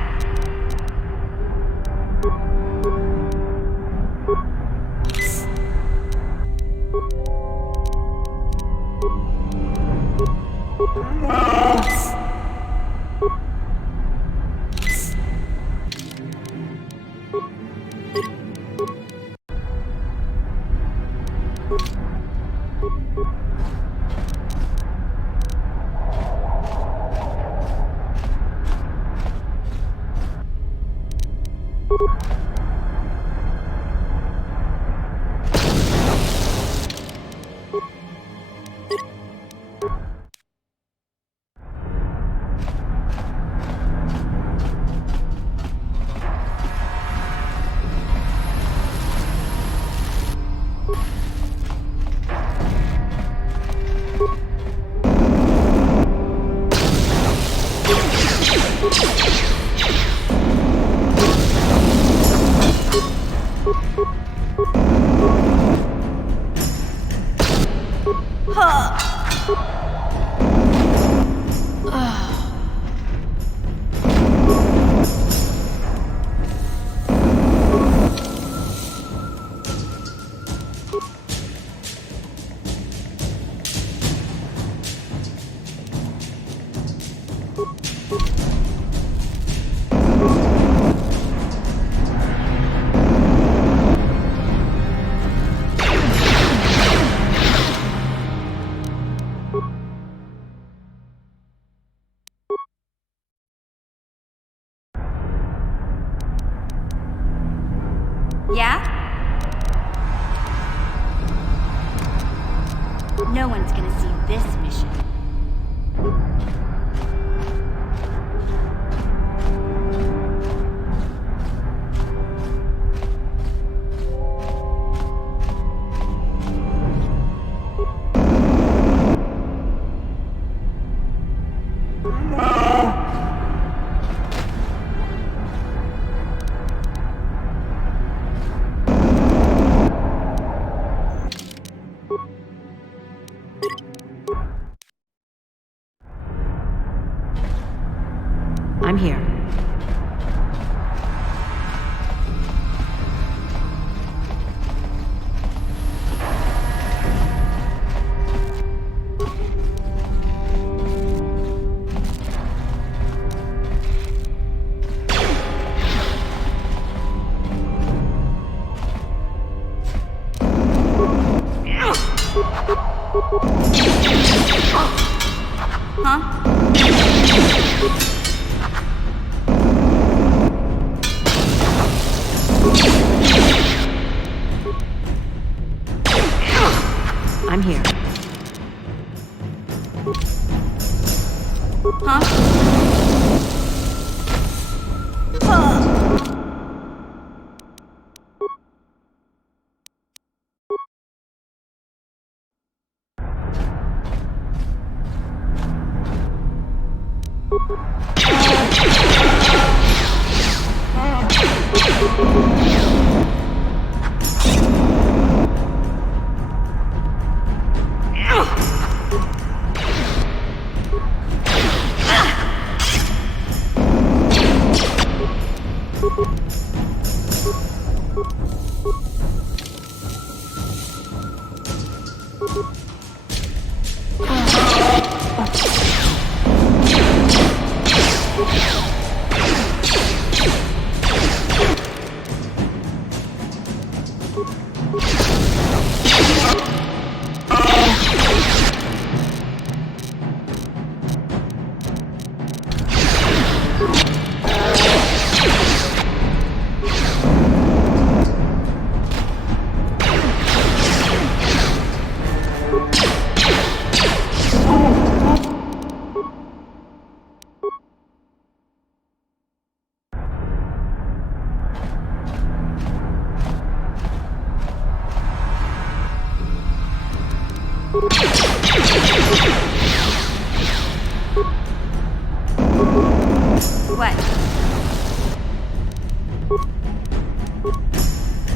What?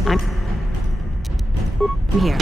I'm here.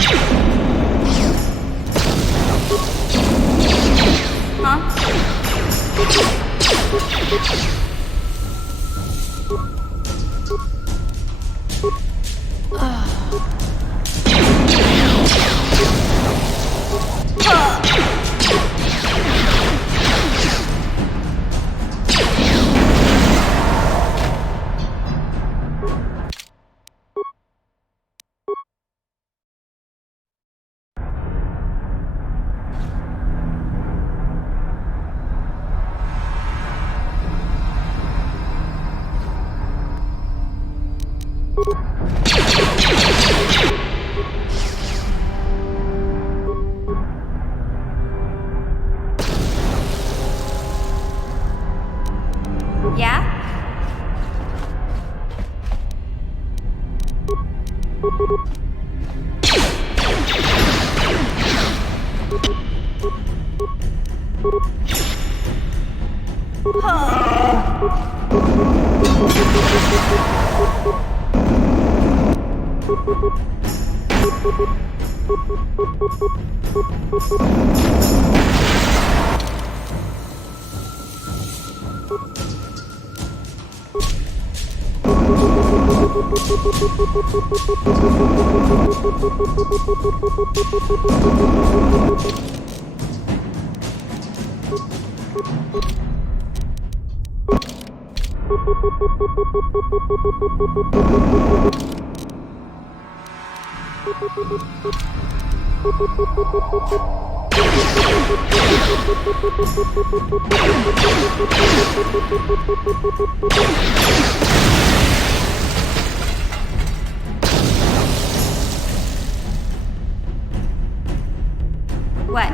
Yeah? What?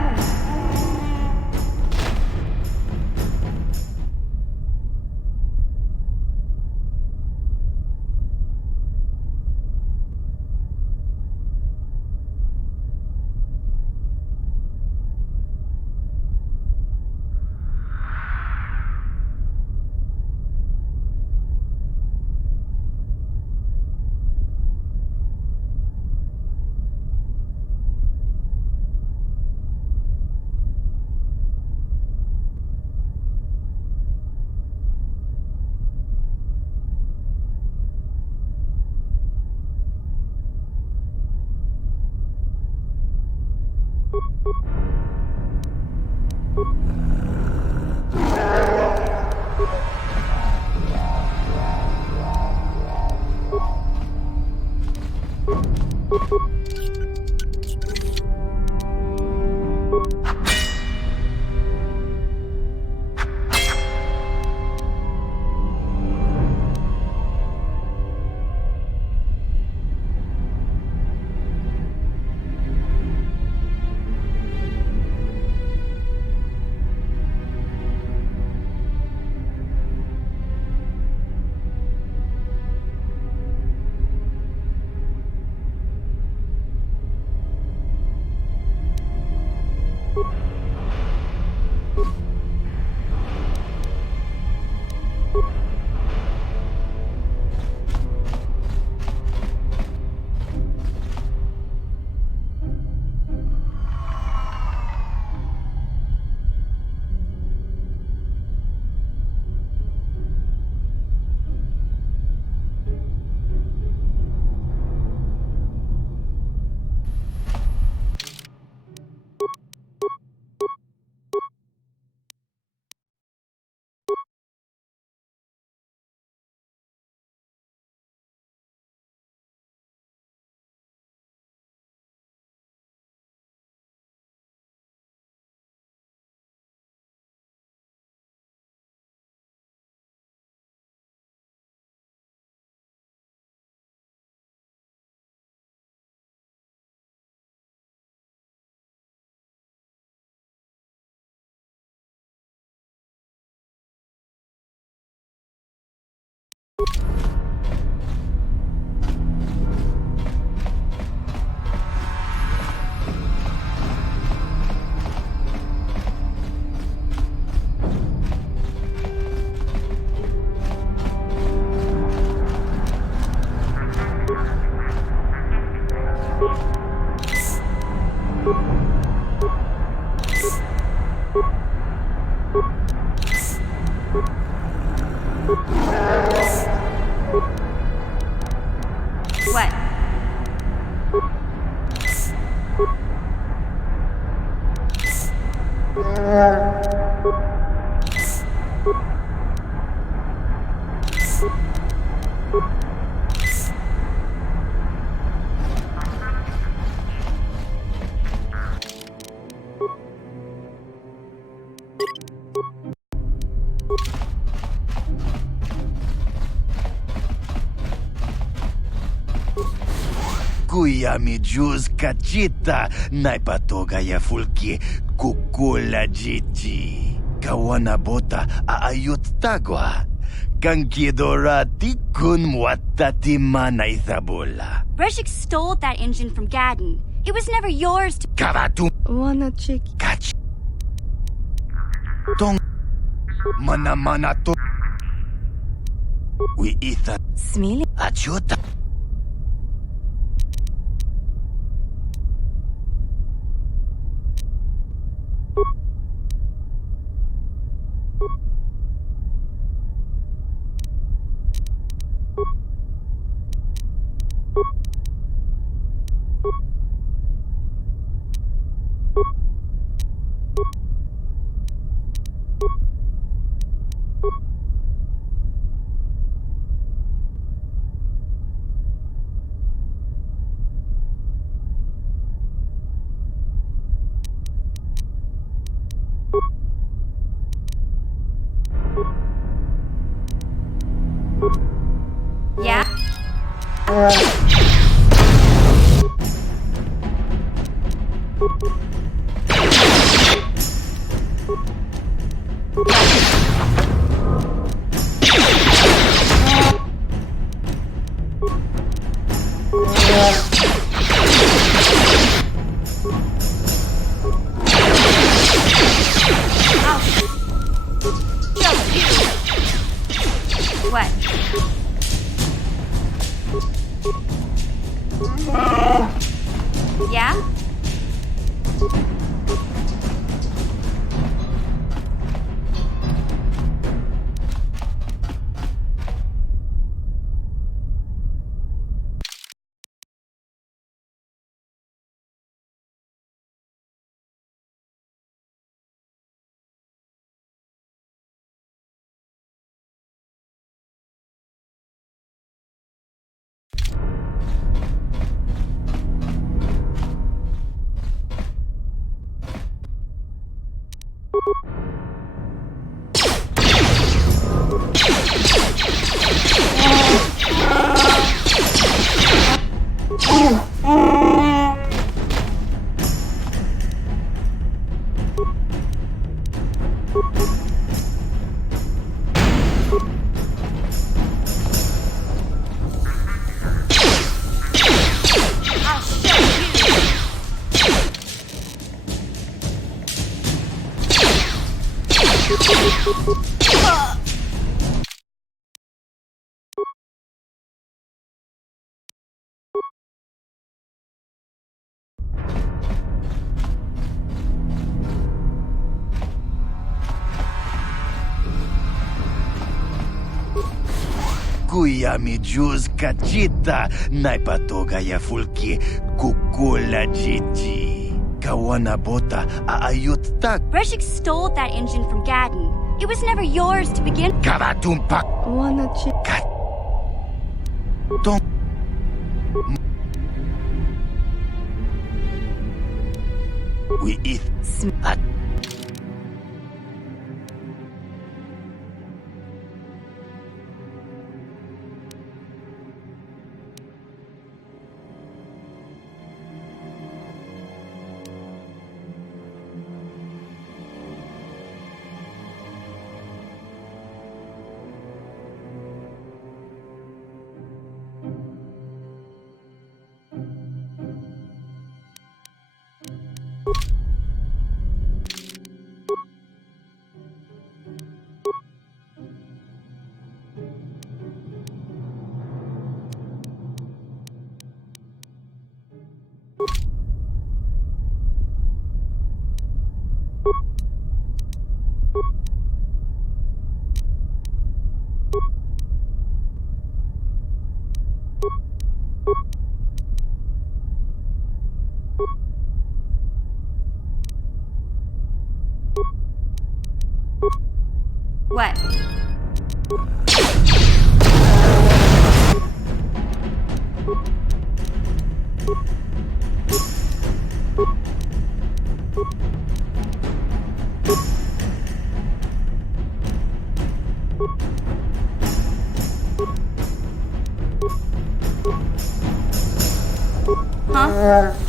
What? Kuya mi juz kachita naipatoga ya fulki kukula jiji. Kawana bota aayot tagwa. Kankidorati kun muatati mana ithabola. Breshik stole that engine from Gadden. It was never yours to— Kavatu Wanna chick. kach. Tong mana to. We itha Smili. achota. Yeah? What? Yeah? Kuya mi juz kachita naipatoga ya fulki kukula jiji. Kawana bota aayot tag. Breshik stole that engine from Gadden. It was never yours to begin— Kavatumpak. Wanna chick. Tong we eat at What? Huh?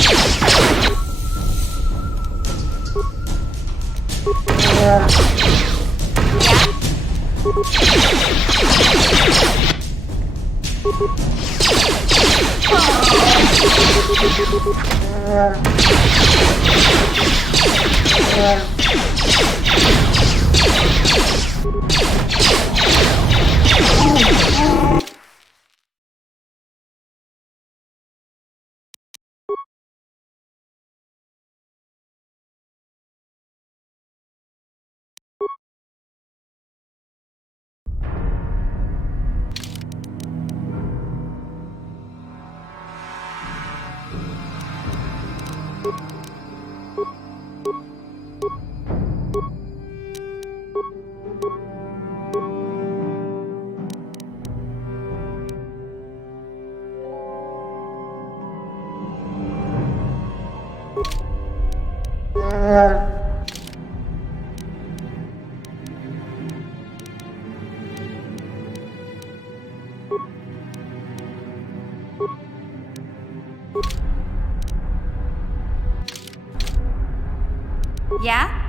Yeah?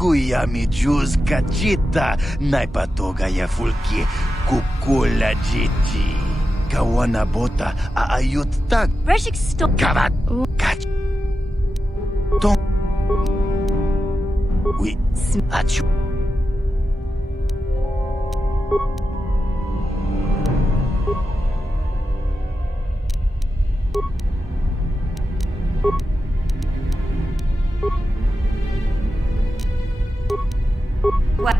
Kuya mi juz kachita, naipatoga ya fulki, kukula jiji. Kawana bota aayot tag. Breshik stop. Kavat. Kach. Tong. We. Achu. What?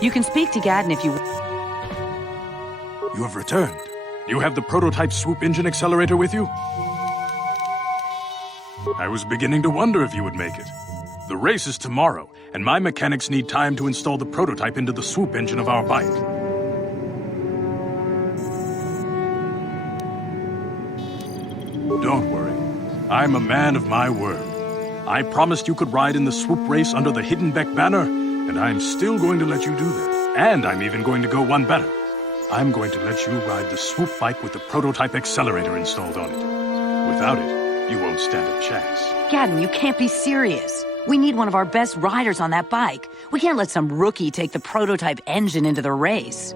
You can speak to Gadden if you... You have returned. You have the prototype swoop engine accelerator with you? I was beginning to wonder if you would make it. The race is tomorrow, and my mechanics need time to install the prototype into the swoop engine of our bike. Don't worry. I'm a man of my word. I promised you could ride in the swoop race under the Hiddenbeck banner, and I'm still going to let you do that. And I'm even going to go one better. I'm going to let you ride the swoop bike with the prototype accelerator installed on it. Without it, you won't stand a chance. Gadden, you can't be serious. We need one of our best riders on that bike. We can't let some rookie take the prototype engine into the race.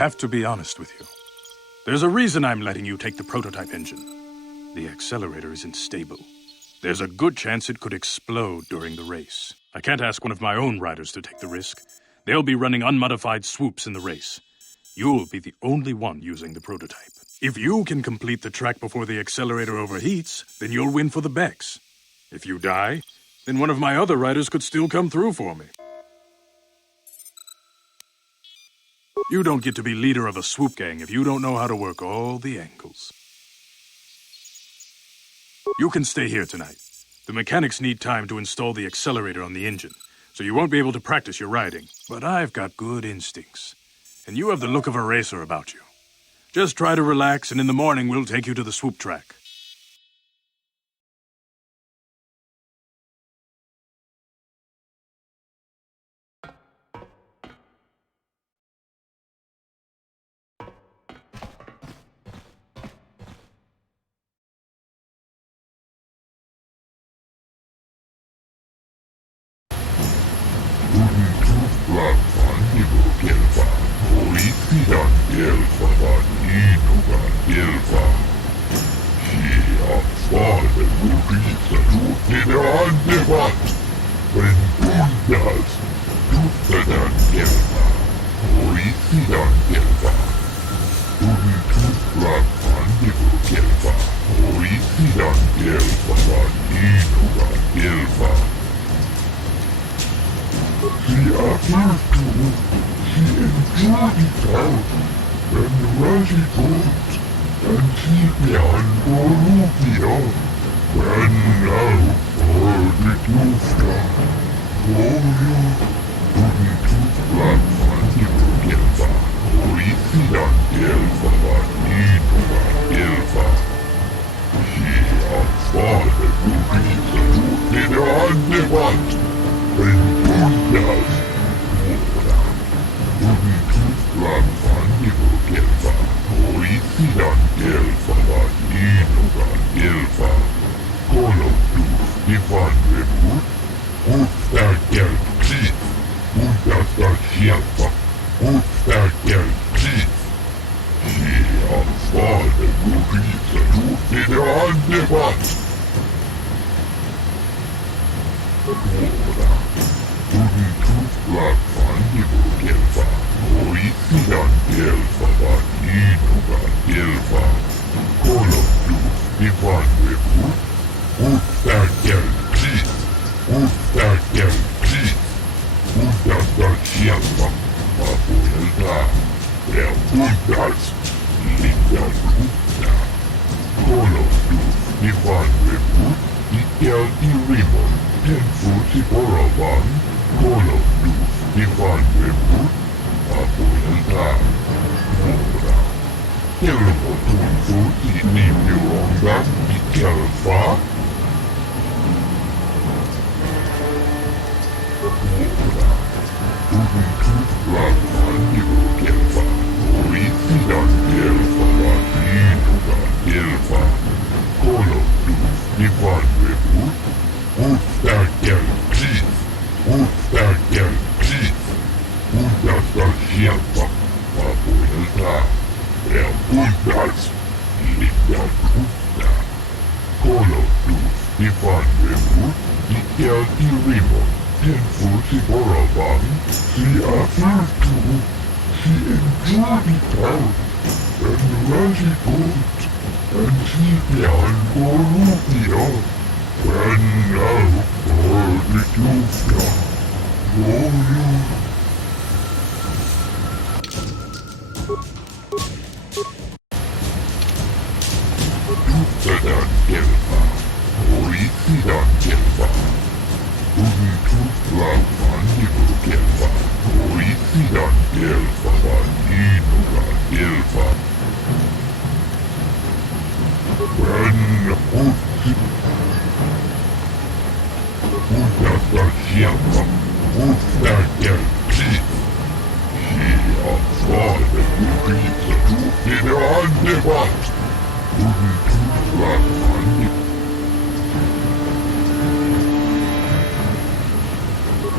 have to be honest with you. There's a reason I'm letting you take the prototype engine. The accelerator isn't stable. There's a good chance it could explode during the race. I can't ask one of my own riders to take the risk. They'll be running unmodified swoops in the race. You'll be the only one using the prototype. If you can complete the track before the accelerator overheats, then you'll win for the Becks. If you die, then one of my other riders could still come through for me. You don't get to be leader of a swoop gang if you don't know how to work all the angles. You can stay here tonight. The mechanics need time to install the accelerator on the engine, so you won't be able to practice your riding. But I've got good instincts, and you have the look of a racer about you. Just try to relax, and in the morning we'll take you to the swoop track.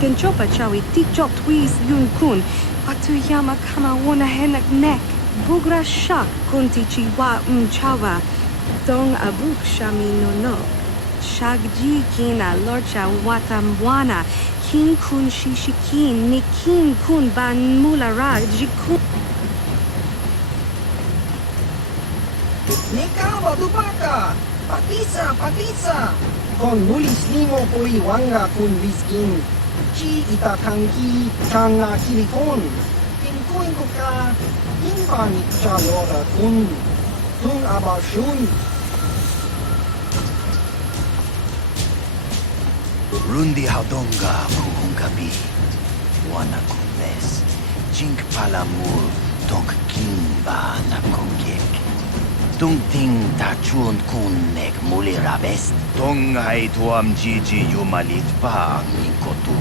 Genchopa chawi tikjok twis yun kun. Atuyama kama wona henak nek. Bugra shak kunti chiwa chawa. Dong abuk shami no. Shagji kina lorcha watamwana. Kin kun shishikin ni kin kun ban mulara jikun. Nika batupaka! Patisa! Con mulis limo poi wanga kun biskin. Chi itakanki changa kilikon. Kinkuin ko ka. Inbanit chalora kun. Tung abashun. Rundi Haudonga kuhungabi. Wana kundes. Jink palamur. Tonk kimba na kongek. Tung ting tachun kun nek muli rabest. Tong hai tuam jiji yumalit pa ang inkotu.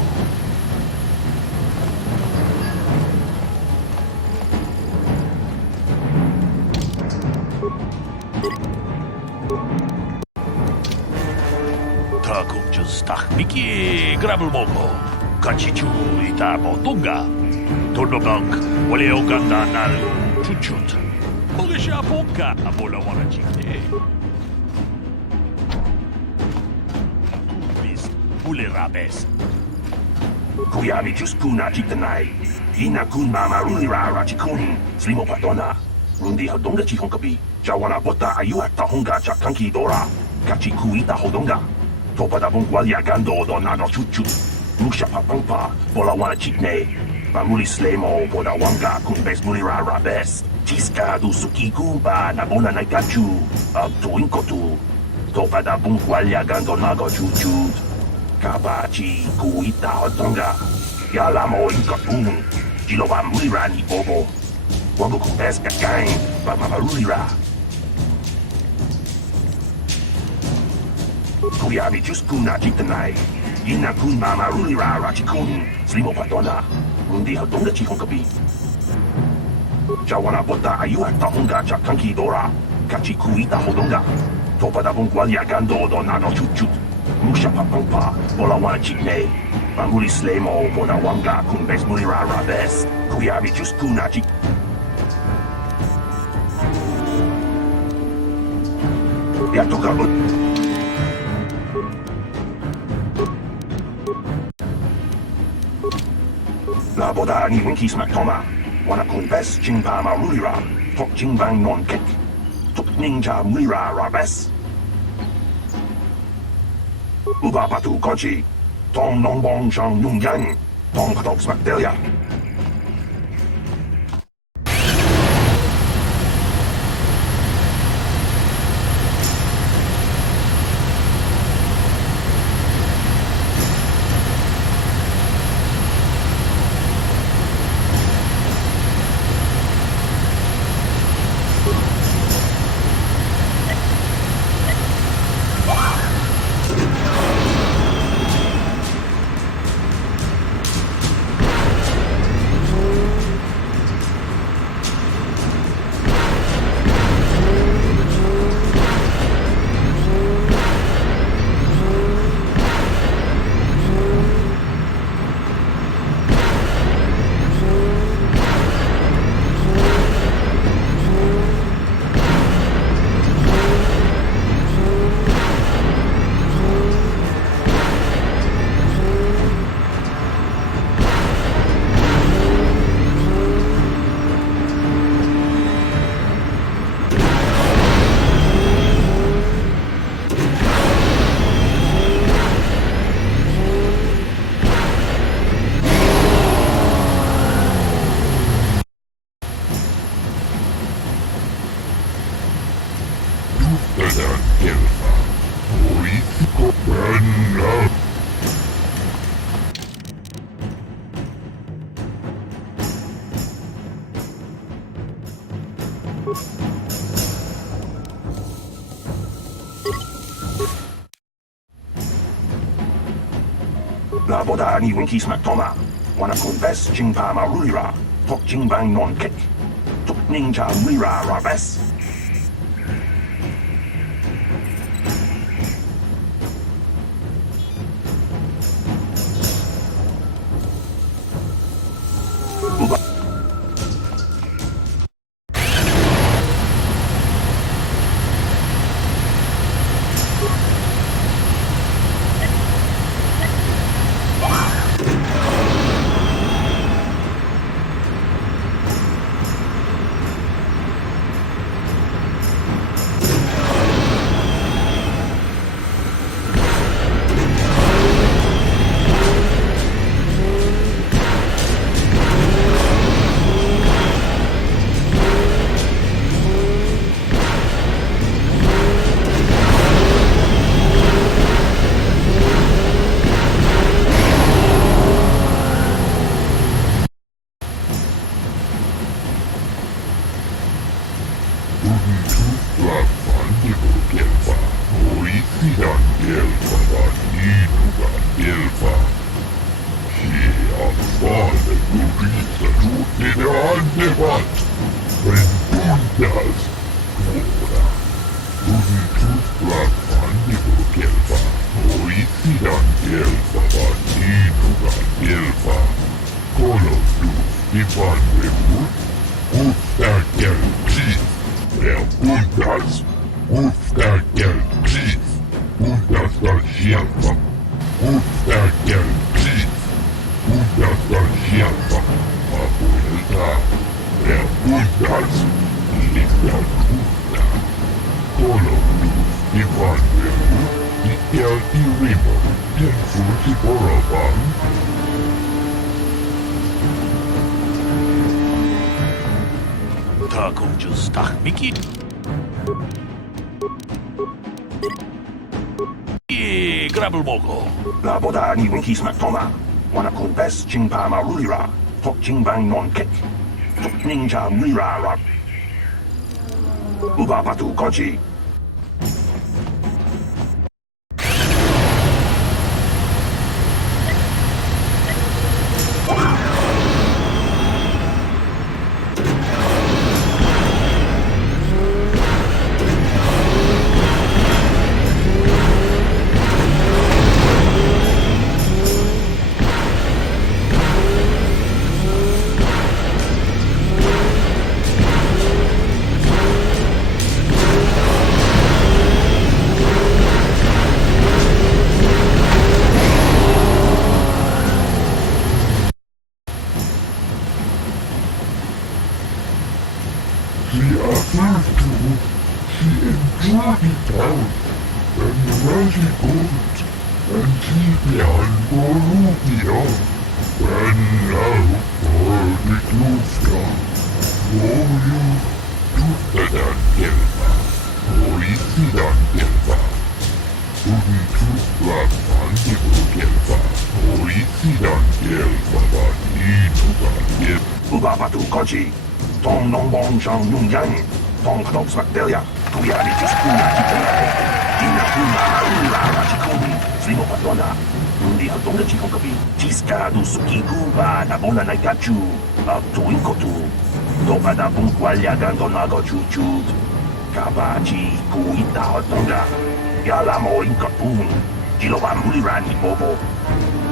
Takukjus takmiki grabul moko. Kachichu ita botunga. Tolobang wale oganda nalu chuchut. Mogesha ponka abola wana chikne. Bis mule rabes. Kuyami juskuna chitanai. Ina kun mama rulira rachikun. Slimo patona. Rundi Haudonga chihonkapi. Jawana bota ayuak tahonga chakanki dora. Kachiku ita Haudonga. Topada bongwalia gando donano chuchu. Musha papampa bola wana chikne. Pamuli slemo boda wanga kun bes mulira rabes. Tiska du suki kumba na bona na gachu. Abtu inkotu. Topada bongwalia gando nago chuchu. Kabachi kuita Haudonga. Yalamo inkotun. Jiloba mulira ni bobo. Wango kun bes kakain. Bamamarulira. Kuyami juskuna chitanai. Ina kun mama rulira rachikun. Slimo patona. Rundi Haudonga chihonkapi. Jawana bota ayuak tahonga chakanki dora. Kachiku ita Haudonga. Topada bongwalia gando donano chuchut. Musha papampa bola wana chikne. Banguli slemo boda wanga kun bes mulira rabes. Kuyami juskuna chik. Yatoka La boda ni winki smack toma. Wana kun bes chingpa marulira. Tok chingbang non kek. Tok ninja mulira rabes. Uba patu konchi. Tong nong bong shang yung yang. Tong patok smack delia. La boda ni winki smack toma. Wana kun bes chingpa marulira. Tok chingbang non kek. Tok ninja mulira rabes. grab을 먹어. 나보다 니 윙키스막 토마. 와나쿤 베스 징파 마룰리라. 톡 징방 논켓. 톡 닝자 물리라. 우바바두 거지. Ubabatu koci, tong nombong shang nungyang, tong knops bakteria, kuyari tiskuna kitengate, inakuna ula rachikuni, slimo patona, nundi hatonga chikokapi, tiska du suki kuba na bona na gachu, abtu inkotu, dopa da bunkwalya gandonago chuchut, kabachi kuita hatonga, yalamo inkapun, kiloba mulirani bobo,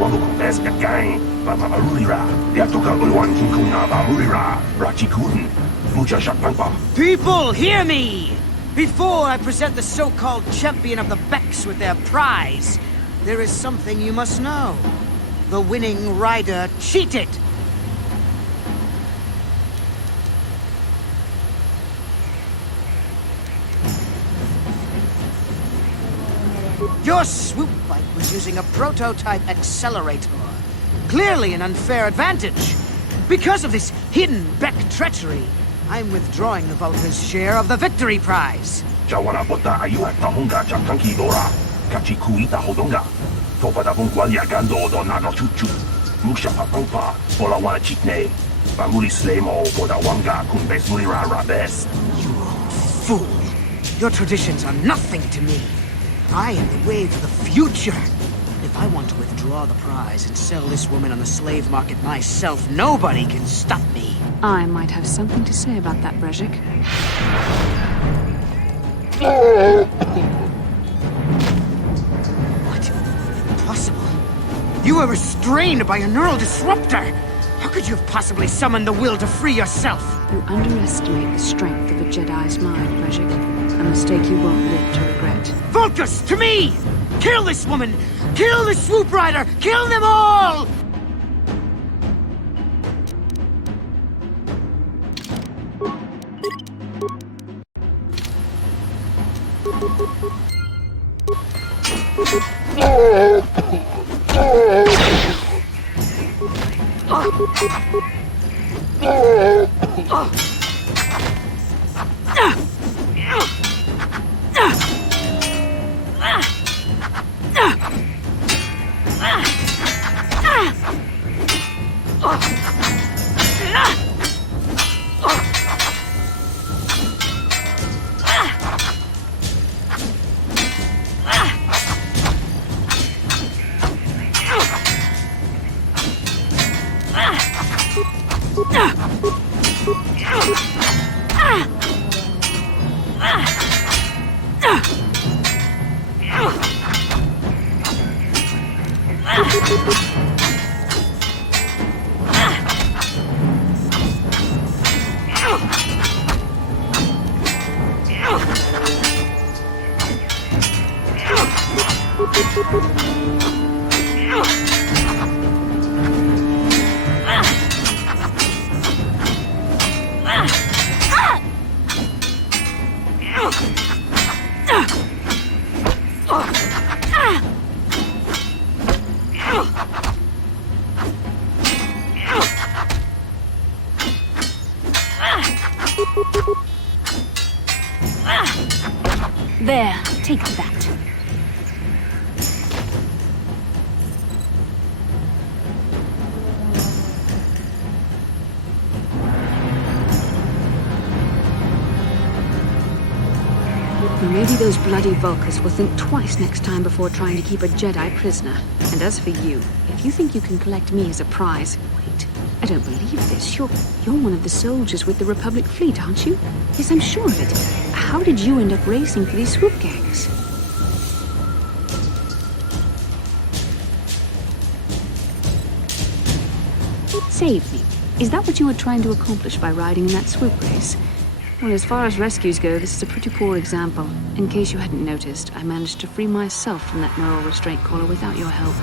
wangu kupes kakain, Bamarulira, Yatoka Ulwan Kinkuna Bamurira, Rachikun, Mucha Shakpangpa. People, hear me! Before I present the so-called champion of the Becks with their prize, there is something you must know. The winning rider cheated! Your swoop bike was using a prototype accelerator. Clearly an unfair advantage. Because of this hidden Beck treachery, I'm withdrawing the Vulca's share of the victory prize. Jawana bota ayuat tahunga chakanki dora, kachikuita hodonga, topada bungwalia gando do nago chuchu, muksha papangpa, bola wana chitne, bamuli slemo boda wanga kunbes mulira rabes. You old fool! Your traditions are nothing to me. I am the way to the future. If I want to withdraw the prize and sell this woman on the slave market myself, nobody can stop me. I might have something to say about that, Brezhik. What? Impossible. You were restrained by a neural disruptor. How could you have possibly summoned the will to free yourself? You underestimate the strength of a Jedi's mind, Brezhik. A mistake you won't live to regret. Vulcus, to me! Kill this woman! Kill the swoop rider! Kill them all! There, take that. Maybe those bloody Vulkars will think twice next time before trying to keep a Jedi prisoner. And as for you, if you think you can collect me as a prize, wait. I don't believe this. You're one of the soldiers with the Republic fleet, aren't you? Yes, I'm sure of it. How did you end up racing for these swoop gangs? Save me. Is that what you were trying to accomplish by riding in that swoop race? Well, as far as rescues go, this is a pretty poor example. In case you hadn't noticed, I managed to free myself from that moral restraint collar without your help.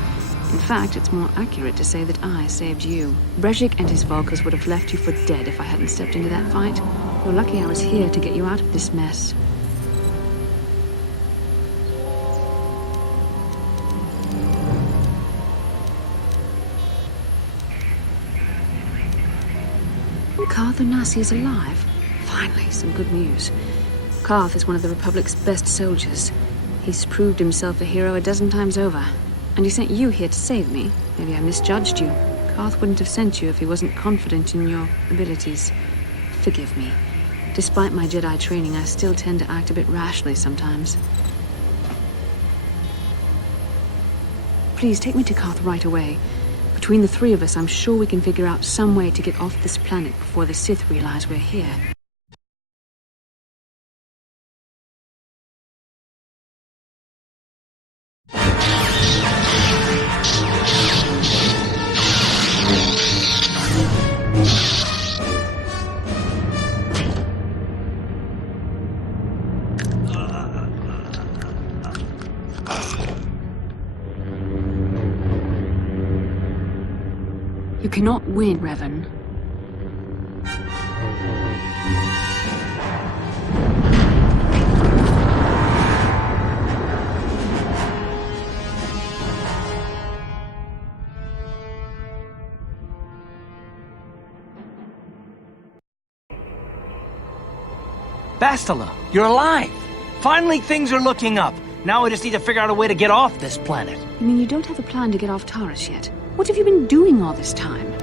In fact, it's more accurate to say that I saved you. Brejik and his Vulkars would have left you for dead if I hadn't stepped into that fight. You're lucky I was here to get you out of this mess. Carth Onasi is alive. Finally, some good news. Carth is one of the Republic's best soldiers. He's proved himself a hero a dozen times over. And he sent you here to save me. Maybe I misjudged you. Carth wouldn't have sent you if he wasn't confident in your abilities. Forgive me. Despite my Jedi training, I still tend to act a bit rashly sometimes. Please, take me to Carth right away. Between the three of us, I'm sure we can figure out some way to get off this planet before the Sith realize we're here. You cannot win, Revan. Bastila, you're alive! Finally, things are looking up. Now we just need to figure out a way to get off this planet. You mean you don't have a plan to get off Taris yet? What have you been doing all this time?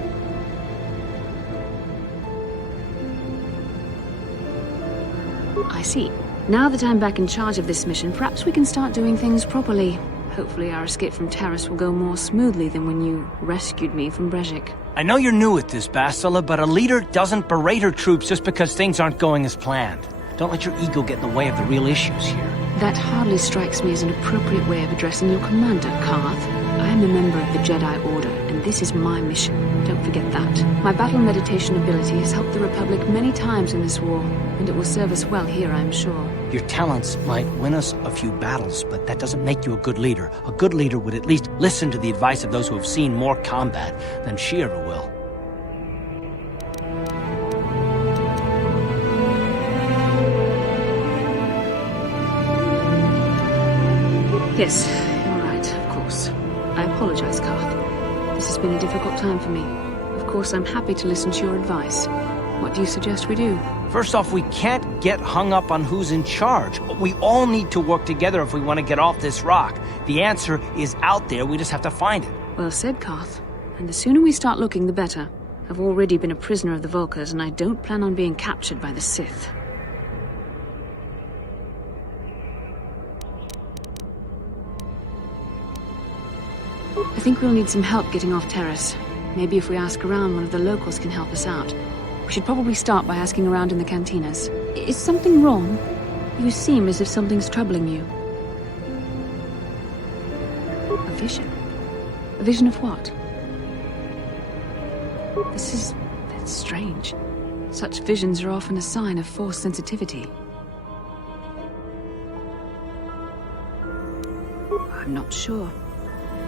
I see. Now that I'm back in charge of this mission, perhaps we can start doing things properly. Hopefully our escape from Taris will go more smoothly than when you rescued me from Brejik. I know you're new at this, Bastila, but a leader doesn't berate her troops just because things aren't going as planned. Don't let your ego get in the way of the real issues here. That hardly strikes me as an appropriate way of addressing your commander, Carth. I am a member of the Jedi Order, and this is my mission. Don't forget that. My battle meditation ability has helped the Republic many times in this war, and it will serve us well here, I'm sure. Your talents might win us a few battles, but that doesn't make you a good leader. A good leader would at least listen to the advice of those who have seen more combat than she ever will. Yes, you're right, of course. I apologize, Carth. This has been a difficult time for me. Of course, I'm happy to listen to your advice. What do you suggest we do? First off, we can't get hung up on who's in charge. We all need to work together if we want to get off this rock. The answer is out there, we just have to find it. Well said, Carth. And the sooner we start looking, the better. I've already been a prisoner of the Vulkars, and I don't plan on being captured by the Sith. I think we'll need some help getting off Taris. Maybe if we ask around, one of the locals can help us out. We should probably start by asking around in the cantinas. Is something wrong? You seem as if something's troubling you. A vision? A vision of what? That's strange. Such visions are often a sign of Force sensitivity. I'm not sure.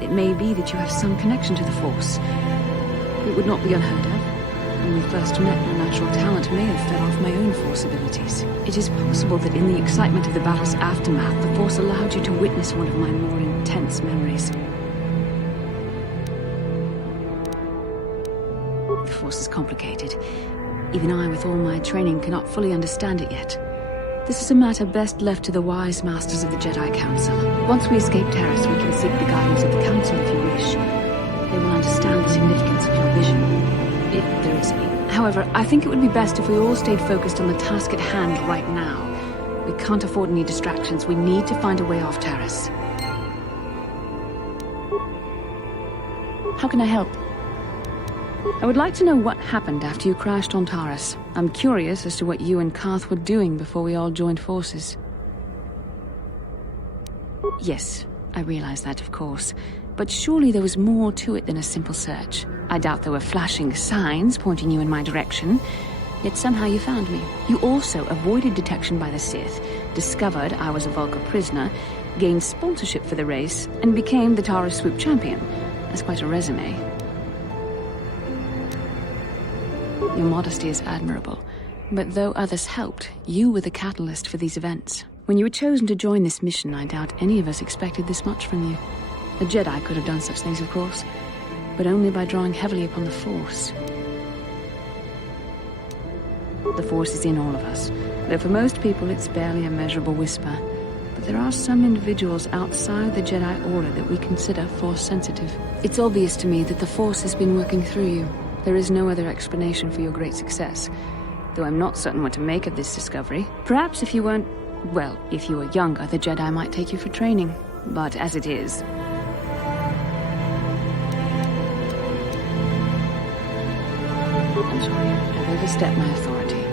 It may be that you have some connection to the Force. It would not be unheard of. When we first met, my natural talent may have fed off my own Force abilities. It is possible that in the excitement of the battle's aftermath, the Force allowed you to witness one of my more intense memories. The Force is complicated. Even I, with all my training, cannot fully understand it yet. This is a matter best left to the wise masters of the Jedi Council. Once we escape Taris, we can seek the guidance of the Council if you wish. They will understand the significance of your vision, if there is any. However, I think it would be best if we all stayed focused on the task at hand right now. We can't afford any distractions. We need to find a way off Taris. How can I help? I would like to know what happened after you crashed on Taris. I'm curious as to what you and Carth were doing before we all joined forces. Yes, I realize that, of course. But surely there was more to it than a simple search. I doubt there were flashing signs pointing you in my direction. Yet somehow you found me. You also avoided detection by the Sith, discovered I was a Vulcar prisoner, gained sponsorship for the race, and became the Taris Swoop champion. That's quite a resume. Your modesty is admirable, but though others helped, you were the catalyst for these events. When you were chosen to join this mission, I doubt any of us expected this much from you. A Jedi could have done such things, of course, but only by drawing heavily upon the Force. The Force is in all of us, though for most people it's barely a measurable whisper. But there are some individuals outside the Jedi Order that we consider Force-sensitive. It's obvious to me that the Force has been working through you. There is no other explanation for your great success, though I'm not certain what to make of this discovery. Perhaps if you weren't... well, if you were younger, the Jedi might take you for training. But as it is... I'm sorry, I've overstepped my authority.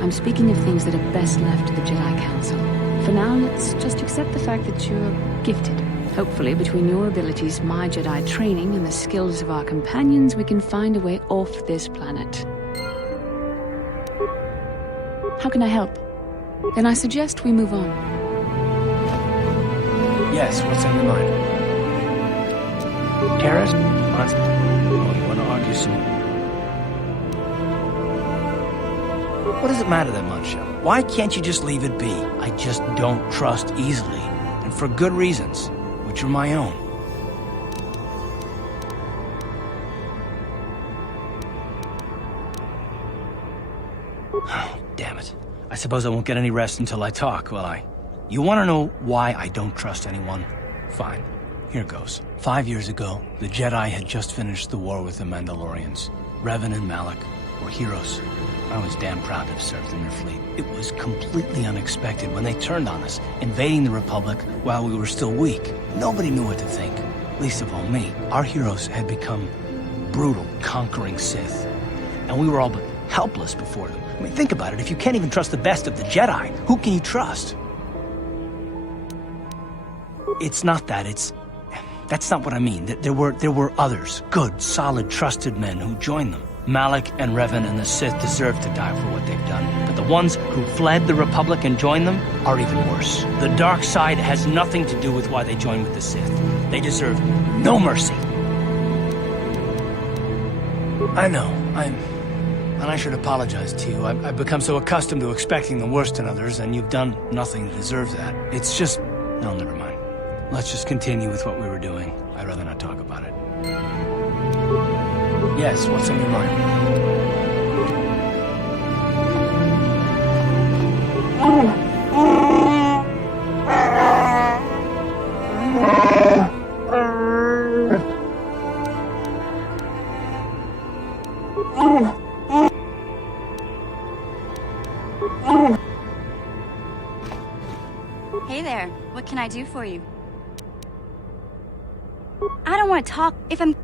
I'm speaking of things that are best left to the Jedi Council. For now, let's just accept the fact that you're gifted. Hopefully, between your abilities, my Jedi training, and the skills of our companions, we can find a way off this planet. How can I help? Then I suggest we move on. Yes, what's on your mind? Taris? What? Oh, you want to argue some... What does it matter that much? Why can't you just leave it be? I just don't trust easily, and for good reasons, which are my own. Oh, damn it. I suppose I won't get any rest until I talk, will I? You want to know why I don't trust anyone? Fine. Here goes. 5 years ago, the Jedi had just finished the war with the Mandalorians. Revan and Malak were heroes. I was damn proud to have served in their fleet. It was completely unexpected when they turned on us, invading the Republic while we were still weak. Nobody knew what to think, least of all me. Our heroes had become brutal, conquering Sith, and we were all but helpless before them. I mean, think about it. If you can't even trust the best of the Jedi, who can you trust? It's not that, that's not what I mean. There were others, good, solid, trusted men who joined them. Malak and Revan and the Sith deserve to die for what they've done. But the ones who fled the Republic and joined them are even worse. The dark side has nothing to do with why they joined with the Sith. They deserve no mercy. I know, and I should apologize to you. I've become so accustomed to expecting the worst in others, and you've done nothing to deserve that. It's just... no, never mind. Let's just continue with what we were doing. I'd rather not talk about it. Yes, what's on your mind? Hey there, what can I do for you? I don't want to talk if I'm...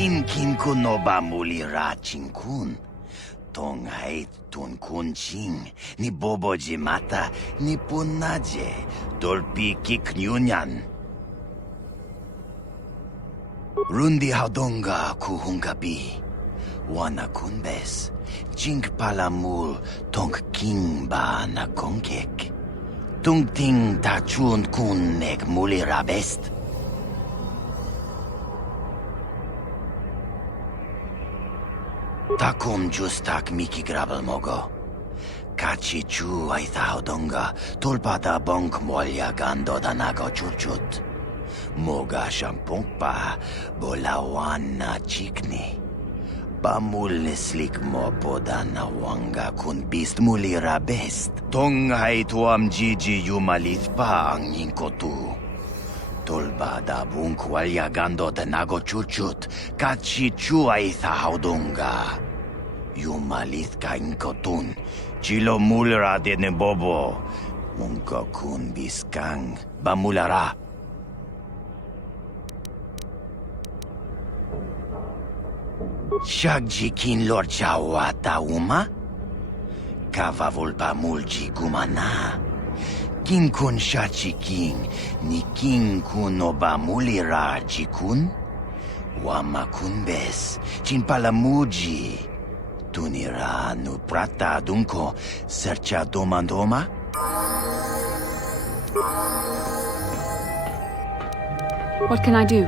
Kin kun no ba muli ra ching kun. Tong hait tun kun ching. Ni bobo jimata ni punaje. Dolpi kiknyunyan. Rundi haudonga kuhungabi. Wana kunbes. Jink palamul tong king ba na kongkek. Tung ting ta chun kun nek muli rabest. Takum justak miki grabel mogo. Kachi chu ay thaudonga tulpada bonk molya gando danago chuchut. Moga shampongpa bolawan na chikni. Pamul slik mo poda na wanga kun bist muli rabest. Tong hay tuam jiji yumalit pa ang yinkotu. Tolba da bunk walya gando danago chuchut. Kachi chu ay thaudonga. Yumalit ka inkotun. Chilo mulra de ne bobo. Munko kun biskang bamulara. Shagji kin lor chawa tauma? Kava volpa mulji gumana. Kin kun shachi king, ni king kun oba mulira jikun? Wama kun bes, chin palamuji. Tunira nu prata dunko, sercha domandoma? What can I do?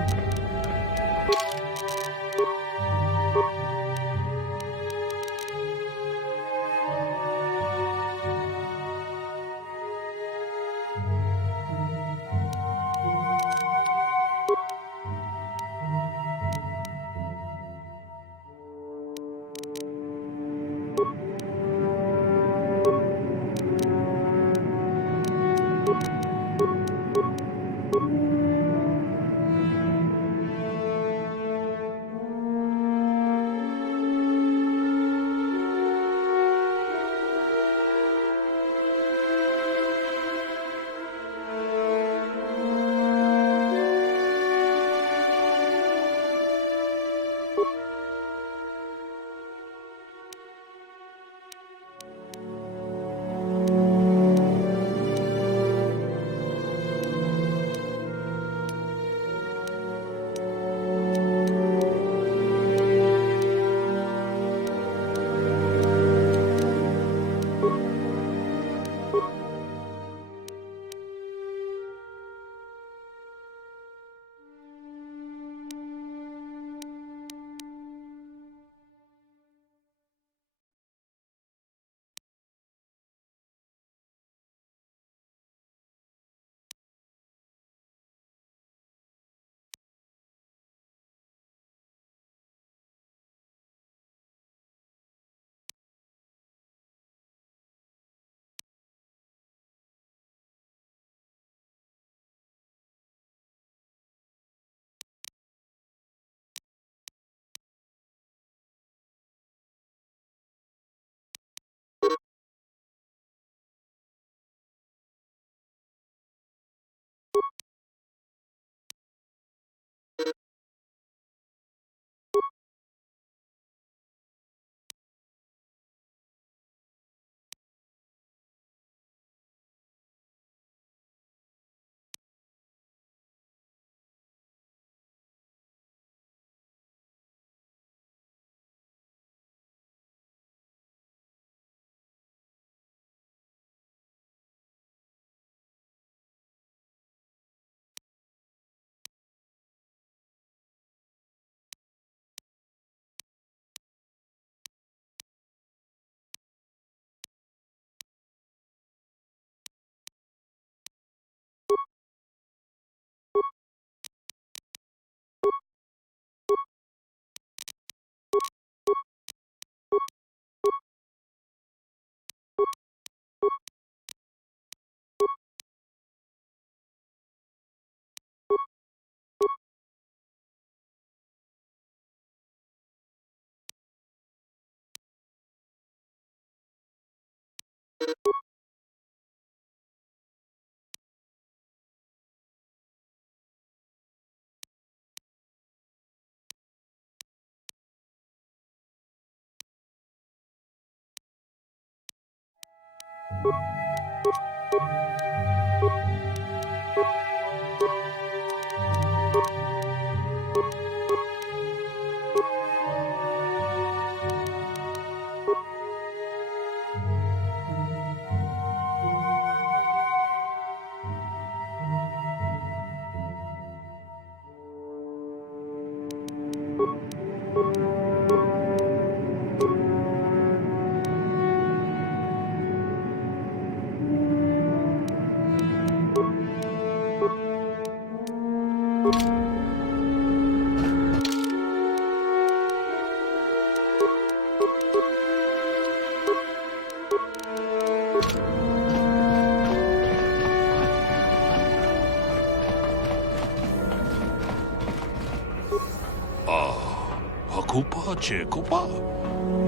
Hakupa Chekopa?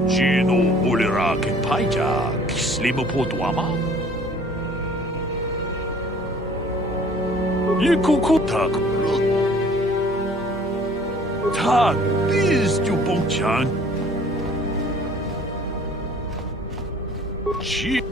Gino Mulira Kepaija, Slimo Potuama? Yikukutak. Tak, biz Jubongchan. Chi.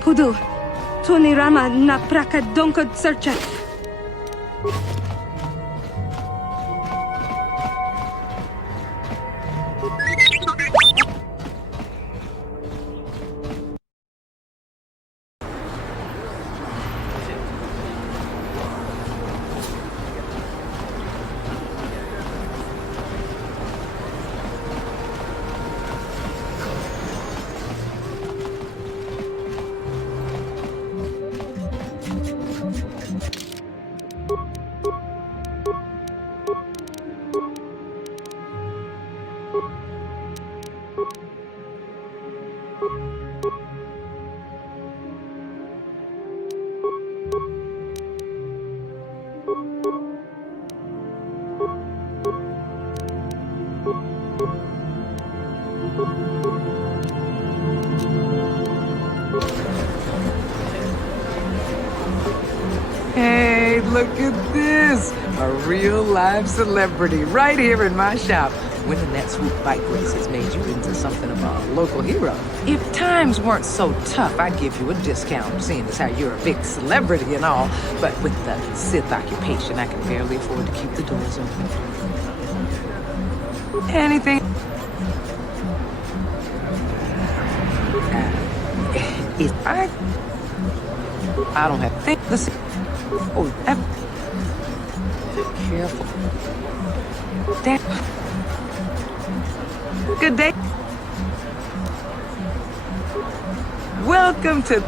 Pudu, Tunirama na praka donko searchef. Hey, look at this! A real live celebrity right here in my shop. Winning that swoop bike race has made you into something of a local hero. If times weren't so tough, I'd give you a discount, seeing as how you're a big celebrity and all. But with the Sith occupation, I can barely afford to keep the doors open. Anything? If I don't have to think. Listen. Oh, careful. Damn. Good day. Welcome to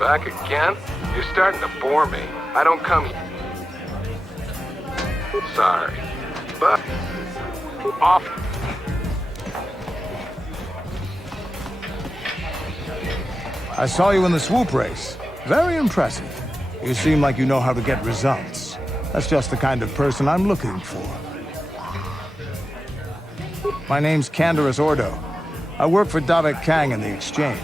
Back again? You're starting to bore me. I don't come here. Sorry. But... off. I saw you in the swoop race. Very impressive. You seem like you know how to get results. That's just the kind of person I'm looking for. My name's Canderous Ordo. I work for Davik Kang in the Exchange.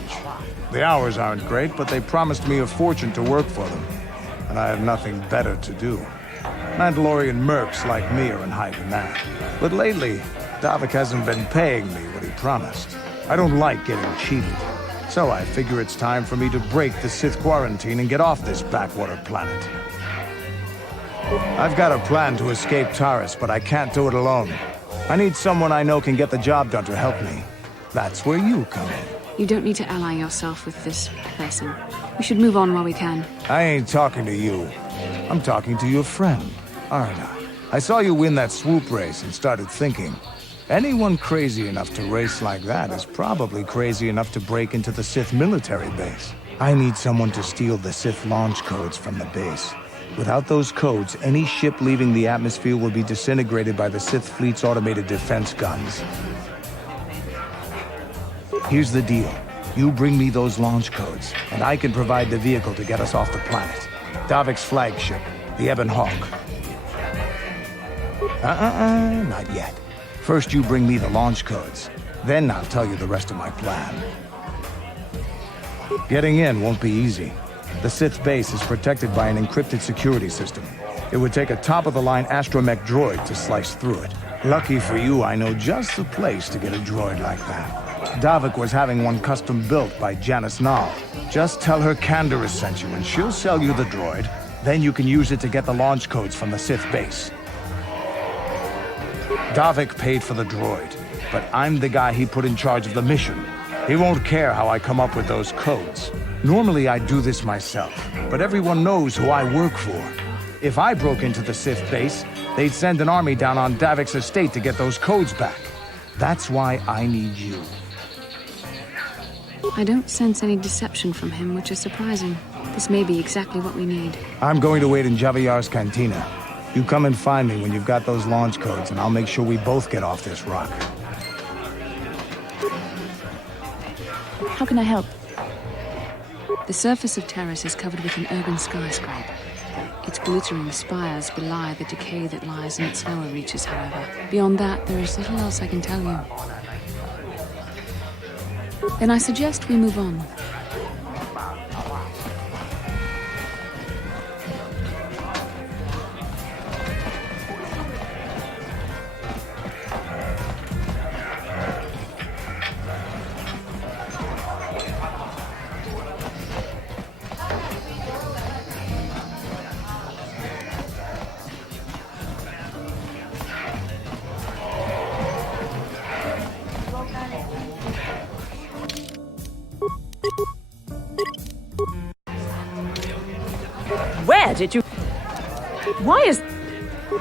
The hours aren't great, but they promised me a fortune to work for them. And I have nothing better to do. Mandalorian mercs like me are in high demand. But lately, Davik hasn't been paying me what he promised. I don't like getting cheated. So I figure it's time for me to break the Sith quarantine and get off this backwater planet. I've got a plan to escape Taris, but I can't do it alone. I need someone I know can get the job done to help me. That's where you come in. You don't need to ally yourself with this person. We should move on while we can. I ain't talking to you. I'm talking to your friend, aren't I? I saw you win that swoop race and started thinking, anyone crazy enough to race like that is probably crazy enough to break into the Sith military base. I need someone to steal the Sith launch codes from the base. Without those codes, any ship leaving the atmosphere will be disintegrated by the Sith fleet's automated defense guns. Here's the deal. You bring me those launch codes, and I can provide the vehicle to get us off the planet. Davik's flagship, the Ebon Hawk. Not yet. First you bring me the launch codes. Then I'll tell you the rest of my plan. Getting in won't be easy. The Sith base is protected by an encrypted security system. It would take a top-of-the-line astromech droid to slice through it. Lucky for you, I know just the place to get a droid like that. Davik was having one custom built by Janice Nall. Just tell her Canderous sent you and she'll sell you the droid. Then you can use it to get the launch codes from the Sith base. Davik paid for the droid, but I'm the guy he put in charge of the mission. He won't care how I come up with those codes. Normally I'd do this myself, but everyone knows who I work for. If I broke into the Sith base, they'd send an army down on Davik's estate to get those codes back. That's why I need you. I don't sense any deception from him, which is surprising. This may be exactly what we need. I'm going to wait in Javiar's cantina. You come and find me when you've got those launch codes, and I'll make sure we both get off this rock. How can I help? The surface of Taris is covered with an urban skyscraper. Its glittering spires belie the decay that lies in its lower reaches, however. Beyond that, there is little else I can tell you. Then I suggest we move on. Where did you... Why is...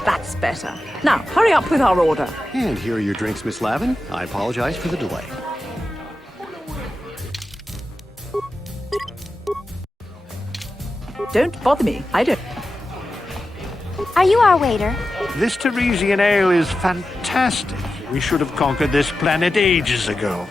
That's better. Now, hurry up with our order. And here are your drinks, Miss Lavin. I apologize for the delay. Don't bother me. I don't... Are you our waiter? This Teresian ale is fantastic. We should have conquered this planet ages ago.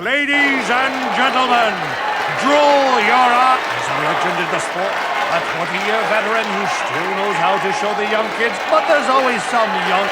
Ladies and gentlemen, draw your eye. There's a legend in the sport, a 20-year veteran who still knows how to show the young kids, but there's always some young...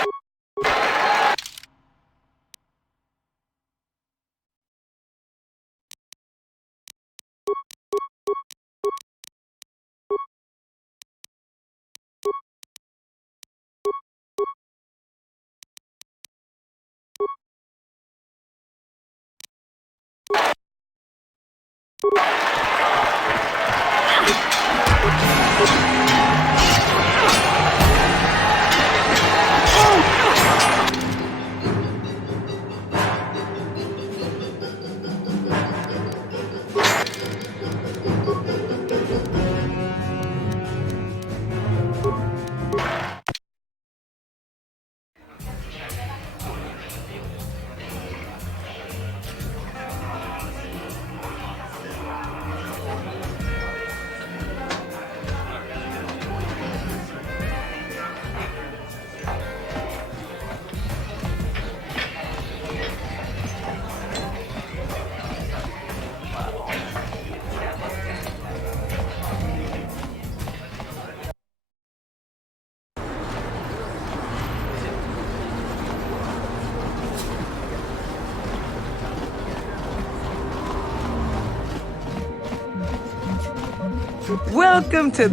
Welcome to...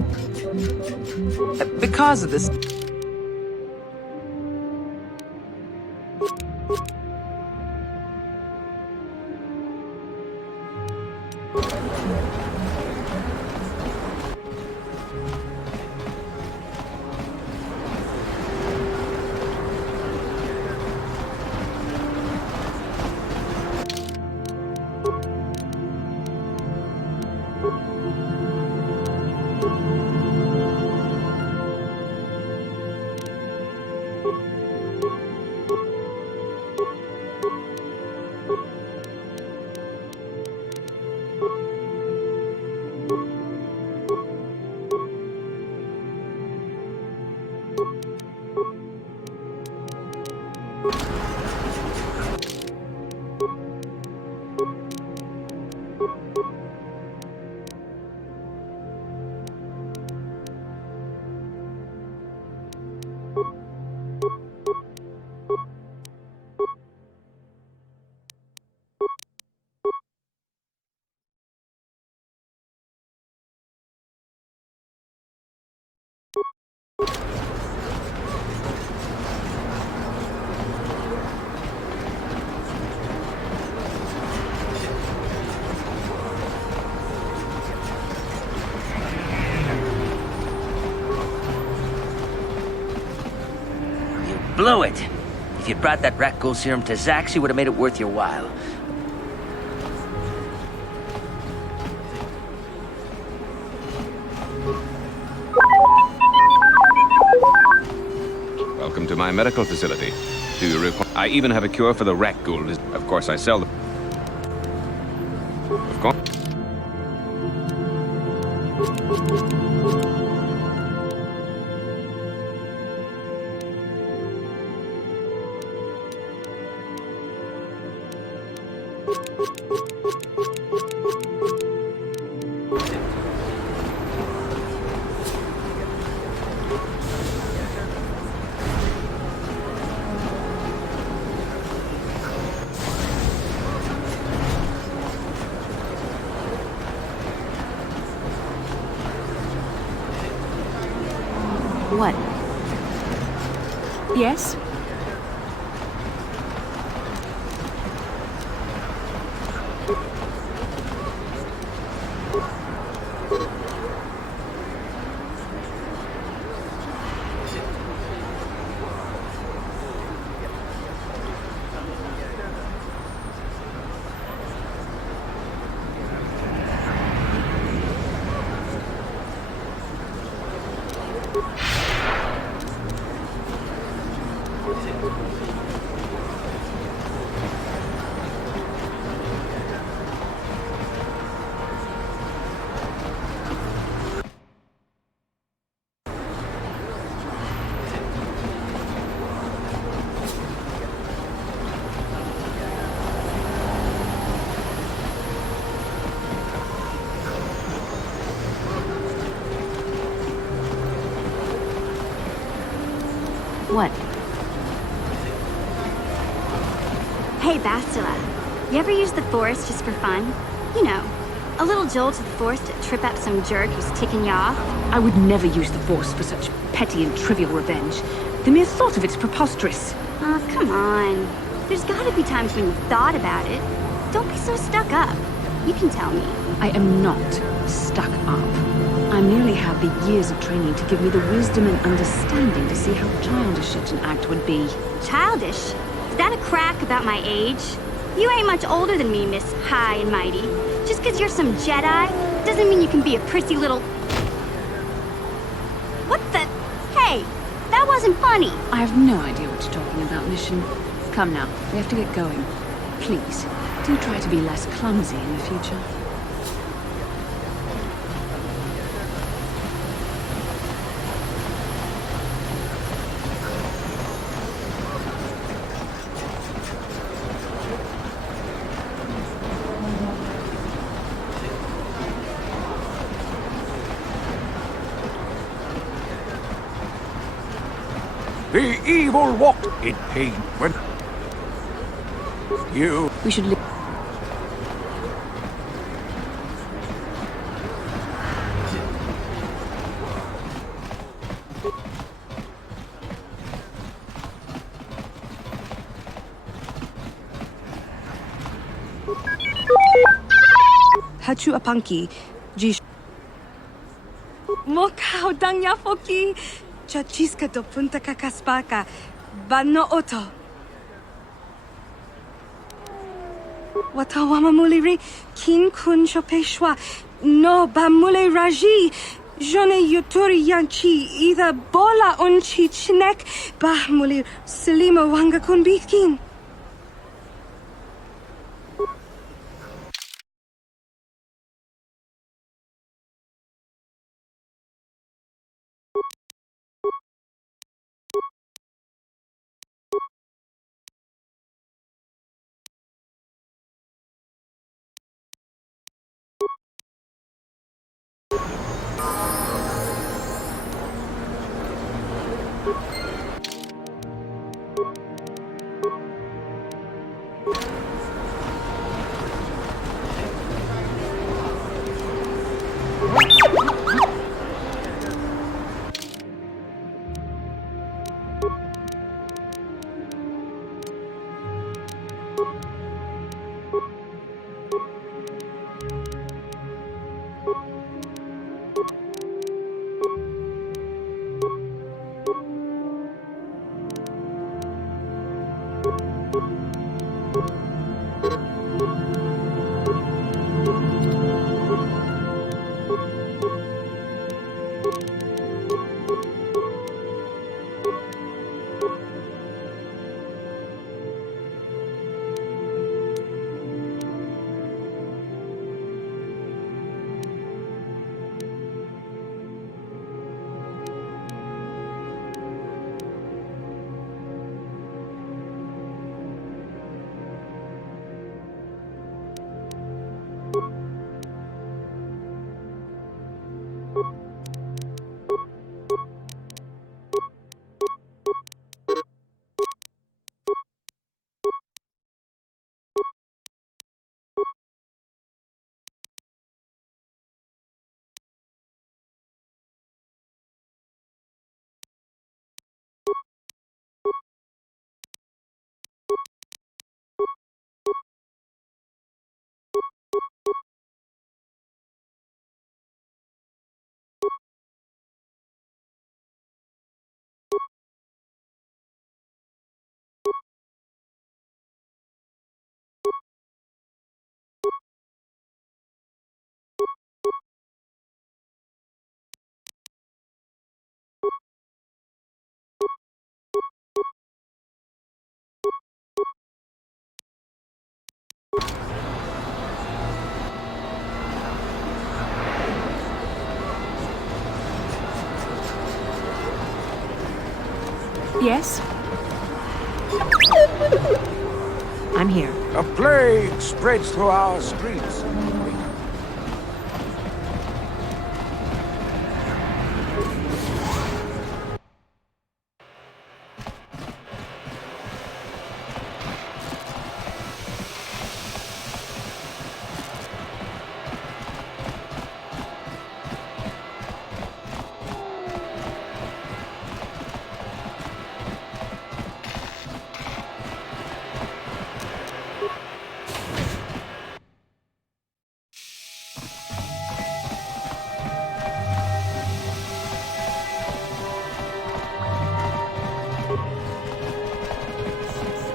Because of this... Blew it. If you'd brought that rat ghoul serum to Zax, you would have made it worth your while. Welcome to my medical facility. Do you require... I even have a cure for the rat ghoul. Of course, I sell them. Of course. What? Yes? What? Hey, Bastila. You ever use the Force just for fun? You know, a little jolt to the Force to trip up some jerk who's ticking you off? I would never use the Force for such petty and trivial revenge. The mere thought of it's preposterous. Oh, come on. There's gotta be times when you've thought about it. Don't be so stuck up. You can tell me. I am not stuck up. I merely have the years of training to give me the wisdom and understanding to see how childish such an act would be. Childish? Is that a crack about my age? You ain't much older than me, Miss High and Mighty. Just 'cause you're some Jedi doesn't mean you can be a prissy little... What the... Hey, that wasn't funny. I have no idea what you're talking about, Mission. Come now, we have to get going. Please, do try to be less clumsy in the future. The evil walked in pain when you... We should leave. Hachu apanki, jish. Mokau danya foki, chachiska do punta kakaspaka, bano oto. Watawama muliri, kin kun chopeshwa, no bamule raji, jone yuturi yanchi, either bola unchi chinek, bah muli selima wanga kun bitkin. Yes? I'm here. A plague spreads through our streets.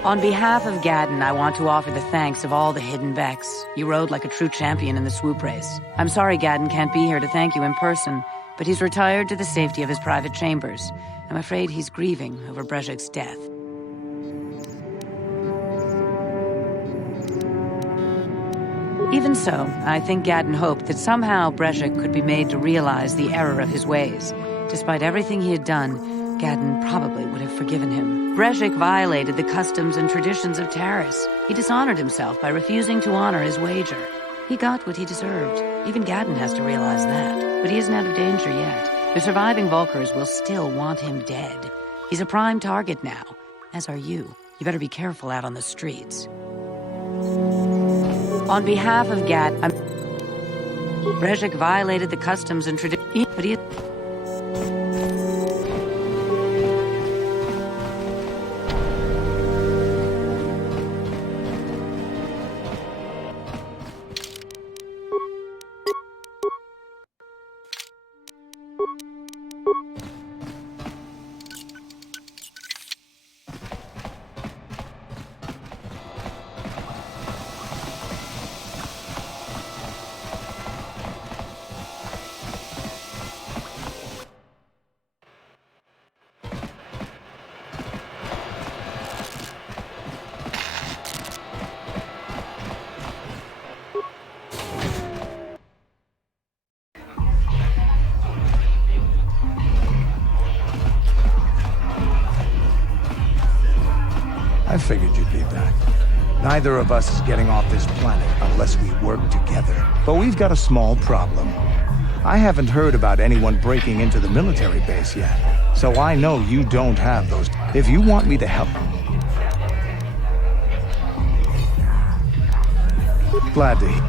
On behalf of Gadden, I want to offer the thanks of all the hidden Becks. You rode like a true champion in the swoop race. I'm sorry Gadden can't be here to thank you in person, but he's retired to the safety of his private chambers. I'm afraid he's grieving over Brejik's death. Even so, I think Gadden hoped that somehow Brejik could be made to realize the error of his ways. Despite everything he had done, Gadden probably would have forgiven him. Brejik violated the customs and traditions of Taris. He dishonored himself by refusing to honor his wager. He got what he deserved. Even Gadden has to realize that. But he isn't out of danger yet. The surviving Vulkars will still want him dead. He's a prime target now, as are you. You better be careful out on the streets. On behalf of Gadden, Brejik violated the customs and traditions, but he... I figured you'd be back. Neither of us is getting off this planet unless we work together. But we've got a small problem. I haven't heard about anyone breaking into the military base yet, so I know you don't have those. If you want me to help... Glad to hear.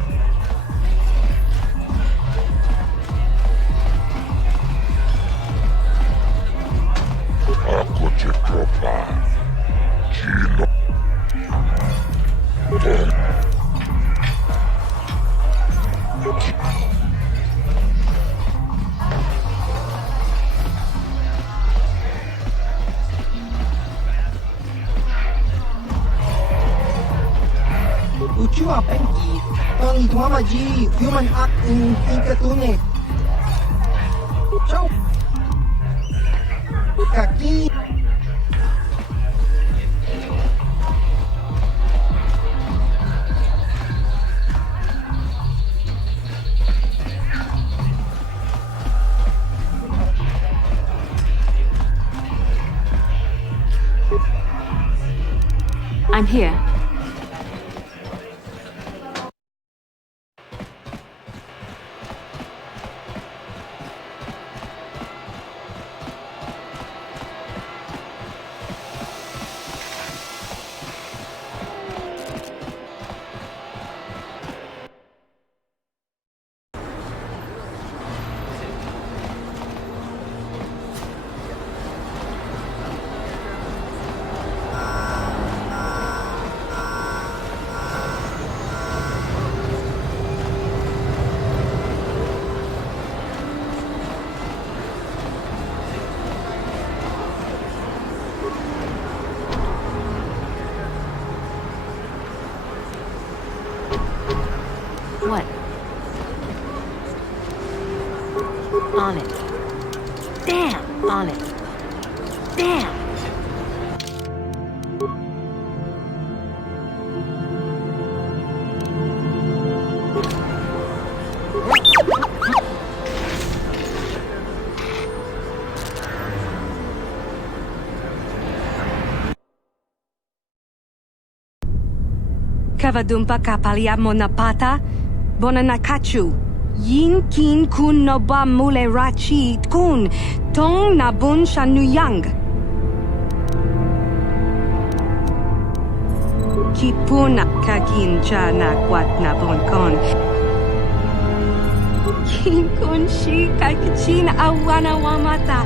Uchua Penki, Tony Tuamaji, human act in Ikatune. Ciao. Kaki. I'm here. What? On it. Damn, on it. Damn. Kavadumpa kapaliamo napata, bonanakachu. Yin kin kun noba mule rachi kun, tong nabun shanuyang. Kipuna kakin cha na kwat na bonkon. Kin kun shi kakichin awana wamata.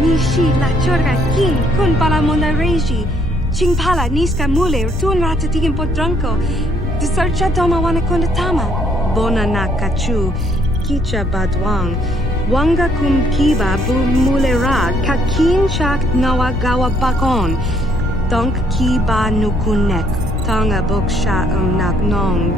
Nishi la chorga kin kun palamona reji. Chingpala niska mule tun ratatigin podranko. Disarcha doma wana kundatama. Bona nakachu, kicha badwang. Wanga kum kiba bu mulera kakin chak nawa gawa bakon. Donk ki ba nukunek. Tanga boksha nagnong.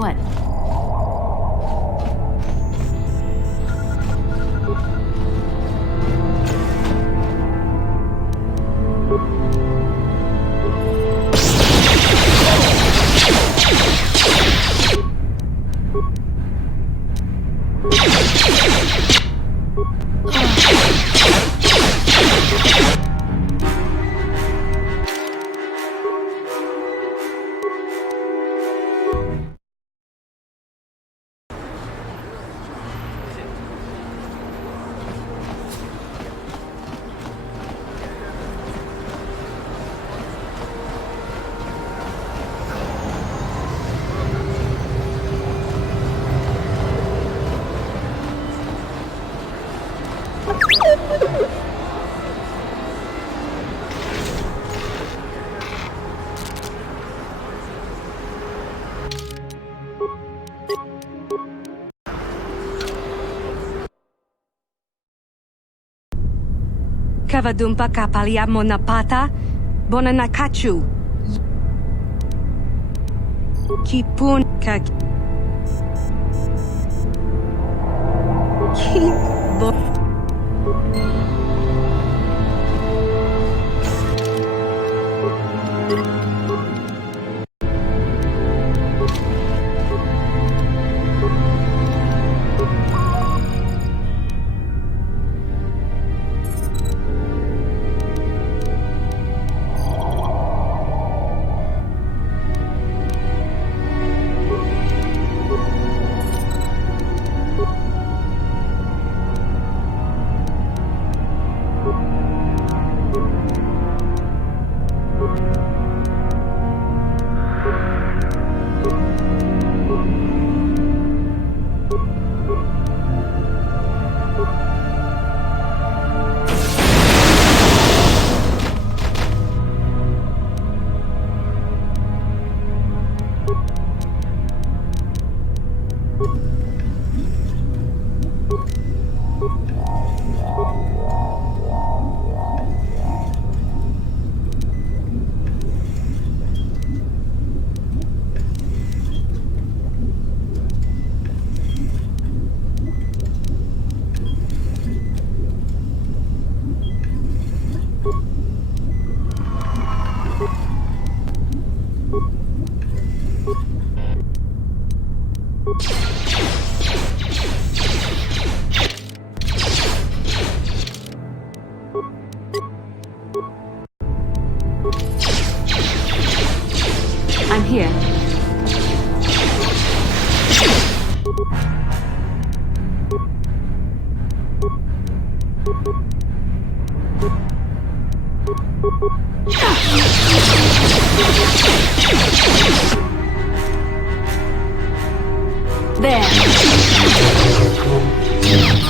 What? Kavadumpa kapalia monapata, bonanakachu. Kipun kak. Bo.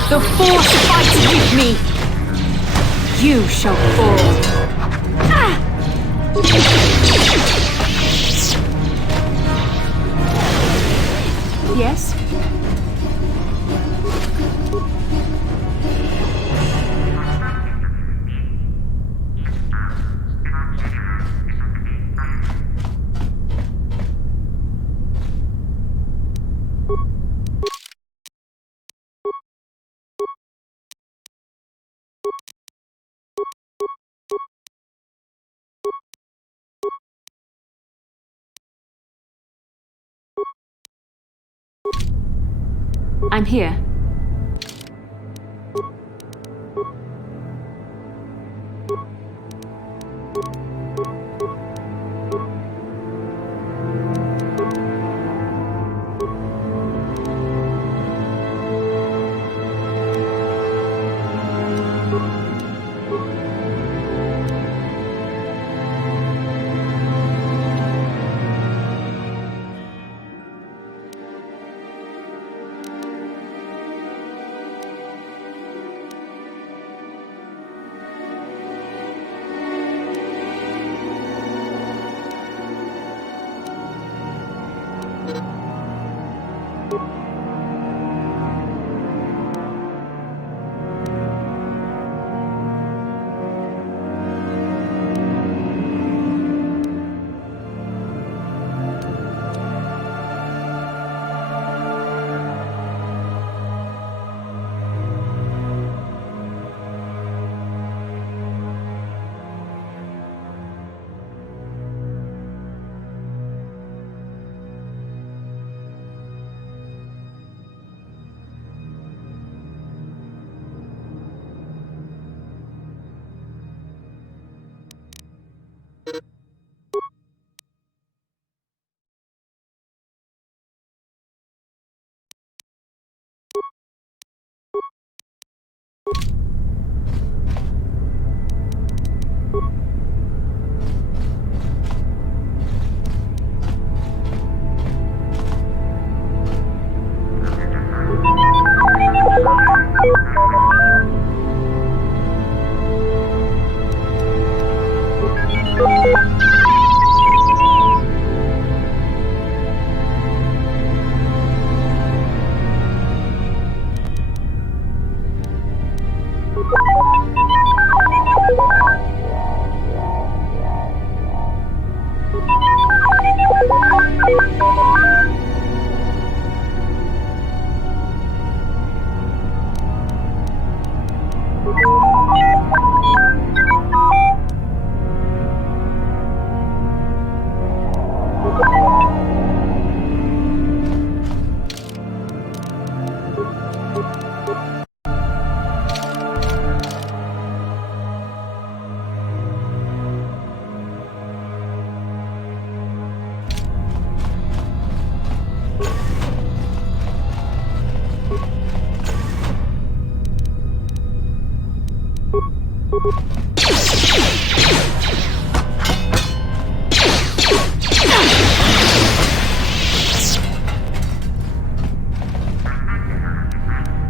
The Force fights with me! You shall fall. Yes? I'm here.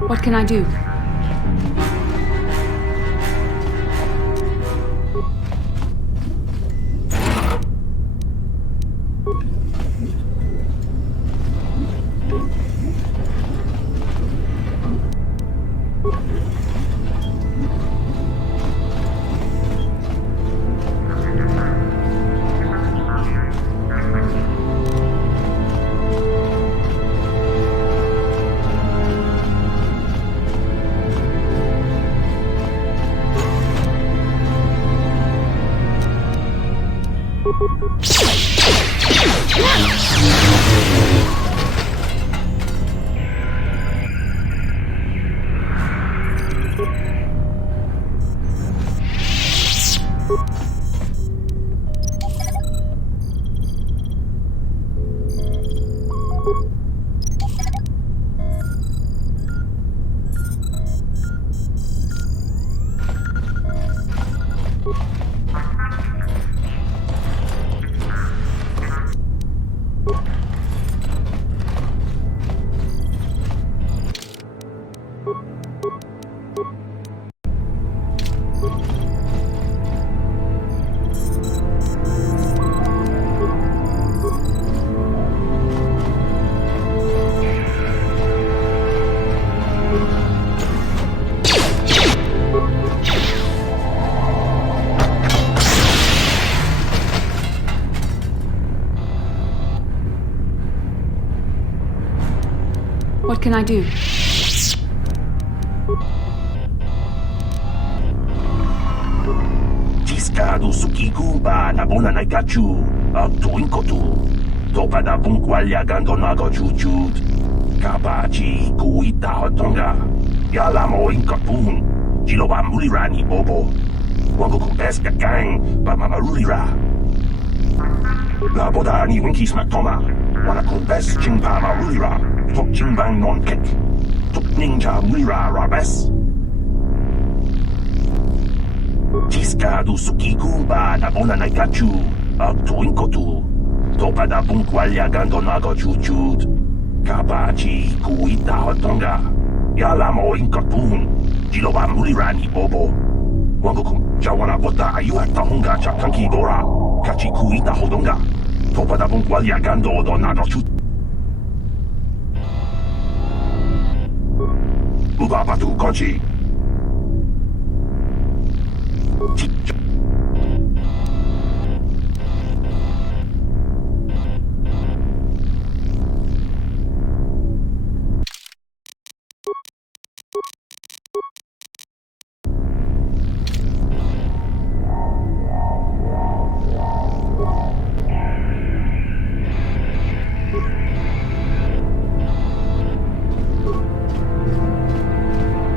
What can I do? What can I do? Tiscado sukikumba na bona na gachu. Tuinkotu. Topa da bunkwalya gando nago chuchut. Kabachi kuita hotonga. Yalamo inkapun. Jiloba mulirani bobo. Wango kumpeska gang. Bamamarulira. La boda ni winki smaktoma. Wana kumpes chingpa marulira. Tok chingbang non kek. Tok ninja mulira rabes. Tiscado sukikumba na bona na gachu. Tuinkotu. Topa da bunkwalya gando nago chuchut. Kabachi kuita hotonga. Yalamo inkapun. Jiloba mulirani bobo. Wango kum jawana bota ayuha tahunga chakanki dora. Kachi kuita hodonga. Topa da bunkwalya gando do nago chut. Uba batu konchi.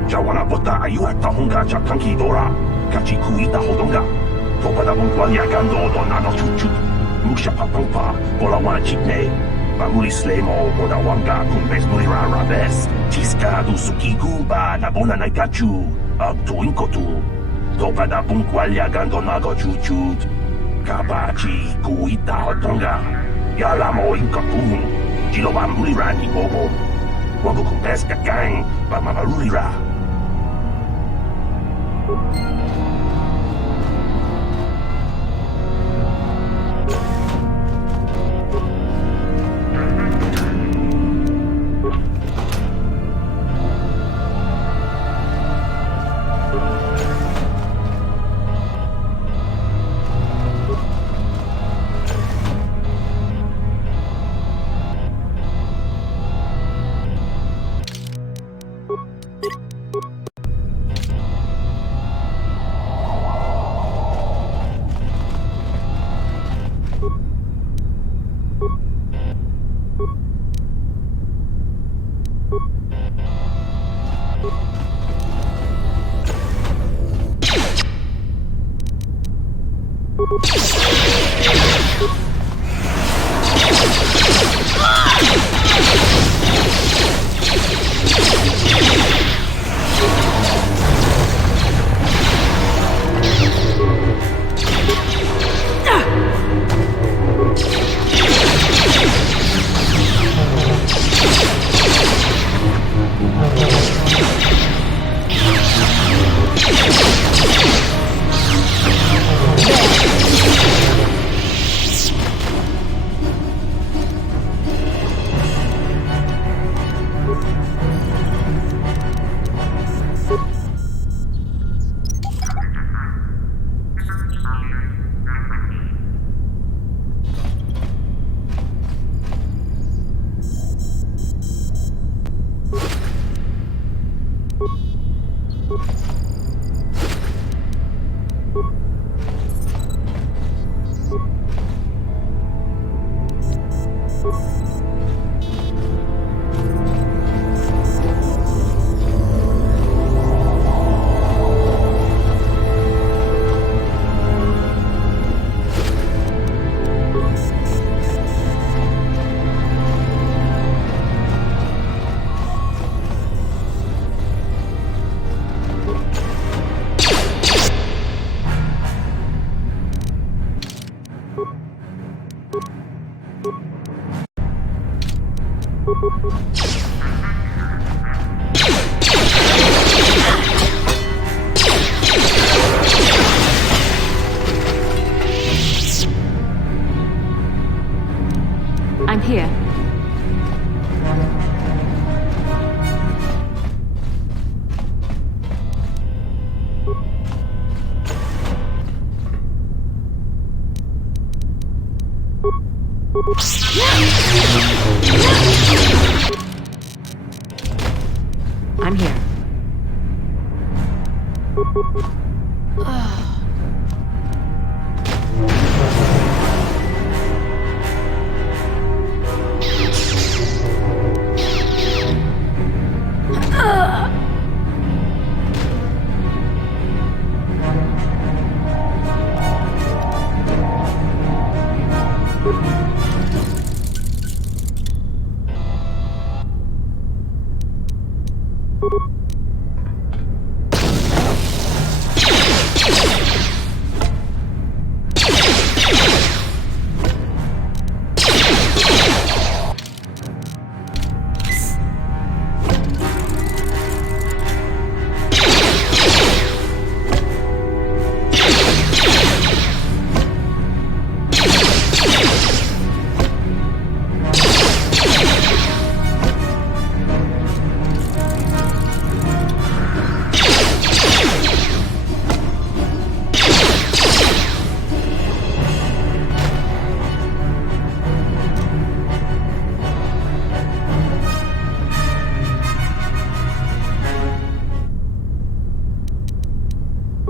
Jawana bota ayuha tahunga chakanki dora. Kachi kuita hodonga. Topa da bunkwalya gando do nago chut. Musha papampa. Bola wana chitne. Bamuli slemo boda wanga kumbes mulira rabes. Tiscado sukikumba na bona na gachu. Tuinkotu. Topa da bunkwalya gando nago chuchut. Kabachi kuita hodonga. Yalamo inkapun. Jiloba mulirani bobo. Wango kumpeska gang. Bamamarulira. I'm here.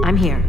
I'm here.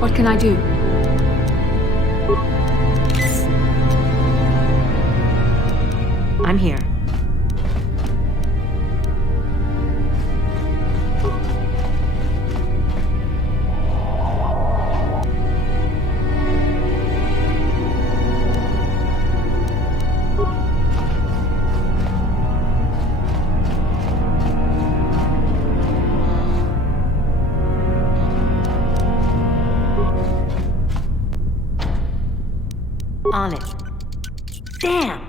What can I do? I'm here. On it. Damn!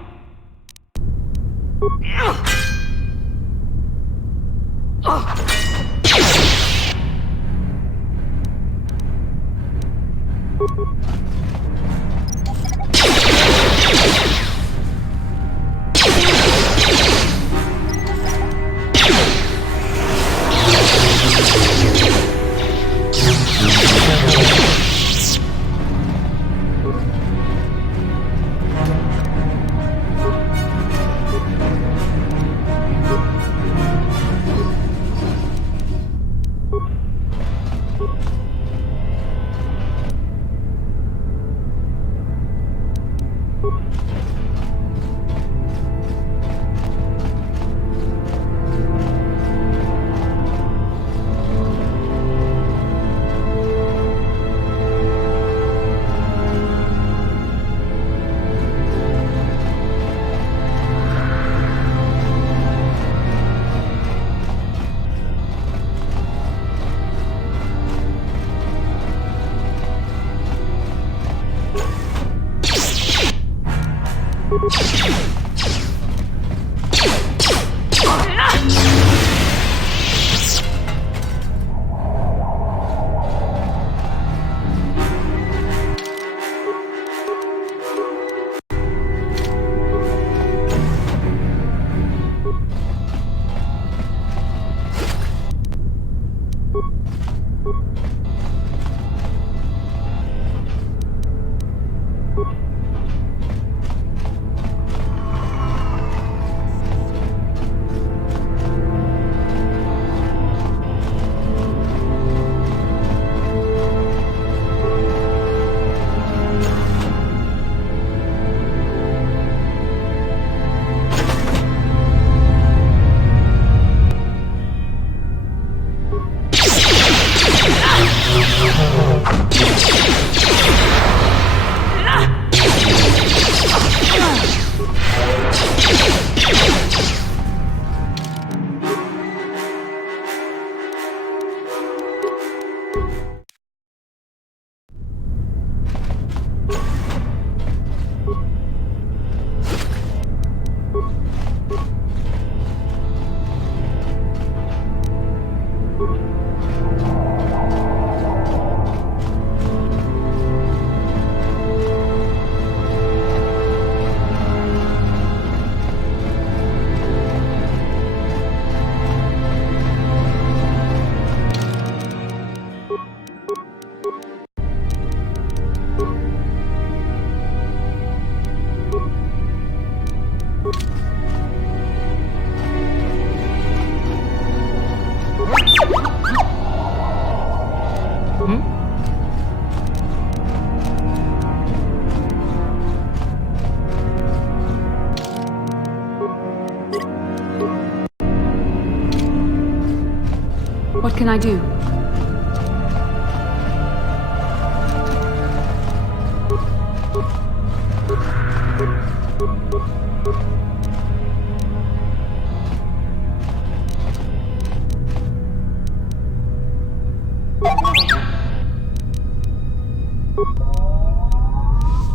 What can I do?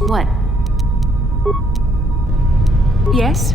What? Yes?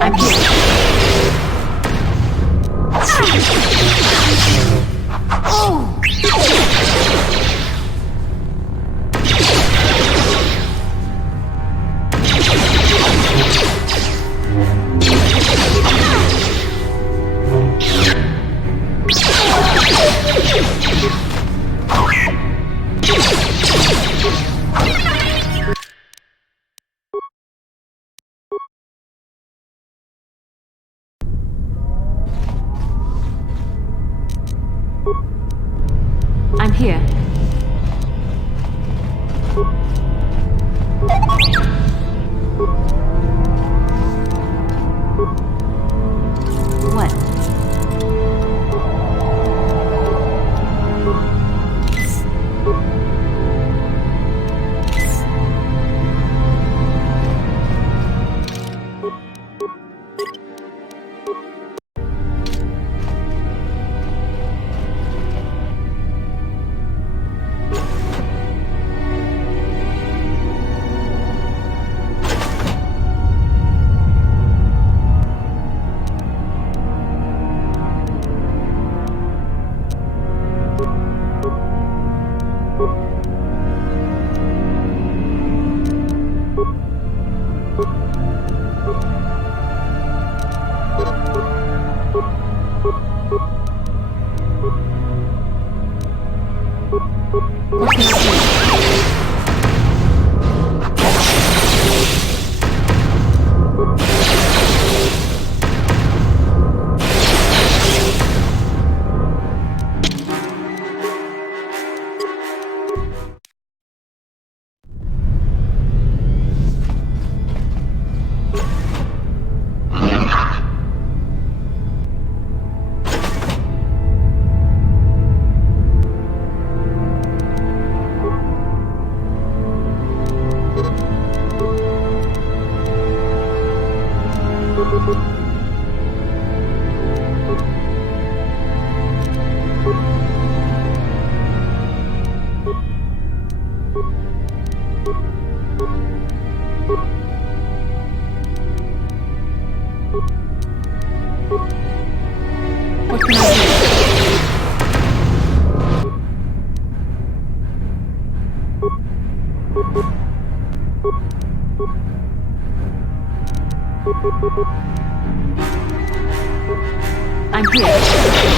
I'm here. I'm here. What? I'm here.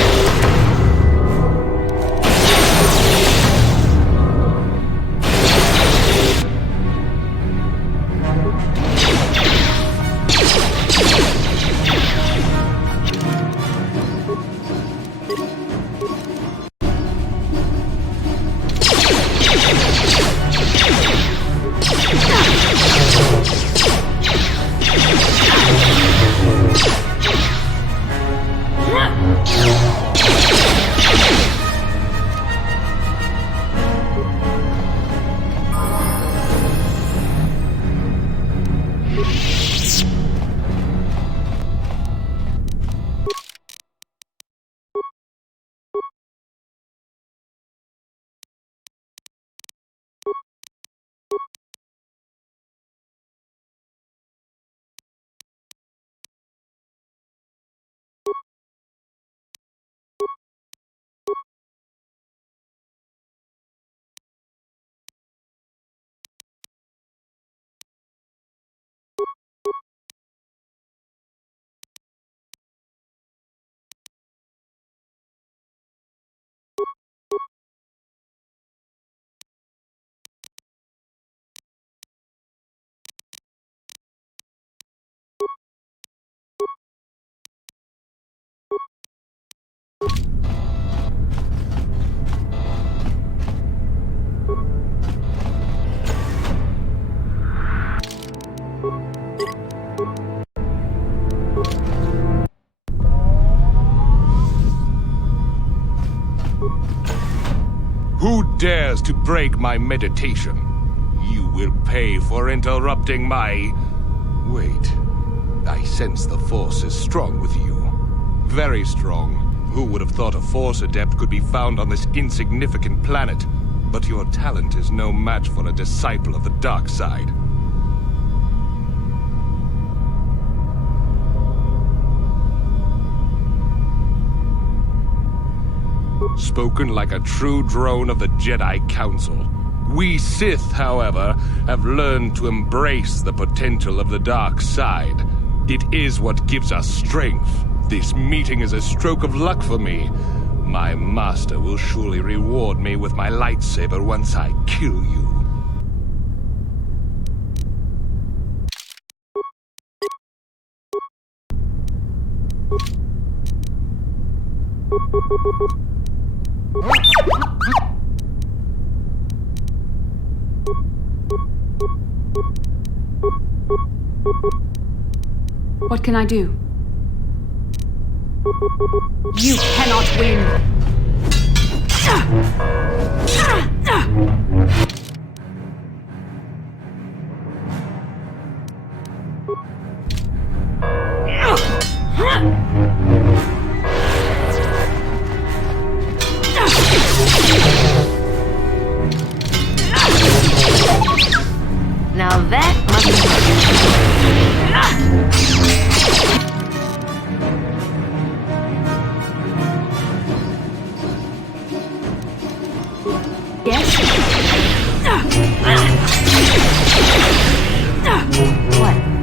Who dares to break my meditation? You will pay for interrupting my... Wait. I sense the Force is strong with you. Very strong. Who would have thought a Force adept could be found on this insignificant planet? But your talent is no match for a disciple of the dark side. Spoken like a true drone of the Jedi Council. We Sith, however, have learned to embrace the potential of the dark side. It is what gives us strength. This meeting is a stroke of luck for me. My master will surely reward me with my lightsaber once I kill you. What can I do? You cannot win! Now that must What?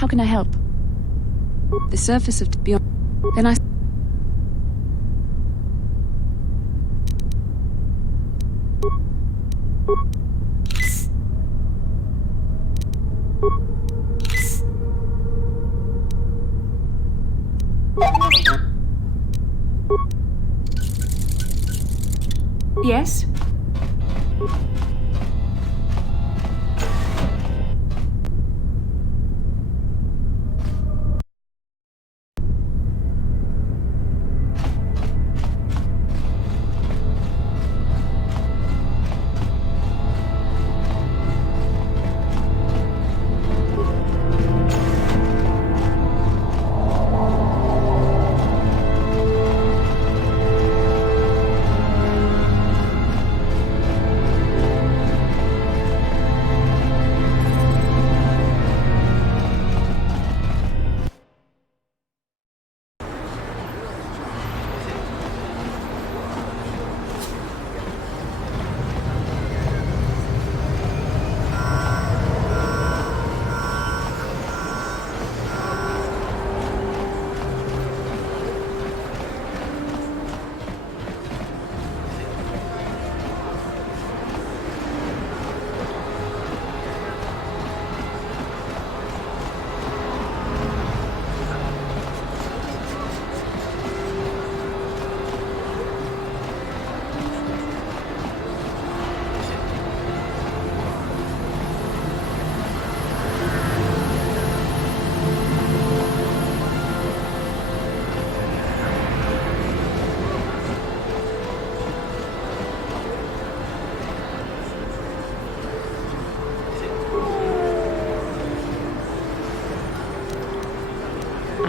How can I help? The surface of beyond. Then I. Yes?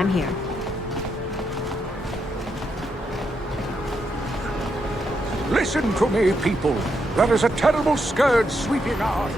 I'm here. Listen to me, people. There is a terrible scourge sweeping our...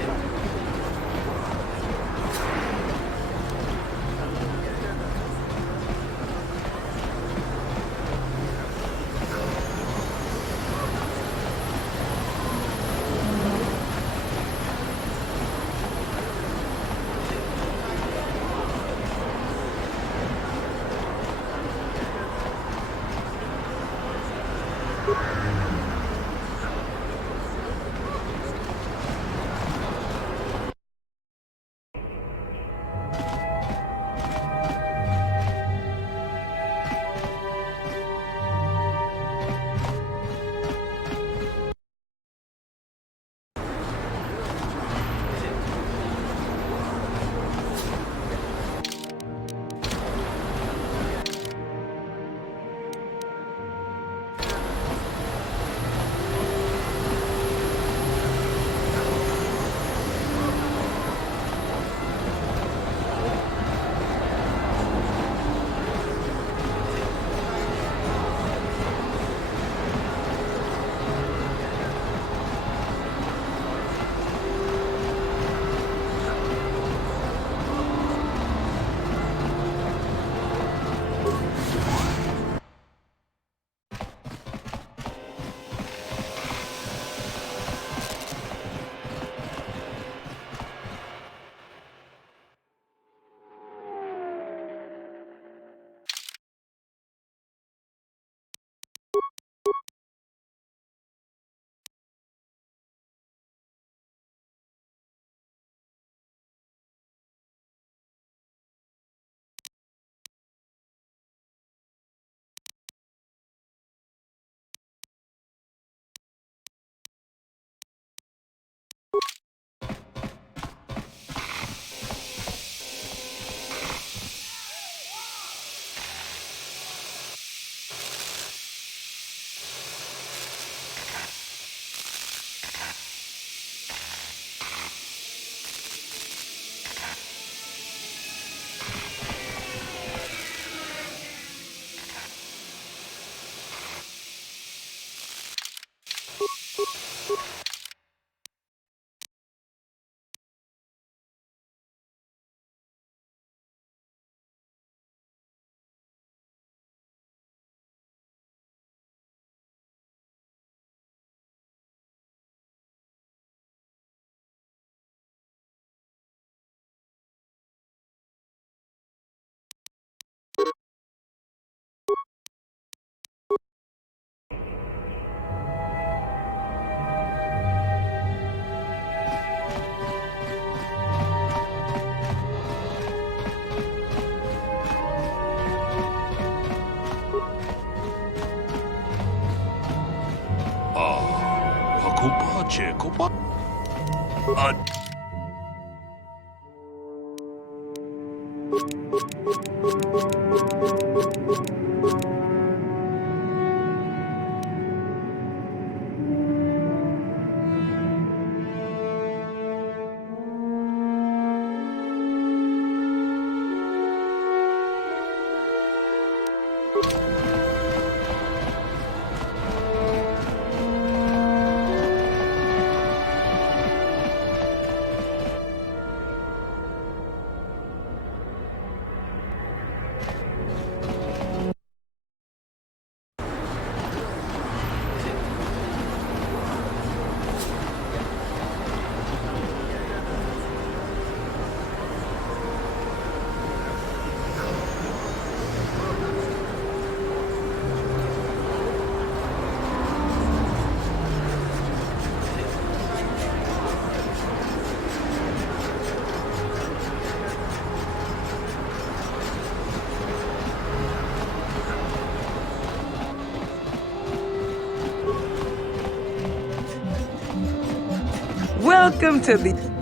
Welcome to the...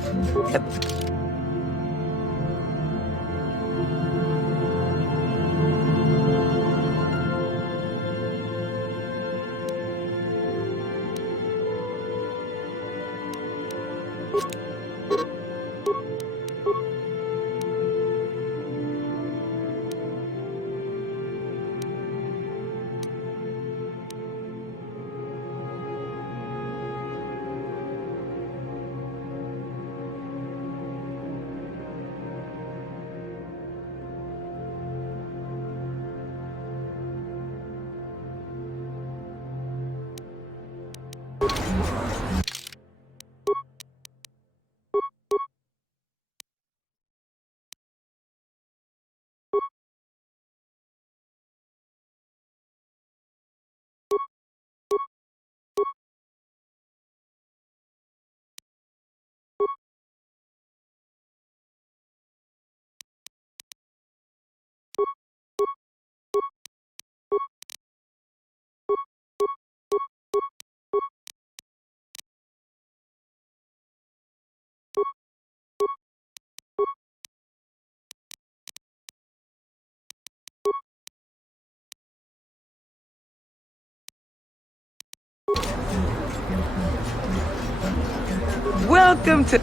Welcome to...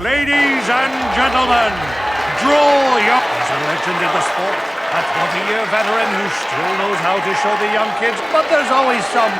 Ladies and gentlemen, draw your... He's a legend in the sport, a 20-year veteran who still knows how to show the young kids, but there's always some...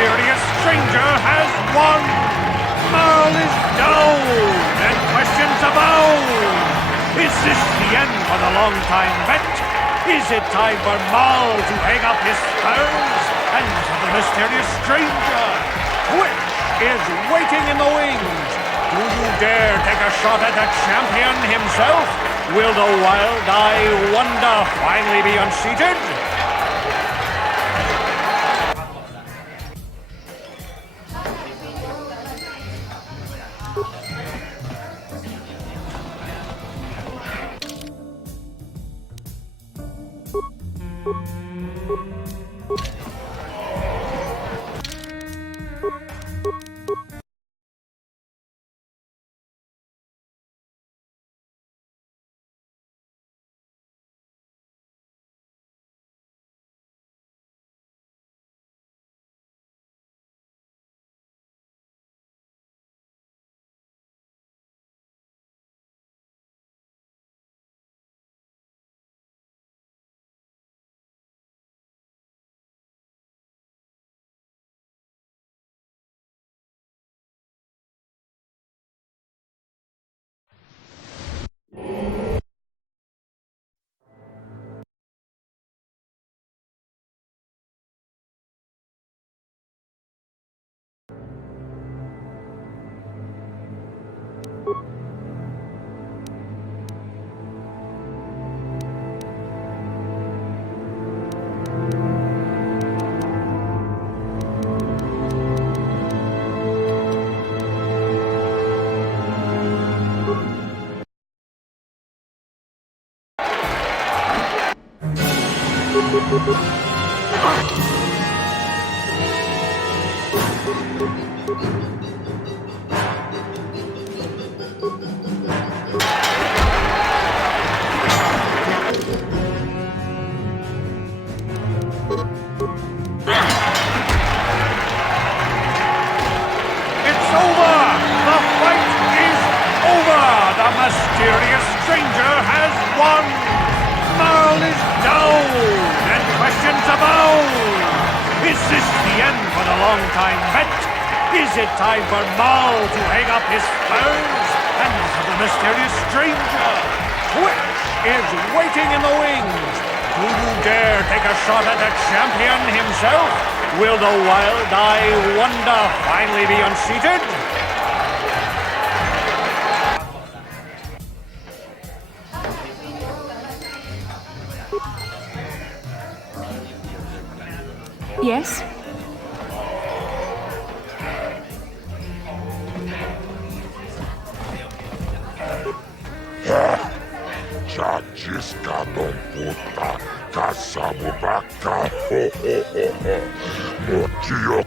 Mysterious stranger has won! Marl is down, and questions abound! Is this the end for the long-time vet? Is it time for Marl to hang up his spurs? And for the mysterious stranger, Twitch is waiting in the wings! Do you dare take a shot at the champion himself? Will the wild-eye wonder finally be unseated? mysterious stranger has won! Marl is down, and questions abound! Is this the end for the long-time vet? Is it time for Marl to hang up his spurs and for the mysterious stranger? Which is waiting in the wings? Do you dare take a shot at the champion himself? Will the wild-eye wonder finally be unseated? Yes? Chachiska don puta, kasamu baka, ho ho ho ho, mochio.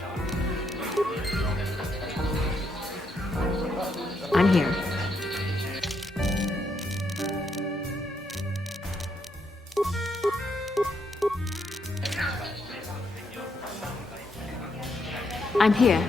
I'm here. I'm here.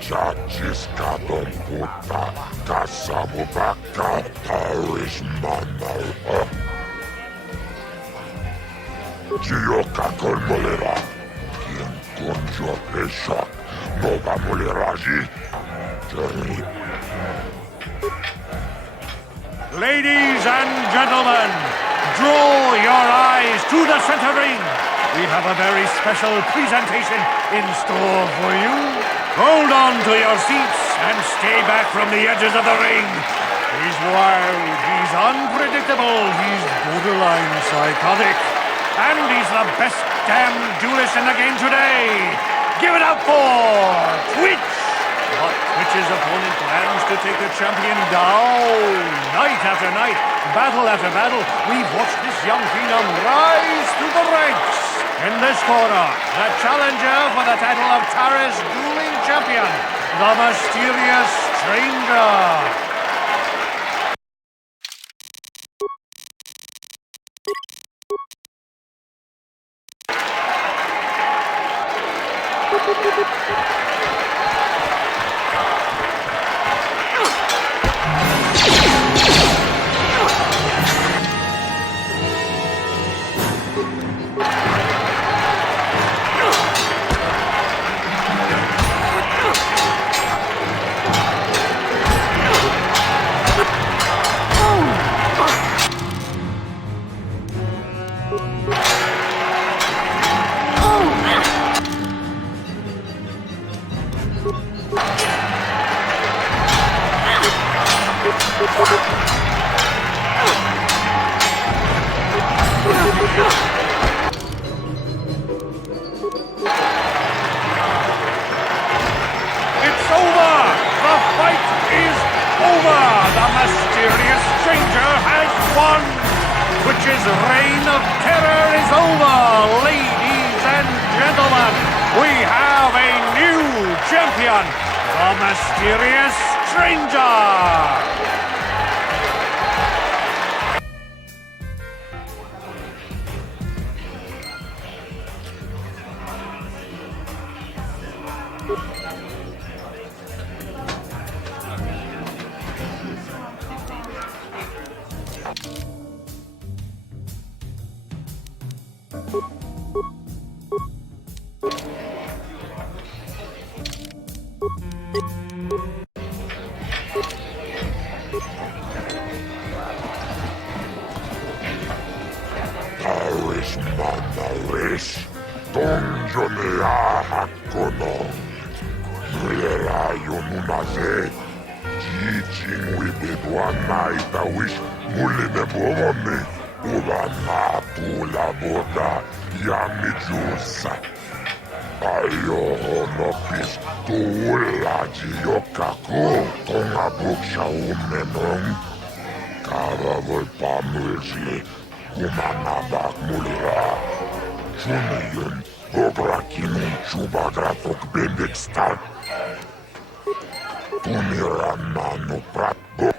Chachiska don puta, kasamu baka, Paris manal. Gioca col molera, quien conjo peshak, nova moleraji, journey. Ladies and gentlemen, draw your eyes to the center ring. We have a very special presentation in store for you. Hold on to your seats and stay back from the edges of the ring. He's wild, he's unpredictable, he's borderline psychotic. And he's the best damn duelist in the game today. Give it up for Twitch! But Twitch's opponent plans to take the champion down. Night after night, battle after battle, we've watched this young phenom rise through the ranks. In this corner, the challenger for the title of Taris Dueling Champion, the mysterious stranger. It's over! The fight is over! The mysterious stranger has won! Twitch's reign of terror is over! Ladies and gentlemen, we have a new champion! The mysterious stranger! Paris manaris, donjonea hakonon. Mulera yonunaze, jijin wibedwana itawish muline bomone. Ulana pula boda yamijusa. Ayo honopis tuula jiyokako tonga buksha umenon. Kara volpamulsli kumanabak mulira. Julian, Gobrakinun Chubagratok Bendikstar. Tumiranano Pratgo.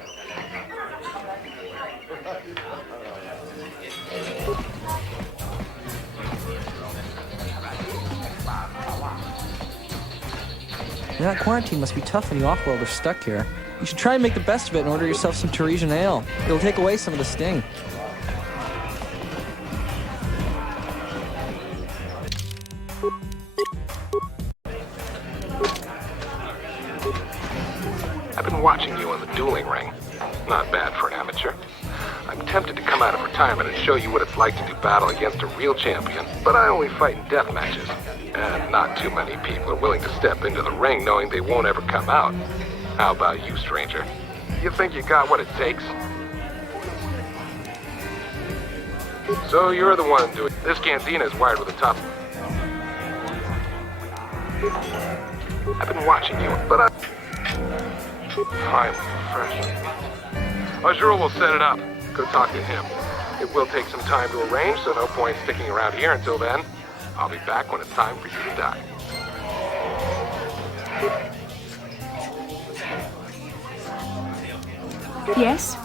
That quarantine must be tough when you off-world are stuck here. You should try and make the best of it and order yourself some Teresian ale. It'll take away some of the sting. I've been watching you on the dueling ring. Not bad for an amateur. I'm tempted to come out of retirement and show you what it's like to do battle against a real champion, but I only fight in death matches. And not too many people are willing to step into the ring knowing they won't ever come out. How about you, stranger? You think you got what it takes? So you're the one doing this. Cantina is wired with a top. I've been watching you, but I... Finally, fresh. Azure will set it up. Go talk to him. It will take some time to arrange, so no point sticking around here until then. I'll be back when it's time for you to die. Yes?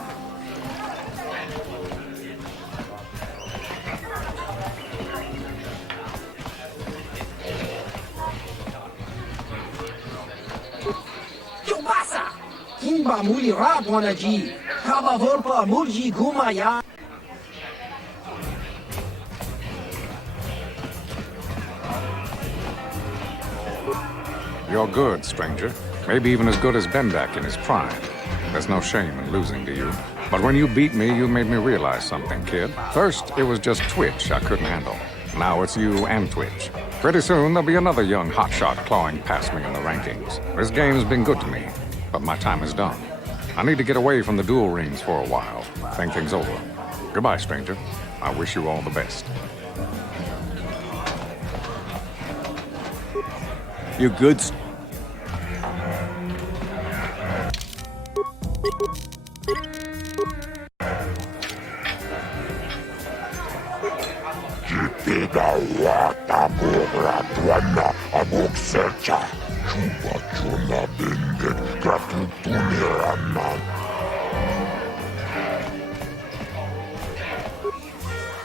Chubasa! Kimba muli rabwana ji. Kaba vorpa mulji gumaya. You're good, stranger. Maybe even as good as Bendak in his prime. There's no shame in losing to you. But when you beat me, you made me realize something, kid. First, it was just Twitch I couldn't handle. Now it's you and Twitch. Pretty soon, there'll be another young hotshot clawing past me in the rankings. This game's been good to me, but my time is done. I need to get away from the duel rings for a while. Think things over. Goodbye, stranger. I wish you all the best. You good? Jipida wata bogra tuana abok sercha. Chuba chuna bendet gratu tuniranan.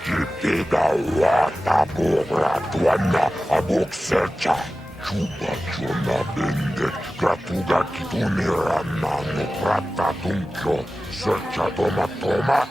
Jipida wata bogra tuana abok sercha. Chuba chuna bendet gratuga kituniranan no prata tuncho. Sercha toma.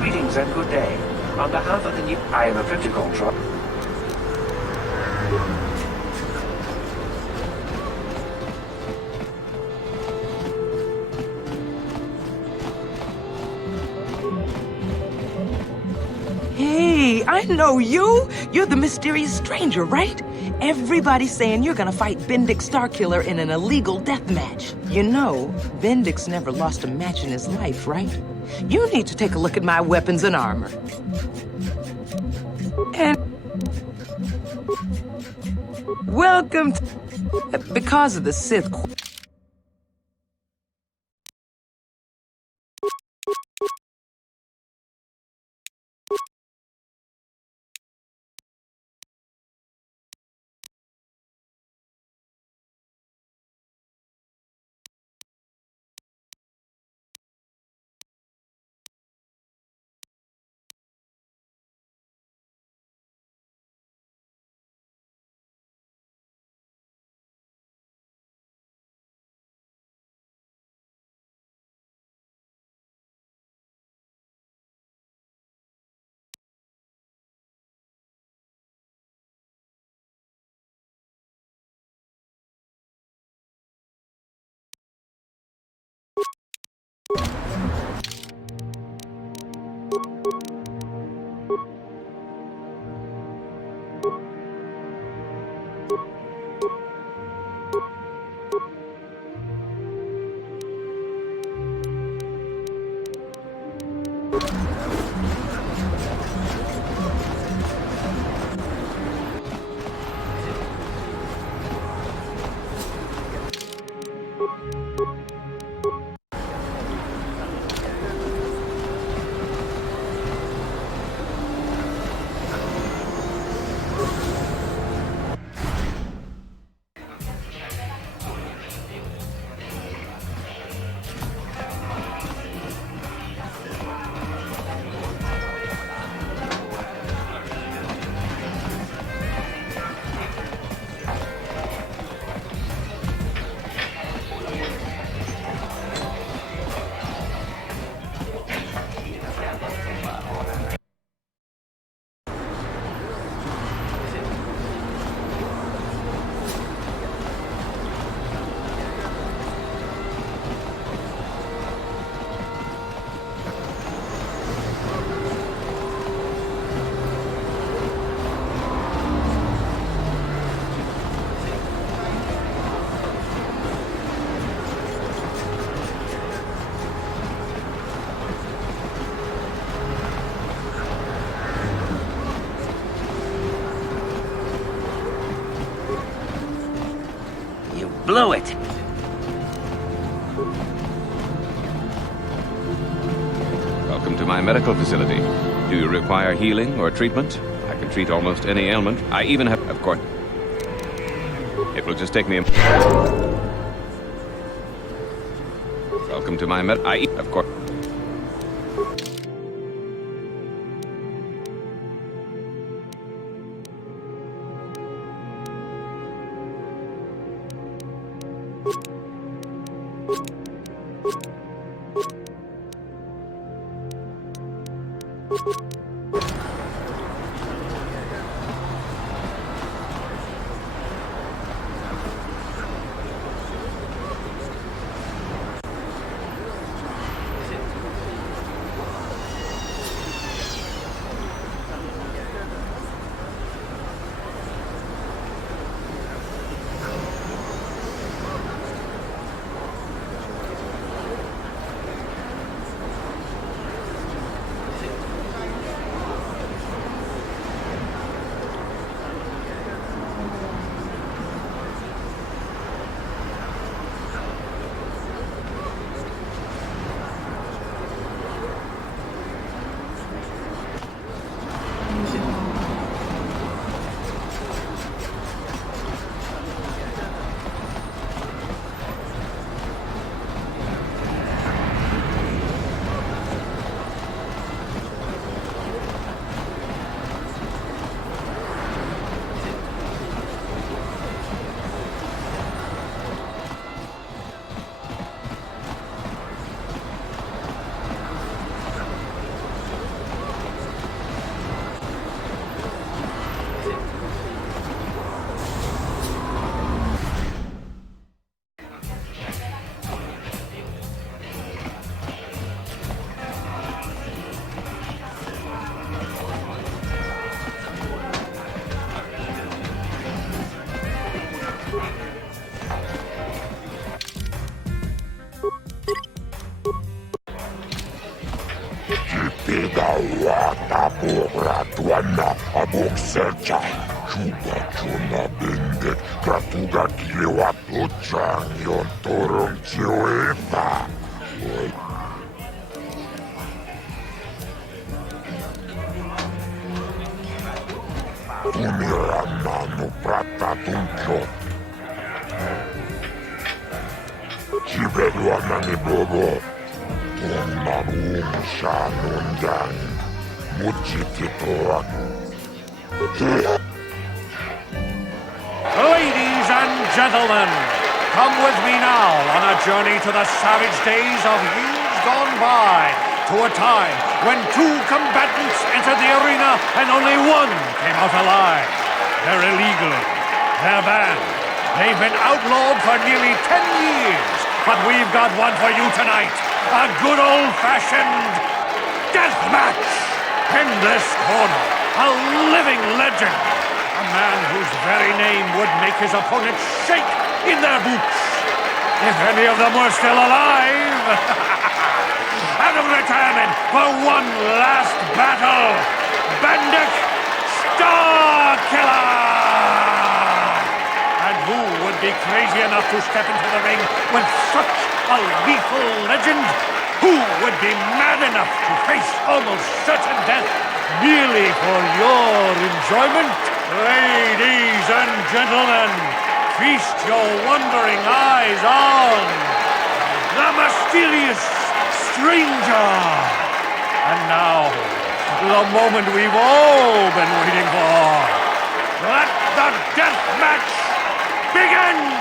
Greetings and good day. On behalf of the new... I am a viticultural... Hey, I know you! You're the mysterious stranger, right? Everybody's saying you're gonna fight Bendik Starkiller in an illegal death match. You know, Bendik's never lost a match in his life, right? You need to take a look at my weapons and armor. And... welcome to... because of the Sith... Blew it. Welcome to my medical facility. Do you require healing or treatment? I can treat almost any ailment. I even have, of course. It will just take me a... Welcome to my of course. Tuanna aboksercha, chubachona bendet, kratuga kilewa tochang yon torong chioefa. Umiramano prata tunkyo. Chibeluana ni bobo. Tonnarum shanundang. Ladies and gentlemen, come with me now on a journey to the savage days of years gone by, to a time when two combatants entered the arena and only one came out alive. They're illegal. They're banned. They've been outlawed for nearly 10 years, but we've got one for you tonight. A good old-fashioned death match! In this corner, a living legend. A man whose very name would make his opponents shake in their boots. If any of them were still alive. Out of retirement for one last battle, Bendik Starkiller! And who would be crazy enough to step into the ring with such a lethal legend? Who would be mad enough to face almost certain death merely for your enjoyment? Ladies and gentlemen, feast your wondering eyes on the mysterious stranger. And now, the moment we've all been waiting for. Let the death match begin!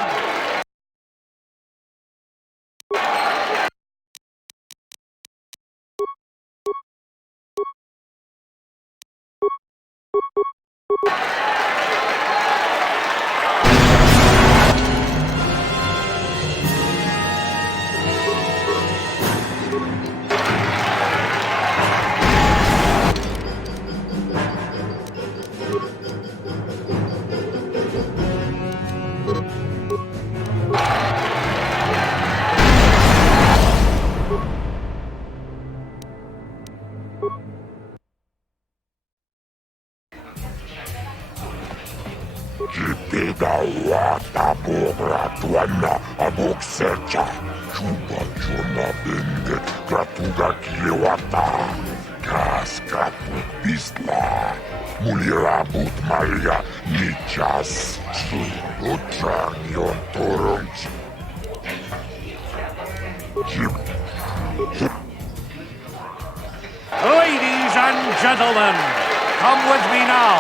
Jipidawata Bogratuana Aboksecha Chupa Jona Bendet Gratuga Kilewata Kaskatu Bisla Mulirabut Maria Nichas Utranyon Torons Ladies and gentlemen, come with me now.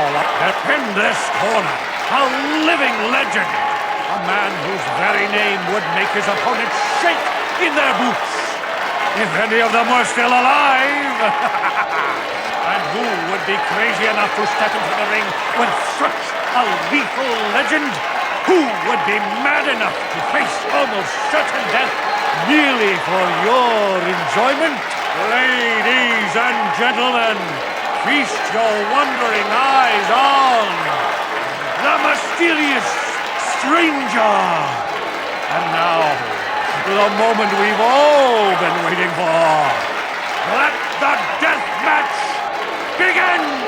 In this corner, a living legend. A man whose very name would make his opponents shake in their boots. If any of them were still alive. And who would be crazy enough to step into the ring with such a lethal legend? Who would be mad enough to face almost certain death merely for your enjoyment? Ladies and gentlemen, feast your wondering eyes on the mysterious stranger. And now, the moment we've all been waiting for. Let the death match begin!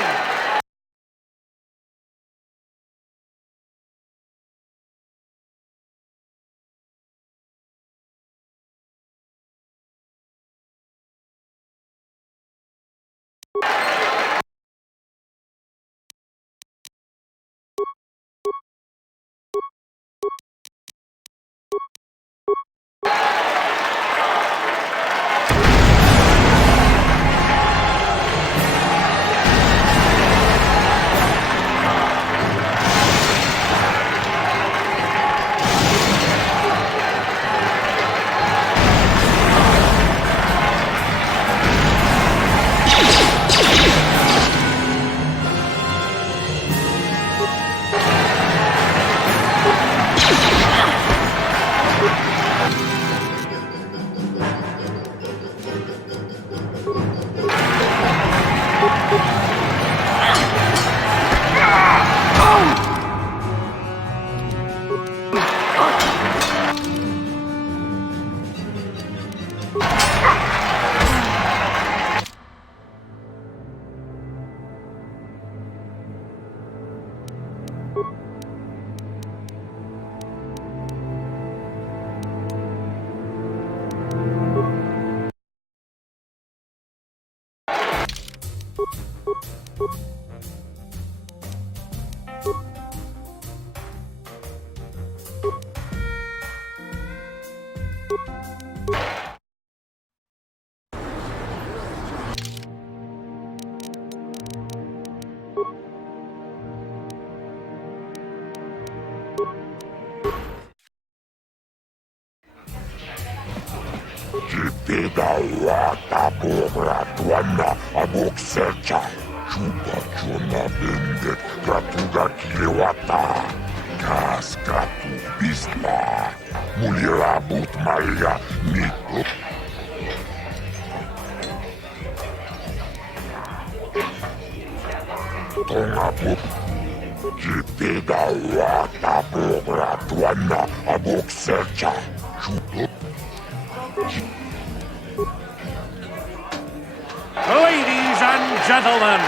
Jipidawata Bogratuana Aboksecha Chupa Jona Bendet Gratuga Kilewata Kaskatu Bisla Mulirabut Maria Niko Tungabuk. Jipida tabuk ratuana abuk secha. Ladies and gentlemen,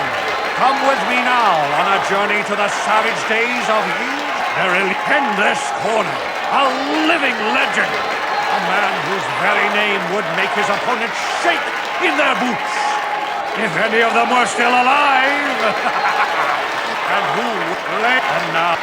come with me now on a journey to the savage days of in this corner, a living legend, a man whose very name would make his opponents shake in their boots, if any of them were still alive. And who lay and now.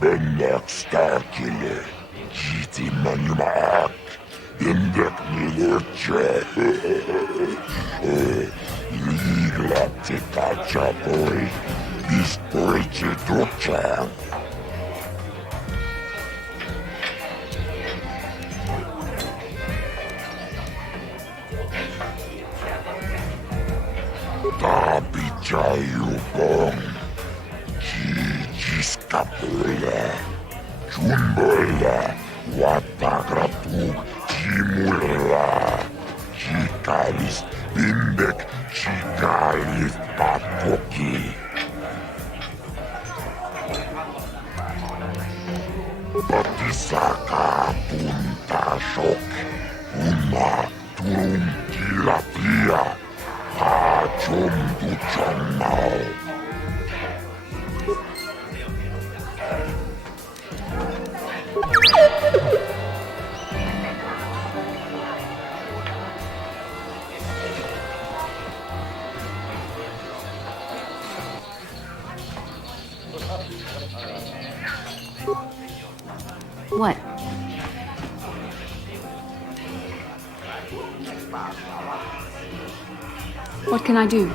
Bennek starkile, jiti manimak, indek milurche, ligla tikacha boy, bisporiche ducha. Tabichayu bong. Jiskapola, Jumbola, Watagratuk, Jimula, Jikalis, Bindek, Jikalis, Patoki. Batisaka, Punta Shok, Uma, Turum, Tilapia, Hachum, Duchamau. What? What can I do?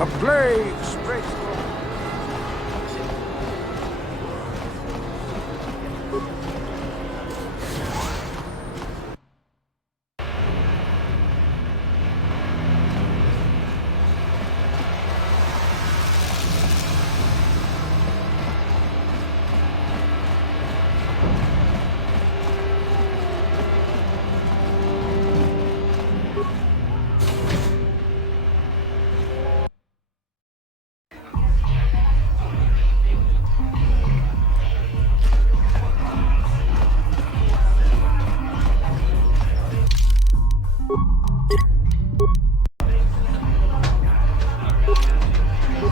A plague spreads.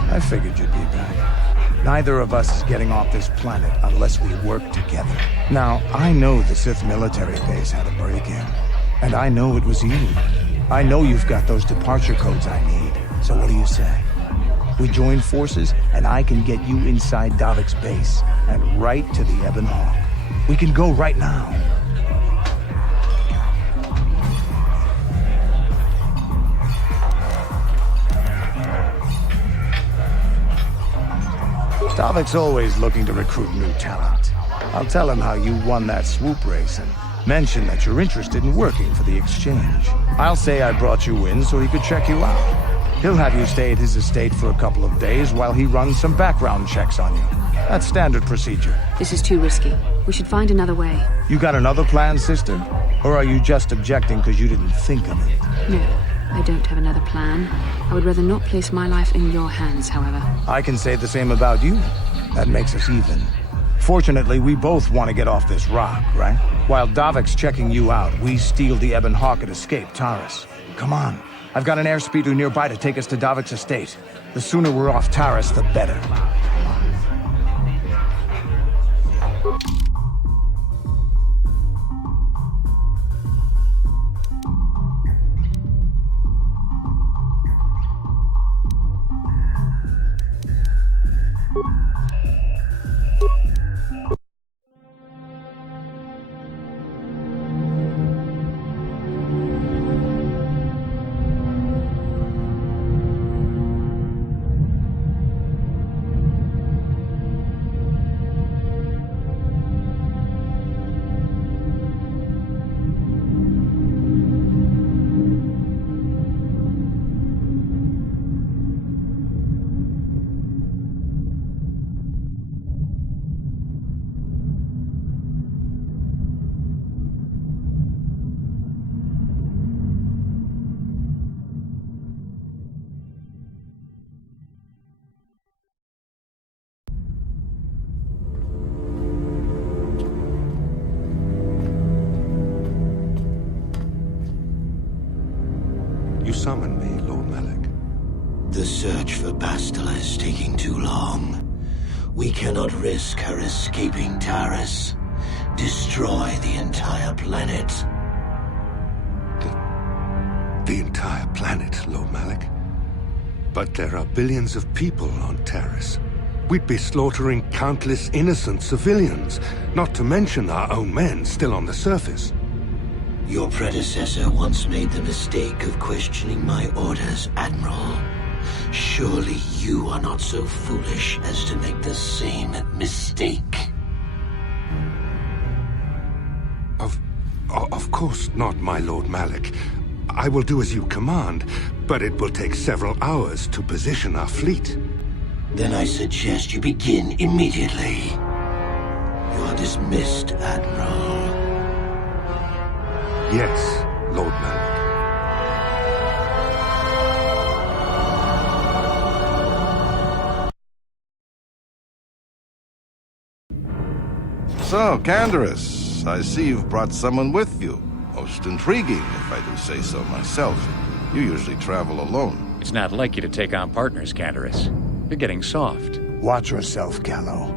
I figured you'd be back. Neither of us is getting off this planet unless we work together. Now, I know the Sith military base had a break-in, and I know it was you. I know you've got those departure codes I need, so what do you say? We join forces, and I can get you inside Davik's base, and right to the Ebon Hawk. We can go right now. Davik's always looking to recruit new talent. I'll tell him how you won that swoop race and mention that you're interested in working for the Exchange. I'll say I brought you in so he could check you out. He'll have you stay at his estate for a couple of days while he runs some background checks on you. That's standard procedure. This is too risky. We should find another way. You got another plan, sister? Or are you just objecting because you didn't think of it? No, I don't have another plan. I would rather not place my life in your hands, however. I can say the same about you. That makes us even. Fortunately, we both want to get off this rock, right? While Davik's checking you out, we steal the Ebon Hawk and escape Taris. Come on. I've got an airspeeder nearby to take us to Davik's estate. The sooner we're off Taris, the better. search for Bastila is taking too long. We cannot risk her escaping Taris. Destroy the entire planet. The entire planet, Lord Malik? But there are billions of people on Taris. We'd be slaughtering countless innocent civilians, not to mention our own men still on the surface. Your predecessor once made the mistake of questioning my orders, Admiral. Surely you are not so foolish as to make the same mistake. Of course not, my Lord Malik. I will do as you command, but it will take several hours to position our fleet. Then I suggest you begin immediately. You are dismissed, Admiral. Yes, Lord Malik. So, Canderous, I see you've brought someone with you. Most intriguing, if I do say so myself. You usually travel alone. It's not like you to take on partners, Canderous. You're getting soft. Watch yourself, Callow.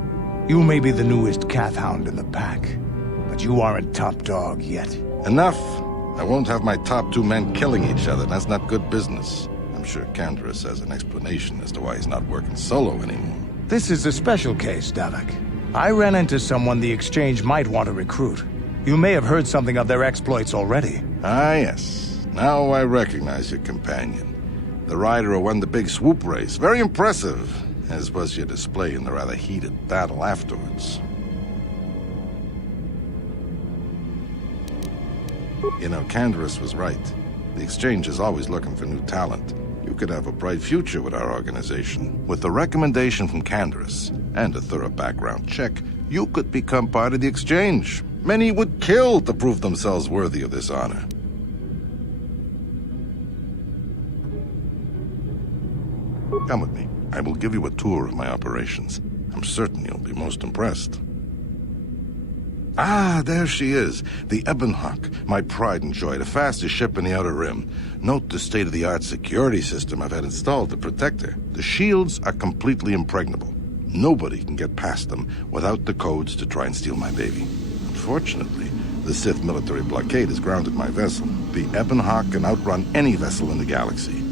You may be the newest Cathhound in the pack, but you aren't top dog yet. Enough! I won't have my top 2 men killing each other. That's not good business. I'm sure Canderous has an explanation as to why he's not working solo anymore. This is a special case, Davik. I ran into someone the Exchange might want to recruit. You may have heard something of their exploits already. Ah, yes. Now I recognize your companion. The rider who won the big swoop race. Very impressive, as was your display in the rather heated battle afterwards. You know, Canderous was right. The Exchange is always looking for new talent. You could have a bright future with our organization. With the recommendation from Canderous and a thorough background check, you could become part of the Exchange. Many would kill to prove themselves worthy of this honor. Come with me. I will give you a tour of my operations. I'm certain you'll be most impressed. Ah, there she is. The Ebonhawk, my pride and joy, the fastest ship in the Outer Rim. Note the state-of-the-art security system I've had installed to protect her. The shields are completely impregnable. Nobody can get past them without the codes to try and steal my baby. Unfortunately, the Sith military blockade has grounded my vessel. The Ebonhawk can outrun any vessel in the galaxy.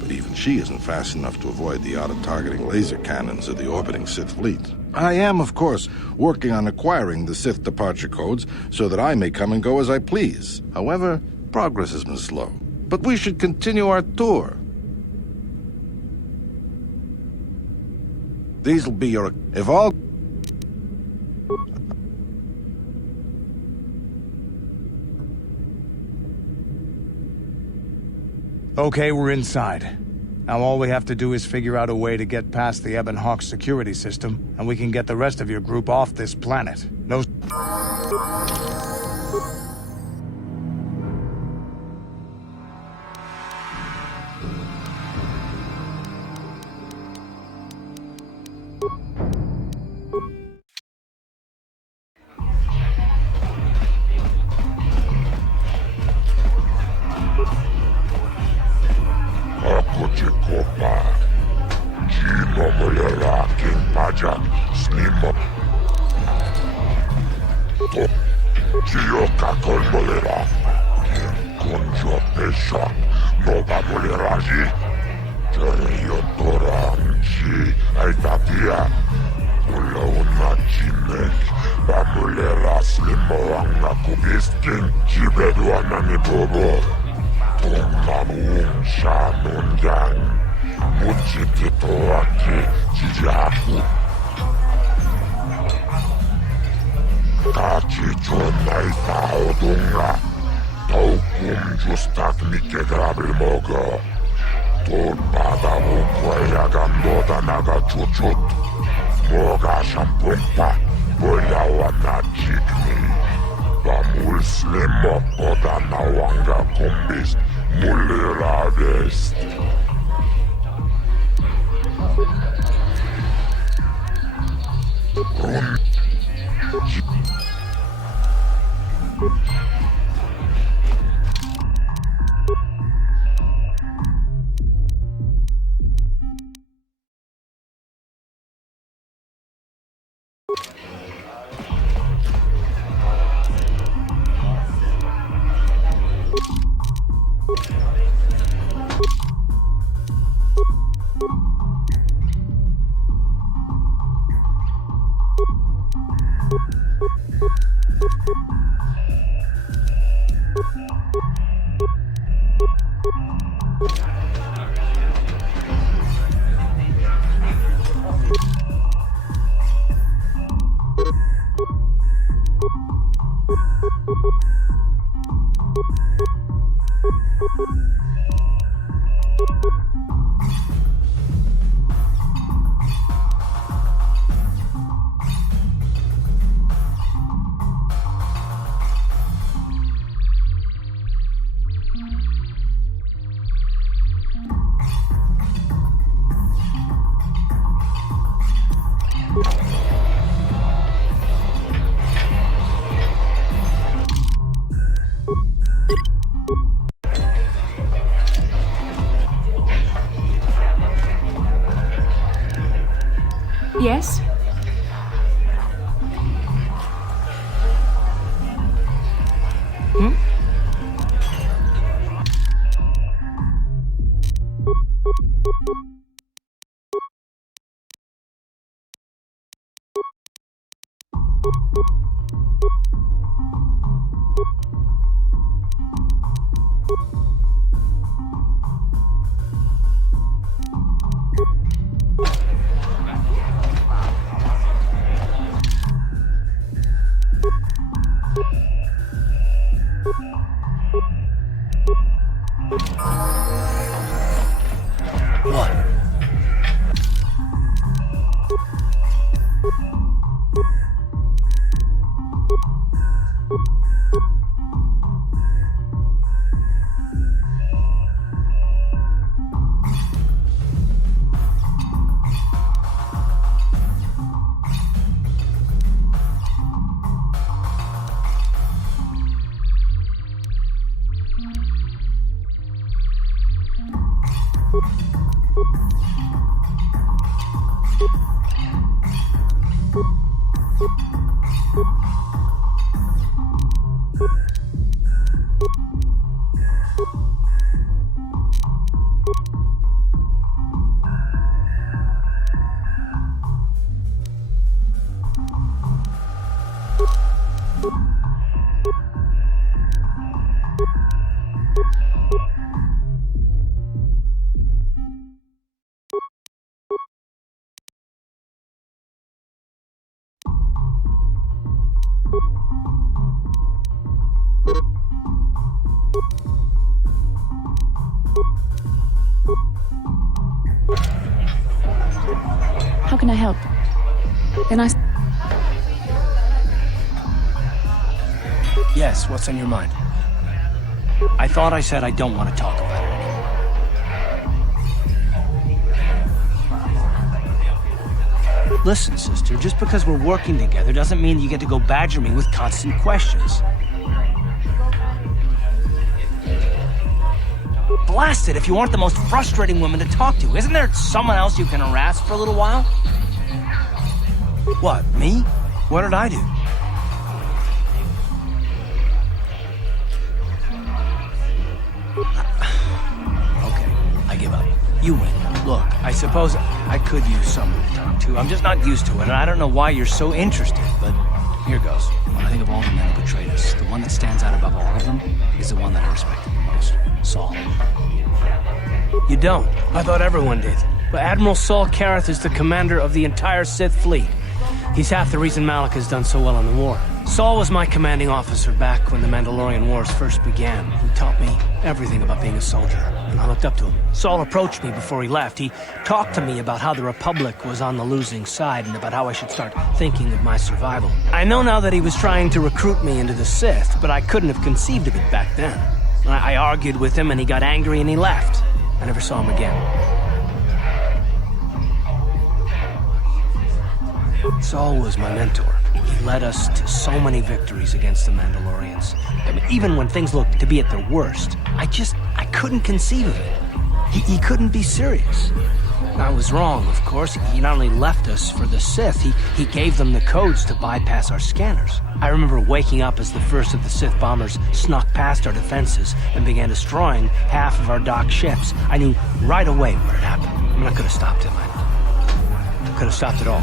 But even she isn't fast enough to avoid the auto-targeting laser cannons of the orbiting Sith fleet. I am, of course, working on acquiring the Sith departure codes so that I may come and go as I please. However, progress has been slow. But we should continue our tour. These will be your... If all... Okay, we're inside. Now all we have to do is figure out a way to get past the Ebonhawk security system, and we can get the rest of your group off this planet. No... Yes? How can I help? Can I... Yes, what's on your mind? I thought I said I don't want to talk about it anymore. Listen, sister, just because we're working together doesn't mean you get to go badger me with constant questions. Blast it if you aren't the most frustrating woman to talk to. Isn't there someone else you can harass for a little while? What, me? What did I do? Okay, I give up. You win. Look, I suppose I could use someone to talk to. I'm just not used to it, and I don't know why you're so interested, but here goes. When I think of all the men who betrayed us, the one that stands out above all of them is the one that I respected the most. Saul. You don't. I thought everyone did. But Admiral Saul Karath is the commander of the entire Sith fleet. He's half the reason Malak has done so well in the war. Saul was my commanding officer back when the Mandalorian Wars first began. He taught me everything about being a soldier, and I looked up to him. Saul approached me before he left. He talked to me about how the Republic was on the losing side and about how I should start thinking of my survival. I know now that he was trying to recruit me into the Sith, but I couldn't have conceived of it back then. I argued with him, and he got angry, and he left. I never saw him again. Saul was my mentor. He led us to so many victories against the Mandalorians. I mean, even when things looked to be at their worst, I couldn't conceive of it. He couldn't be serious. I was wrong, of course. He not only left us for the Sith, he gave them the codes to bypass our scanners. I remember waking up as the first of the Sith bombers snuck past our defenses and began destroying half of our docked ships. I knew right away where it happened. I mean, I could have stopped him. I could have stopped it all.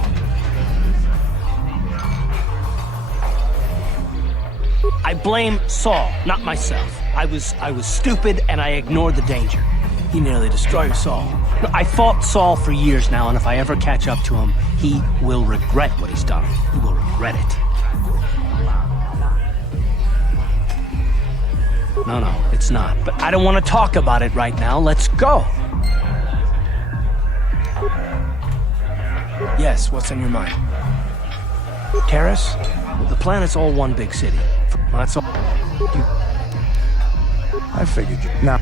I blame Saul, not myself. I was stupid and I ignored the danger. He nearly destroyed us all. I fought Saul for years now, and if I ever catch up to him, he will regret what he's done. He will regret it. No, it's not. But I don't want to talk about it right now. Let's go. Yes, what's on your mind? Terrace? Well, the planet's all one big city. That's all. I figured you... Now...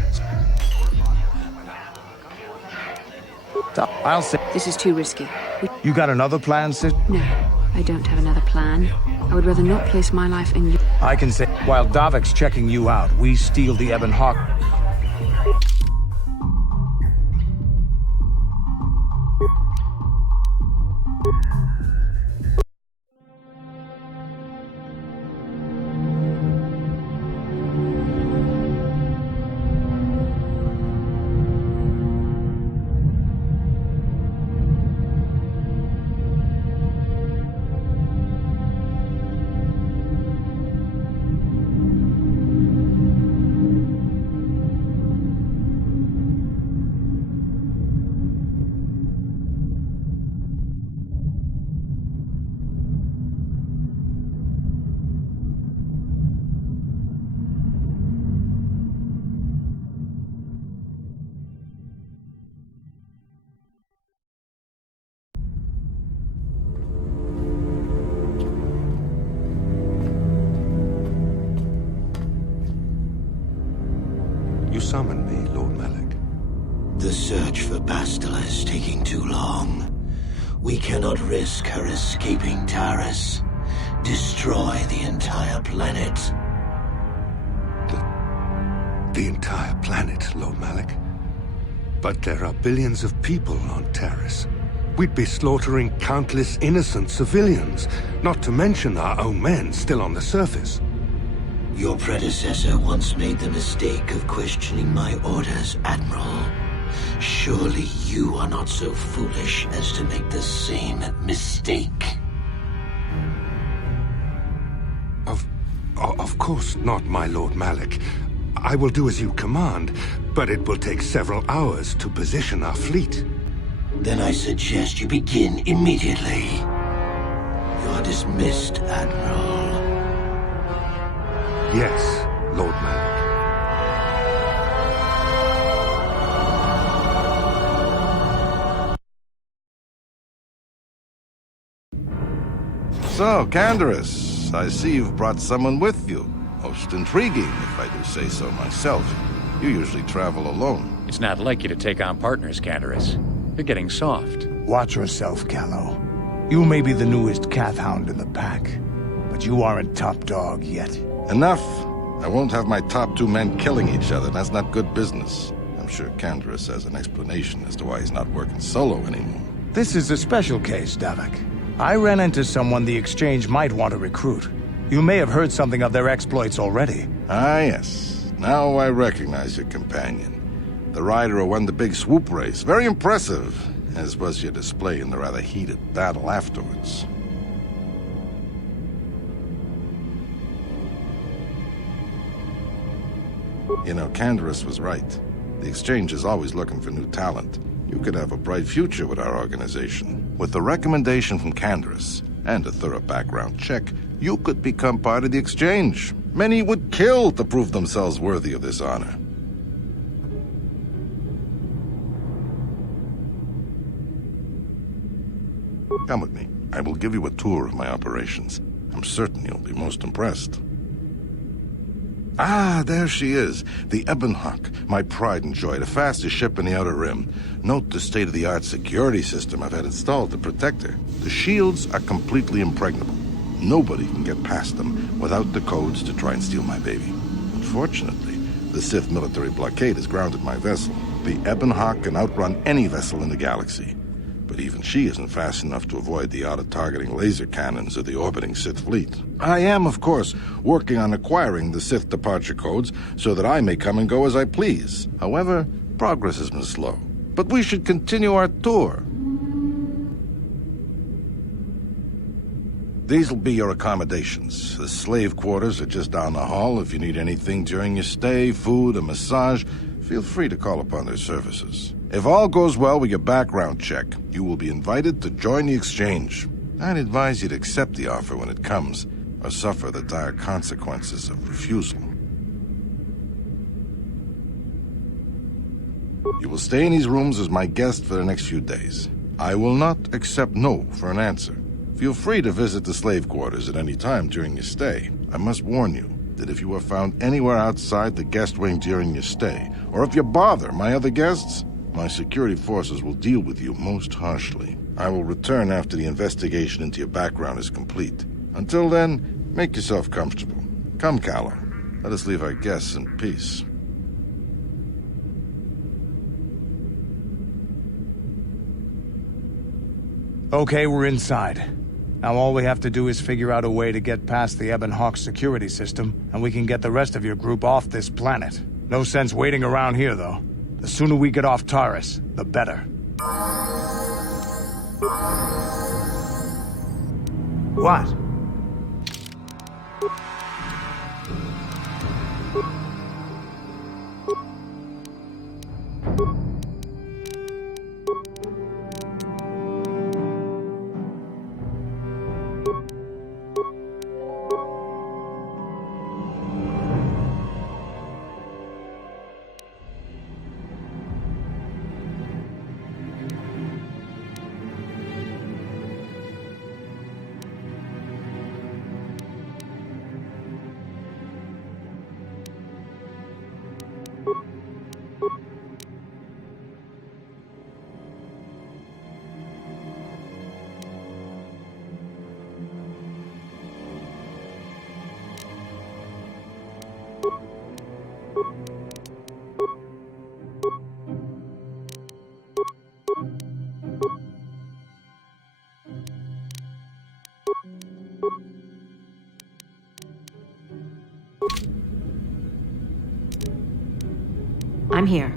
I'll say... This is too risky. You got another plan, sis? No, I don't have another plan. I would rather not place my life in you. I can say, while Davik's checking you out, we steal the Ebon Hawk. summon me, Lord Malak? The search for Bastila is taking too long. We cannot risk her escaping Taris. Destroy the entire planet. The entire planet, Lord Malak? But there are billions of people on Taris. We'd be slaughtering countless innocent civilians, not to mention our own men still on the surface. Your predecessor once made the mistake of questioning my orders, Admiral. Surely you are not so foolish as to make the same mistake. Of course not, my Lord Malak. I will do as you command, but it will take several hours to position our fleet. Then I suggest you begin immediately. You're dismissed, Admiral. Yes, Lord Malak. So, Canderous, I see you've brought someone with you. Most intriguing, if I do say so myself. You usually travel alone. It's not like you to take on partners, Canderous. You're getting soft. Watch yourself, Callow. You may be the newest Cath Hound in the pack, but you aren't top dog yet. Enough! I won't have my top 2 men killing each other. That's not good business. I'm sure Canderous has an explanation as to why he's not working solo anymore. This is a special case, Davik. I ran into someone the Exchange might want to recruit. You may have heard something of their exploits already. Ah, yes. Now I recognize your companion. The rider who won the big swoop race. Very impressive, as was your display in the rather heated battle afterwards. You know, Canderous was right. The Exchange is always looking for new talent. You could have a bright future with our organization. With the recommendation from Canderous and a thorough background check, you could become part of the Exchange. Many would kill to prove themselves worthy of this honor. Come with me. I will give you a tour of my operations. I'm certain you'll be most impressed. Ah, there she is. The Ebonhawk, my pride and joy, the fastest ship in the Outer Rim. Note the state-of-the-art security system I've had installed to protect her. The shields are completely impregnable. Nobody can get past them without the codes to try and steal my baby. Unfortunately, the Sith military blockade has grounded my vessel. The Ebonhawk can outrun any vessel in the galaxy. But even she isn't fast enough to avoid the auto-targeting laser cannons of the orbiting Sith fleet. I am, of course, working on acquiring the Sith departure codes so that I may come and go as I please. However, progress has been slow. But we should continue our tour. These will be your accommodations. The slave quarters are just down the hall. If you need anything during your stay, food, a massage, feel free to call upon their services. If all goes well with your background check, you will be invited to join the Exchange. I'd advise you to accept the offer when it comes, or suffer the dire consequences of refusal. You will stay in these rooms as my guest for the next few days. I will not accept no for an answer. Feel free to visit the slave quarters at any time during your stay. I must warn you that if you are found anywhere outside the guest wing during your stay, or if you bother my other guests, my security forces will deal with you most harshly. I will return after the investigation into your background is complete. Until then, make yourself comfortable. Come, Callow. Let us leave our guests in peace. Okay, we're inside. Now all we have to do is figure out a way to get past the Ebonhawk security system, and we can get the rest of your group off this planet. No sense waiting around here, though. The sooner we get off Taris, the better. What? I'm here.